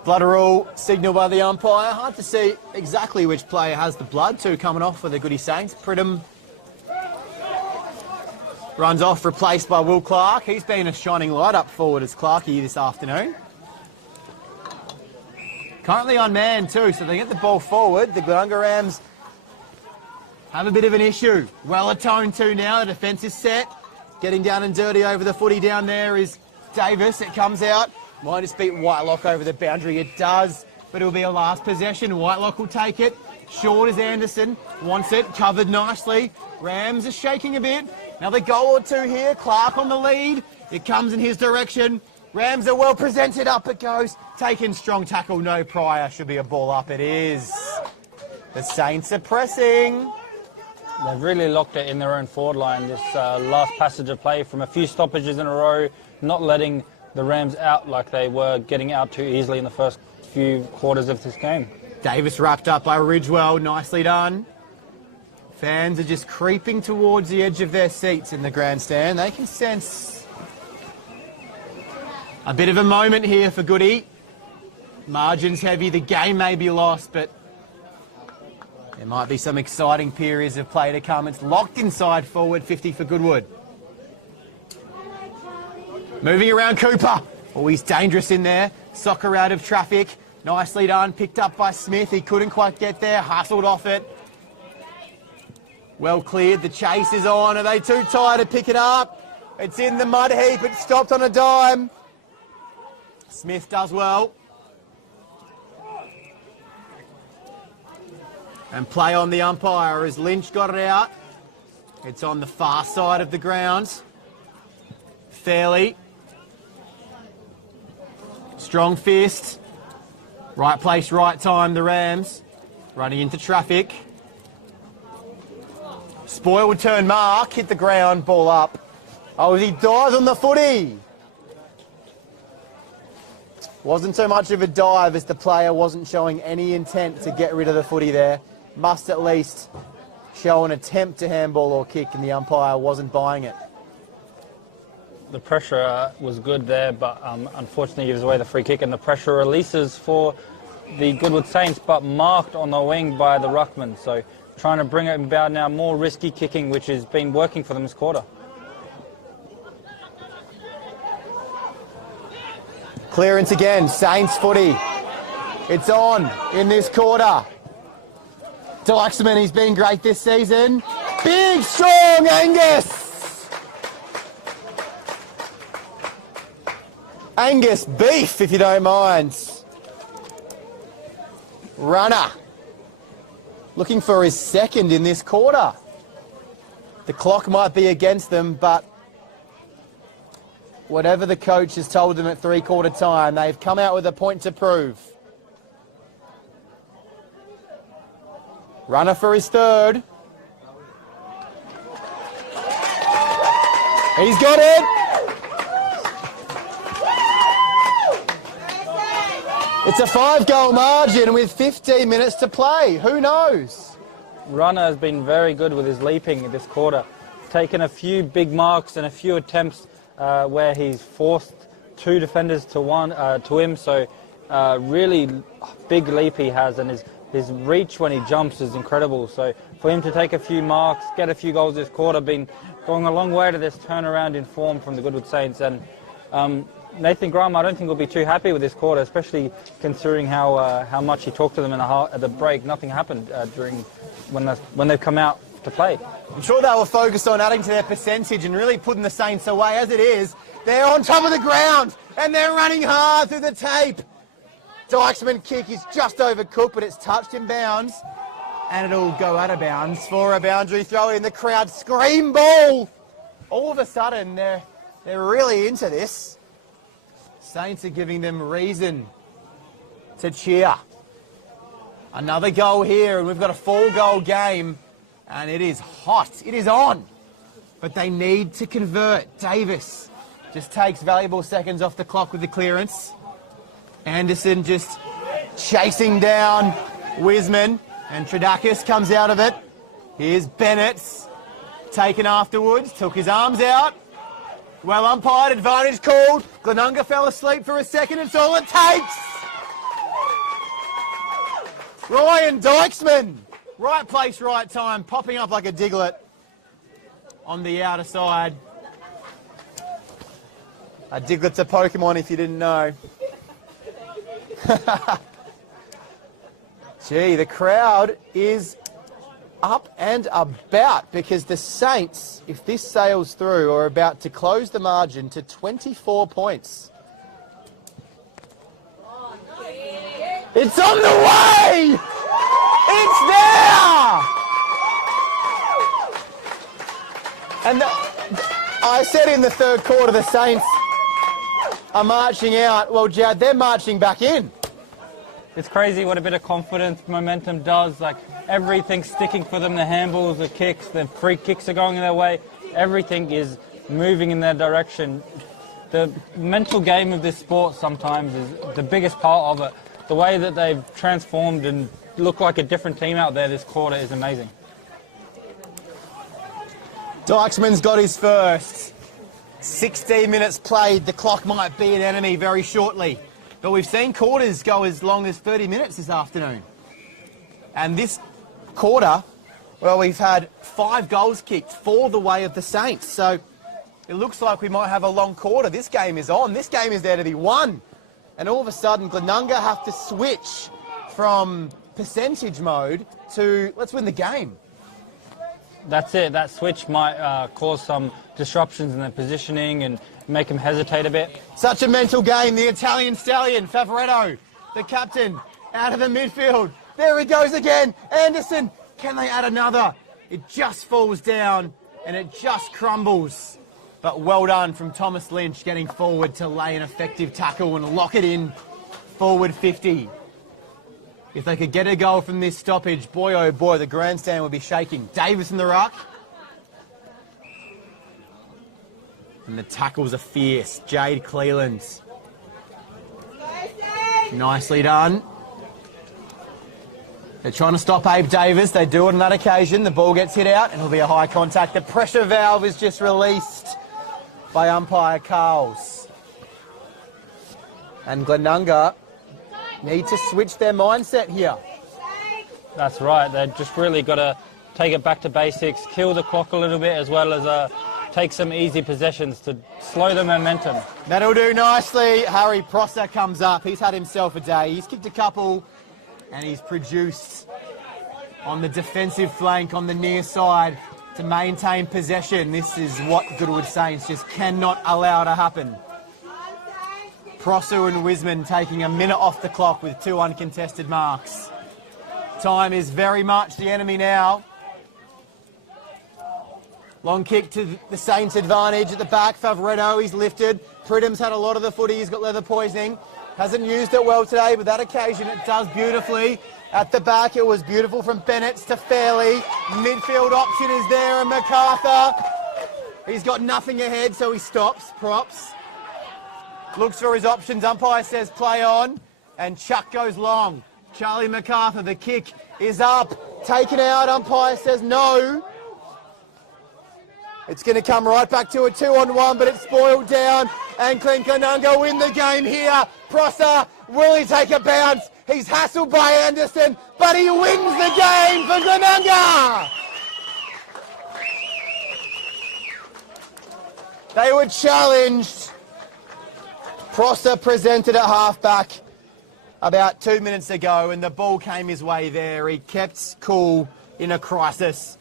Blood rule signal by the umpire. Hard to see exactly which player has the blood. Two coming off for the Goody Saints. Pridham runs off, replaced by Will Clark. He's been a shining light up forward as Clarkie this afternoon. Currently unmanned too, so they get the ball forward. The Glenunga Rams have a bit of an issue. Well atoned to now. The defence is set. Getting down and dirty over the footy down there is Davis. It comes out. Might just beat Whitelock over the boundary. It does, but it'll be a last possession. Whitelock will take it. Short as Anderson. Wants it. Covered nicely. Rams are shaking a bit. Another goal or two here. Clark on the lead. It comes in his direction. Rams are well presented. Up it goes. Taken strong tackle. No prior. Should be a ball up. It is. The Saints are pressing. They've really locked it in their own forward line. This last passage of play from a few stoppages in a row, not letting the Rams out like they were getting out too easily in the first few quarters of this game. Davis wrapped up by Ridgewell. Nicely done. Fans are just creeping towards the edge of their seats in the grandstand. They can sense a bit of a moment here for Goody. Margins heavy. The game may be lost, but there might be some exciting periods of play to come. It's locked inside forward 50 for Goodwood. Moving around Cooper. Oh, he's dangerous in there. Soccer out of traffic. Nicely done. Picked up by Smith. He couldn't quite get there. Hustled off it. Well cleared. The chase is on. Are they too tired to pick it up? It's in the mud heap. It stopped on a dime. Smith does well. And play on the umpire as Lynch got it out. It's on the far side of the ground. Fairly. Strong fist. Right place, right time, the Rams. Running into traffic. Spoil would turn mark, hit the ground, ball up. Oh, he dives on the footy. Wasn't so much of a dive as the player wasn't showing any intent to get rid of the footy there. Must at least show an attempt to handball or kick, and the umpire wasn't buying it. The pressure was good there, but unfortunately gives away the free kick, and the pressure releases for the Goodwood Saints, but marked on the wing by the ruckman. So trying to bring it about now, more risky kicking, which has been working for them this quarter. Clearance again, Saints footy. It's on in this quarter. Dykesman, he's been great this season. Big, strong Angus. Angus beef, if you don't mind. Runner. Looking for his second in this quarter. The clock might be against them, but whatever the coach has told them at three-quarter time, they've come out with a point to prove. Runner for his third. He's got it. It's a 5-goal margin with 15 minutes to play. Who knows? Runner has been very good with his leaping this quarter. Taken a few big marks and a few attempts where he's forced two defenders to him. So really big leap he has, and his reach when he jumps is incredible. So for him to take a few marks, get a few goals this quarter, been going a long way to this turnaround in form from the Goodwood Saints. And Nathan Graham, I don't think will be too happy with this quarter, especially considering how much he talked to them at the break. Nothing happened during when they've come out to play. I'm sure they were focused on adding to their percentage and really putting the Saints away. As it is, they're on top of the ground and they're running hard through the tape. Dykesman kick is just overcooked, but it's touched in bounds, and it'll go out of bounds for a boundary throw in. The crowd scream ball. All of a sudden, they're really into this. Saints are giving them reason to cheer. Another goal here, and we've got a 4-goal game, and it is hot. It is on. But they need to convert. Davis just takes valuable seconds off the clock with the clearance. Anderson just chasing down Wiseman, and Tredakis comes out of it. Here's Bennett's taken afterwards, took his arms out. Well umpired, advantage called. Glenunga fell asleep for a second, it's all it takes. Ryan Dykesman, right place, right time, popping up like a Diglett on the outer side. A Diglett's a Pokemon if you didn't know. Gee, the crowd is up and about because the Saints, if this sails through, are about to close the margin to 24 points. It's on the way! It's there! And I said in the third quarter the Saints are marching out. Well, Jad, they're marching back in. It's crazy what a bit of confidence, momentum does. Like, everything's sticking for them. The handballs, the kicks, the free kicks are going their way. Everything is moving in their direction. The mental game of this sport sometimes is the biggest part of it. The way that they've transformed and look like a different team out there this quarter is amazing. Dykesman's got his first. 16 minutes played. The clock might be an enemy very shortly. But we've seen quarters go as long as 30 minutes this afternoon. And this quarter, well, we've had 5 goals kicked for the way of the Saints. So it looks like we might have a long quarter. This game is on. This game is there to be won. And all of a sudden, Glenunga have to switch from percentage mode to let's win the game. That's it. That switch might cause some disruptions in their positioning and make them hesitate a bit. Such a mental game. The Italian stallion, Favoretto, the captain, out of the midfield. There he goes again. Anderson, can they add another? It just falls down and it just crumbles. But well done from Thomas Lynch getting forward to lay an effective tackle and lock it in forward 50. If they could get a goal from this stoppage, boy oh boy, the grandstand would be shaking. Davis in the ruck. And the tackles are fierce. Jade Cleland. Nicely done. They're trying to stop Abe Davis. They do it on that occasion. The ball gets hit out and it'll be a high contact. The pressure valve is just released by umpire Carls. And Glenunga need to switch their mindset here. That's right. They've just really got to take it back to basics, kill the clock a little bit, as well as take some easy possessions to slow the momentum. That'll do nicely. Harry Prosser comes up. He's had himself a day. He's kicked a couple and he's produced on the defensive flank on the near side to maintain possession. This is what Goodwood Saints just cannot allow to happen. Prosser and Wiseman taking a minute off the clock with 2 uncontested marks. Time is very much the enemy now. Long kick to the Saints' advantage at the back. Favoretto, he's lifted. Pridham's had a lot of the footy. He's got leather poisoning. Hasn't used it well today, but that occasion it does beautifully. At the back, it was beautiful from Bennett to Fairley. Midfield option is there, and MacArthur. He's got nothing ahead, so he stops. Props. Looks for his options. Umpire says play on, and Chuck goes long. Charlie MacArthur, the kick is up. Taken out. Umpire says no. It's going to come right back to a 2-on-1, but it's spoiled down. And Glenunga win the game here. Prosser, will he take a bounce? He's hassled by Anderson, but he wins the game for Glenunga. They were challenged. Prosser presented at halfback about 2 minutes ago, and the ball came his way there. He kept cool in a crisis,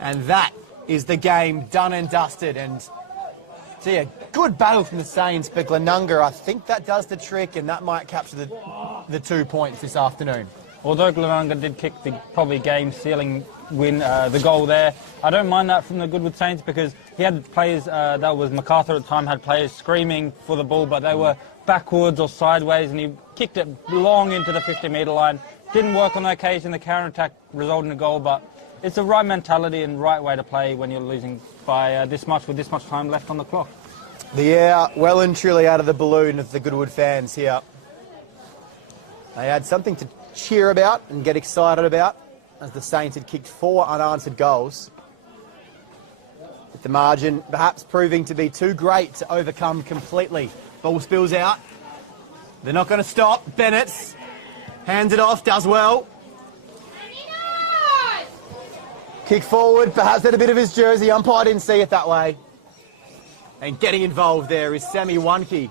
and that is the game done and dusted. And see, a good battle from the Saints, but Glenunga, I think that does the trick, and that might capture the 2 points this afternoon. Although Glenunga did kick the probably game-sealing win, the goal there, I don't mind that from the Goodwood Saints because he had players, that was MacArthur at the time, had players screaming for the ball, but they were backwards or sideways, and he kicked it long into the 50-metre line. Didn't work on the occasion. The counter-attack resulted in a goal, but it's the right mentality and right way to play when you're losing by this much with this much time left on the clock. The air well and truly out of the balloon of the Goodwood fans here. They had something to cheer about and get excited about as the Saints had kicked 4 unanswered goals. With the margin perhaps proving to be too great to overcome completely. Ball spills out. They're not going to stop. Bennett's hands it off, does well. Kick forward, perhaps had a bit of his jersey. Umpire didn't see it that way. And getting involved there is Sammy Wanke.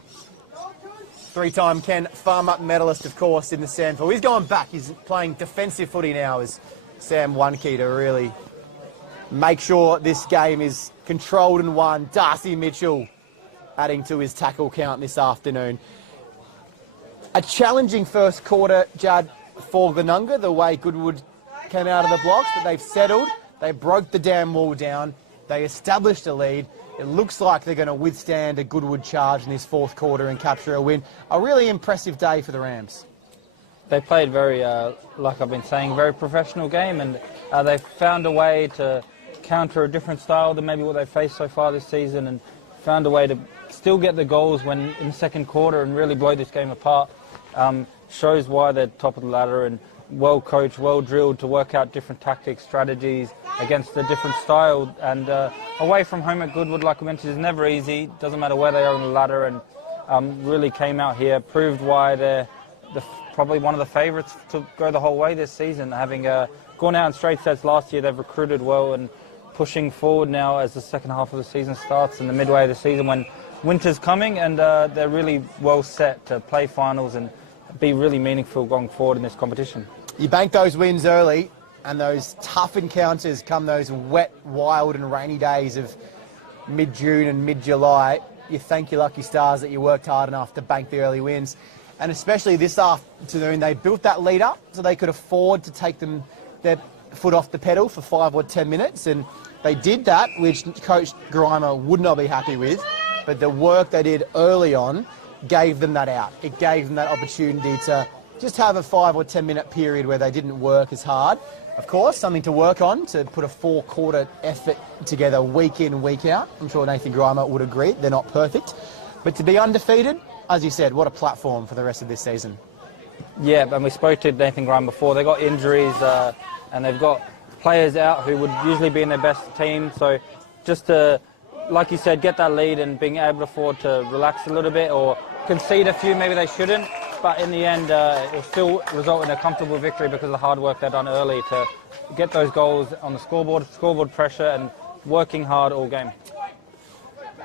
3-time Ken Farmer medalist, of course, in the SANFL. He's gone back. He's playing defensive footy now as Sam Wanke to really make sure this game is controlled and won. Darcy Mitchell adding to his tackle count this afternoon. A challenging first quarter, Jad, for Glenunga, the way Goodwood came out of the blocks, but they've settled. They broke the damn wall down. They established a lead. It looks like they're going to withstand a Goodwood charge in this fourth quarter and capture a win. A really impressive day for the Rams. They played very, like I've been saying, very professional game, and they found a way to counter a different style than maybe what they've faced so far this season, and found a way to still get the goals when in the second quarter and really blow this game apart. Shows why they're top of the ladder and well coached, well drilled to work out different tactics, strategies against a different style. And away from home at Goodwood, like I mentioned, is never easy. Doesn't matter where they are on the ladder, and really came out here, proved why they're probably one of the favourites to go the whole way this season. Having gone out in straight sets last year, they've recruited well and pushing forward now as the second half of the season starts and the midway of the season when winter's coming, and they're really well set to play finals and be really meaningful going forward in this competition. You bank those wins early, and those tough encounters come those wet, wild and rainy days of mid-June and mid-July. You thank your lucky stars that you worked hard enough to bank the early wins. And especially this afternoon, they built that lead up so they could afford to take their foot off the pedal for 5 or 10 minutes. And they did that, which Coach Grimer would not be happy with. But the work they did early on gave them that out. It gave them that opportunity to just have a 5 or 10 minute period where they didn't work as hard. Of course, something to work on, to put a 4-quarter effort together week in, week out. I'm sure Nathan Grimer would agree. They're not perfect. But to be undefeated, as you said, what a platform for the rest of this season. Yeah, and we spoke to Nathan Grimer before. They've got injuries and they've got players out who would usually be in their best team. So just to, like you said, get that lead and being able to afford to relax a little bit or concede a few, maybe they shouldn't. But in the end, it will still result in a comfortable victory because of the hard work they've done early to get those goals on the scoreboard pressure and working hard all game.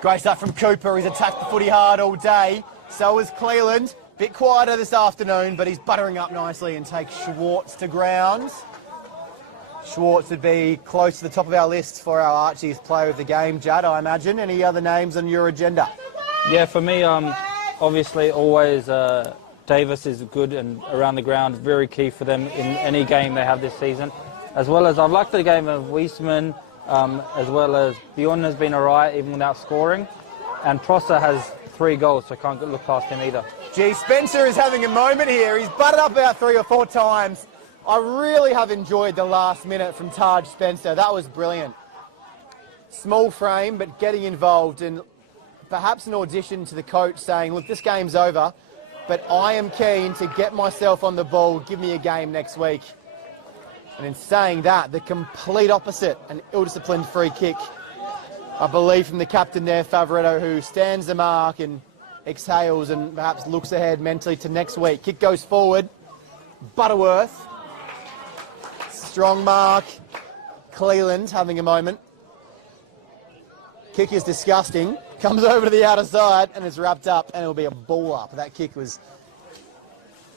Great stuff from Cooper. He's attacked the footy hard all day. So is Cleland. Bit quieter this afternoon, but he's buttering up nicely and takes Schwartz to ground. Schwartz would be close to the top of our list for our Archie's player of the game, Judd, I imagine. Any other names on your agenda? Yeah, for me, obviously always Davis is good and around the ground, very key for them in any game they have this season. As well as I've liked the game of Wiesman, as well as Bjorn has been alright even without scoring. And Prosser has 3 goals, so I can't look past him either. Gee, Spencer is having a moment here. He's butted up about 3 or 4 times. I really have enjoyed the last minute from Taj Spencer. That was brilliant. Small frame, but getting involved, and perhaps an audition to the coach saying, look, this game's over, but I am keen to get myself on the ball, give me a game next week. And in saying that, the complete opposite, an ill-disciplined free kick, I believe, from the captain there, Favoretto, who stands the mark and exhales and perhaps looks ahead mentally to next week. Kick goes forward. Butterworth. Strong mark. Cleland having a moment. Kick is disgusting. Comes over to the outer side and is wrapped up, and it'll be a ball up. That kick was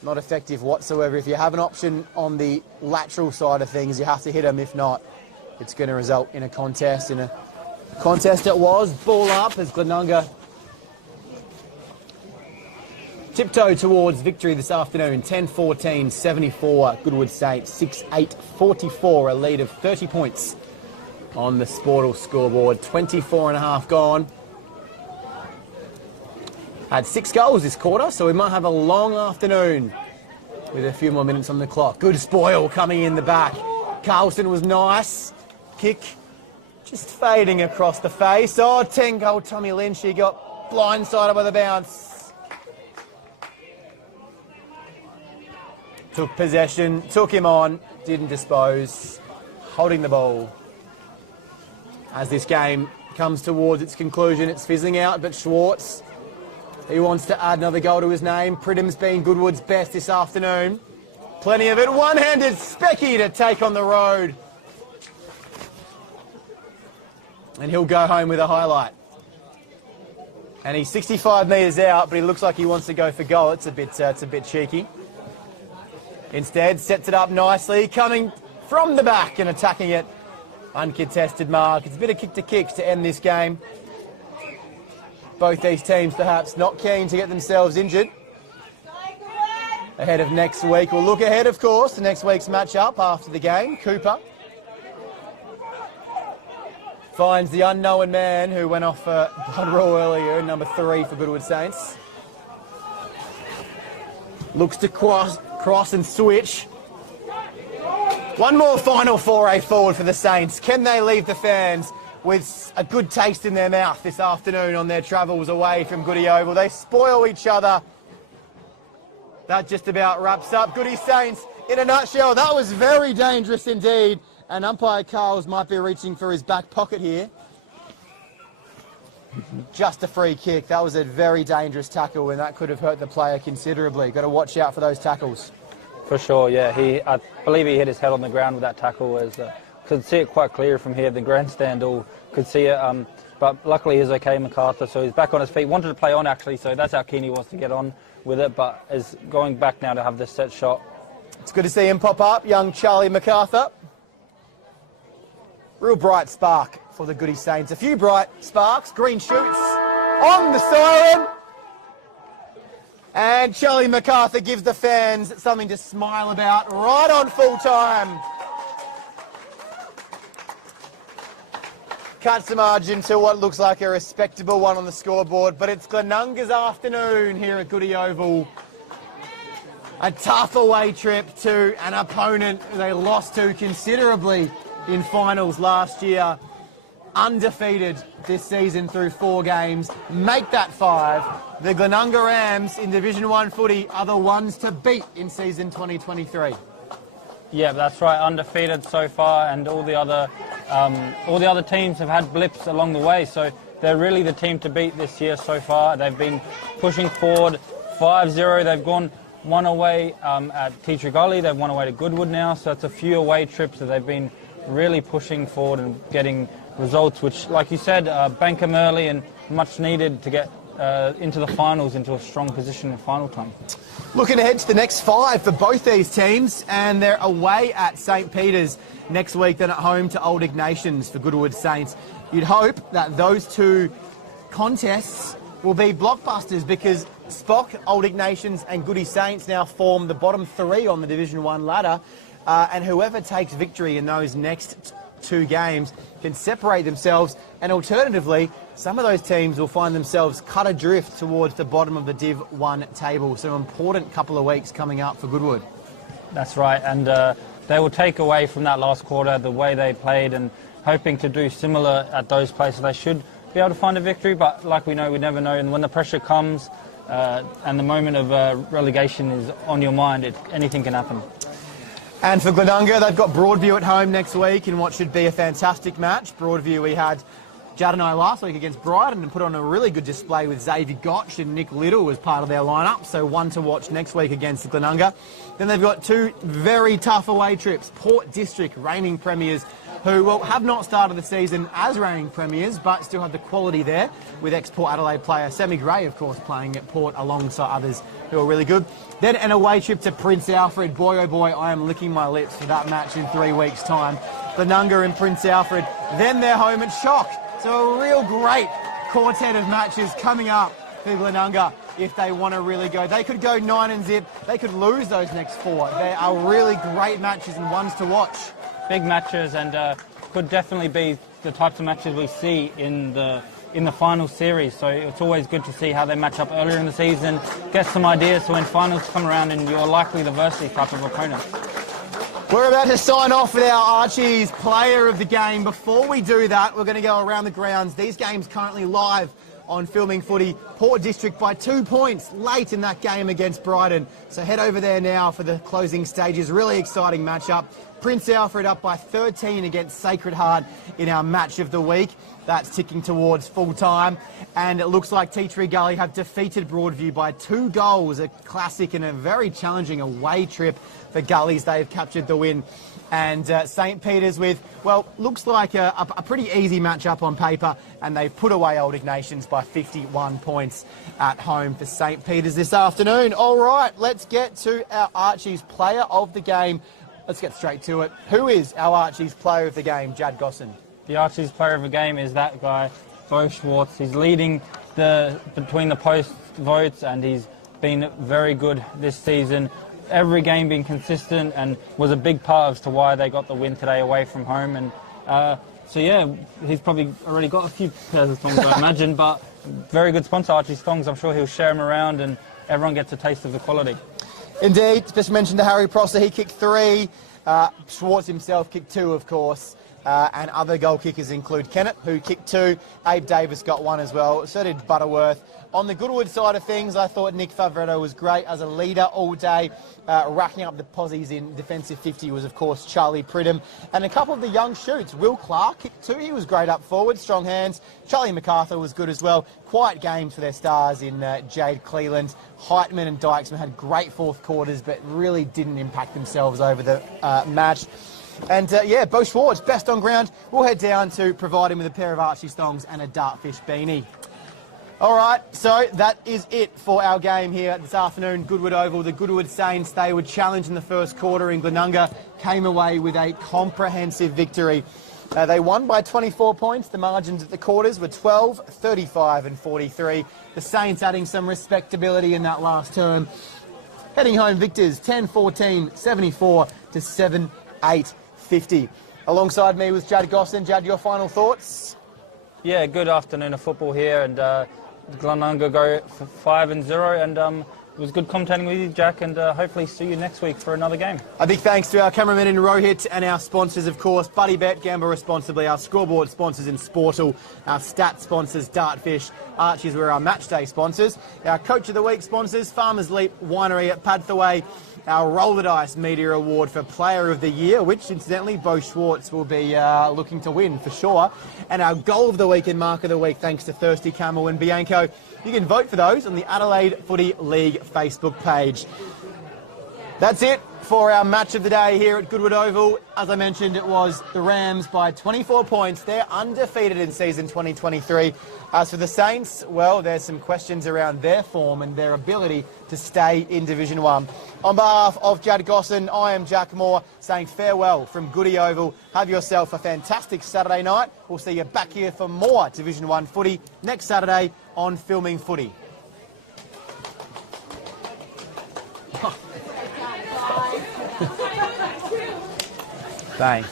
not effective whatsoever. If you have an option on the lateral side of things, you have to hit them. If not, it's going to result in a contest. In a contest it was. Ball up as Glenunga tiptoe towards victory this afternoon. 10-14, 74. Goodwood Saints 6-8, 44. A lead of 30 points on the Sportal scoreboard. 24 and a half gone. Had 6 goals this quarter, so we might have a long afternoon with a few more minutes on the clock. Good spoil coming in the back. Carlson was nice. Kick just fading across the face. Oh, 10-goal Tommy Lynch. He got blindsided by the bounce. Took possession, took him on, didn't dispose. Holding the ball. As this game comes towards its conclusion, it's fizzling out, but Schwartz, he wants to add another goal to his name. Pridham's been Goodwood's best this afternoon. Plenty of it. One-handed Specky to take on the road. And he'll go home with a highlight. And he's 65 metres out, but he looks like he wants to go for goal. It's a bit cheeky. Instead, sets it up nicely, coming from the back and attacking it. Uncontested mark. It's a bit of kick to end this game. Both these teams perhaps not keen to get themselves injured. Ahead of next week. We'll look ahead, of course, to next week's match-up after the game. Cooper finds the unknown man who went off for blood roll earlier, number 3 for Goodwood Saints. Looks to cross and switch. One more final foray forward for the Saints. Can they leave the fans with a good taste in their mouth this afternoon on their travels away from Goodwood Oval? They spoil each other. That just about wraps up Goodwood Saints in a nutshell. That was very dangerous indeed. And umpire Carls might be reaching for his back pocket here. Just a free kick. That was a very dangerous tackle, and that could have hurt the player considerably. Got to watch out for those tackles. For sure, yeah. I believe he hit his head on the ground with that tackle. Could see it quite clear from here. The grandstand all could see it. But luckily he's okay, MacArthur, so he's back on his feet. Wanted to play on, actually, so that's how keen he was to get on with it, but is going back now to have this set shot. It's good to see him pop up, young Charlie MacArthur. Real bright spark for the Goodwood Saints. A few bright sparks, green shoots on the siren. And Charlie MacArthur gives the fans something to smile about right on full time. Cuts the margin to what looks like a respectable one on the scoreboard, but it's Glenunga's afternoon here at Goodwood Oval. A tough away trip to an opponent they lost to considerably in finals last year. Undefeated this season through 4 games. Make that 5. The Glenunga Rams in Division 1 footy are the ones to beat in season 2023. Yeah, that's right. Undefeated so far, and all the other teams have had blips along the way. So they're really the team to beat this year so far. They've been pushing forward 5-0. They've gone 1 away at Teacher Gully. They've 1 away to Goodwood now. So it's a few away trips that they've been really pushing forward and getting results, which, like you said, bank them early and much needed to get into the finals, into a strong position in final time. Looking ahead to the next 5 for both these teams, and they're away at St Peter's next week, then at home to Old Ignatians for Goodwood Saints. You'd hope that those 2 contests will be blockbusters, because Spock, Old Ignatians and Goodwood Saints now form the bottom 3 on the Division 1 ladder, and whoever takes victory in those next 2 games can separate themselves, and alternatively some of those teams will find themselves cut adrift towards the bottom of the Div 1 table. So an important couple of weeks coming up for Goodwood. That's right, and they will take away from that last quarter the way they played, and hoping to do similar at those places. They should be able to find a victory, but like we know, we never know, and when the pressure comes and the moment of relegation is on your mind, anything can happen. And for Glenunga, they've got Broadview at home next week in what should be a fantastic match. Broadview, we had Judd and I last week against Brighton and put on a really good display with Xavier Gotch and Nick Little as part of their lineup. So one to watch next week against Glenunga. Then they've got 2 very tough away trips. Port District, reigning premiers, who have not started the season as reigning premiers, but still have the quality there, with ex-Port Adelaide player Sammy Gray, of course, playing at Port alongside others who are really good. Then an away trip to Prince Alfred. Boy, oh boy, I am licking my lips for that match in 3 weeks' time. Glenunga and Prince Alfred. Then they're home at Shock. So a real great quartet of matches coming up for Glenunga if they want to really go. They could go 9-0. They could lose those next 4. They are really great matches and ones to watch. Big matches, and could definitely be the types of matches we see in in the final series. So it's always good to see how they match up earlier in the season, get some ideas so when finals come around and you're likely to verse these type of opponents. We're about to sign off with our Archie's player of the game. Before we do that, we're going to go around the grounds. These games currently live on Filming Footy. Port District by 2 points late in that game against Brighton. So head over there now for the closing stages. Really exciting matchup. Prince Alfred up by 13 against Sacred Heart in our match of the week. That's ticking towards full time. And it looks like Tea Tree Gully have defeated Broadview by 2 goals. A classic and a very challenging away trip for Gullies. They've captured the win. And St Peter's with, well, looks like a pretty easy matchup on paper, and they've put away Old Ignatians by 51 points at home for St Peter's this afternoon. All right, let's get to our Archie's player of the game. Let's get straight to it. Who is our Archie's player of the game, Jad Gosson? The Archie's player of the game is that guy, Bo Schwartz. He's leading the between the post votes, and he's been very good this season. Every game being consistent, and was a big part as to why they got the win today away from home. And so yeah, he's probably already got a few pairs of thongs, I imagine, but very good sponsor, Archie's Thongs. I'm sure he'll share them around and everyone gets a taste of the quality. Indeed, special mention to Harry Prosser. He kicked 3. Schwartz himself kicked 2, of course. And other goal kickers include Kennett, who kicked 2. Abe Davis got 1 as well. So did Butterworth. On the Goodwood side of things, I thought Nick Favretto was great as a leader all day. Racking up the posies in defensive 50 was, of course, Charlie Pridham. And a couple of the young shoots. Will Clark kicked 2. He was great up forward, strong hands. Charlie MacArthur was good as well. Quiet games for their stars in Jade Cleland. Heitman and Dykesman had great fourth quarters, but really didn't impact themselves over the match. And yeah, Bo Schwartz, best on ground. We'll head down to provide him with a pair of Archie's thongs and a Dartfish beanie. All right, so that is it for our game here this afternoon, Goodwood Oval. The Goodwood Saints, they were challenged in the first quarter in Glenunga, came away with a comprehensive victory. They won by 24 points. The margins at the quarters were 12, 35 and 43. The Saints adding some respectability in that last term. Heading home victors, 10-14, 74 to 7-8. 50. Alongside me was Jad Gosson. Jad, your final thoughts? Yeah, good afternoon of football here, and Glenunga go for 5-0, and it was good commentating with you, Jack, and hopefully see you next week for another game. A big thanks to our cameraman in Rohit and our sponsors, of course, Buddy Bet, Gamble Responsibly, our scoreboard sponsors in Sportal, our stat sponsors, Dartfish, Archie's were our match day sponsors, our Coach of the Week sponsors, Farmers Leap Winery at Padthaway, our Roll the Dice Media Award for Player of the Year, which incidentally Bo Schwartz will be looking to win for sure, and our Goal of the Week and Mark of the Week thanks to Thirsty Camel and Bianco. You can vote for those on the Adelaide Footy League Facebook page. That's it for our match of the day here at Goodwood Oval. As I mentioned, it was the Rams by 24 points. They're undefeated in season 2023. As for the Saints, well, there's some questions around their form and their ability to stay in Division 1. On behalf of Jad Gosson, I am Jack Moore saying farewell from Goodie Oval. Have yourself a fantastic Saturday night. We'll see you back here for more Division 1 footy next Saturday on Filming Footy. Bang.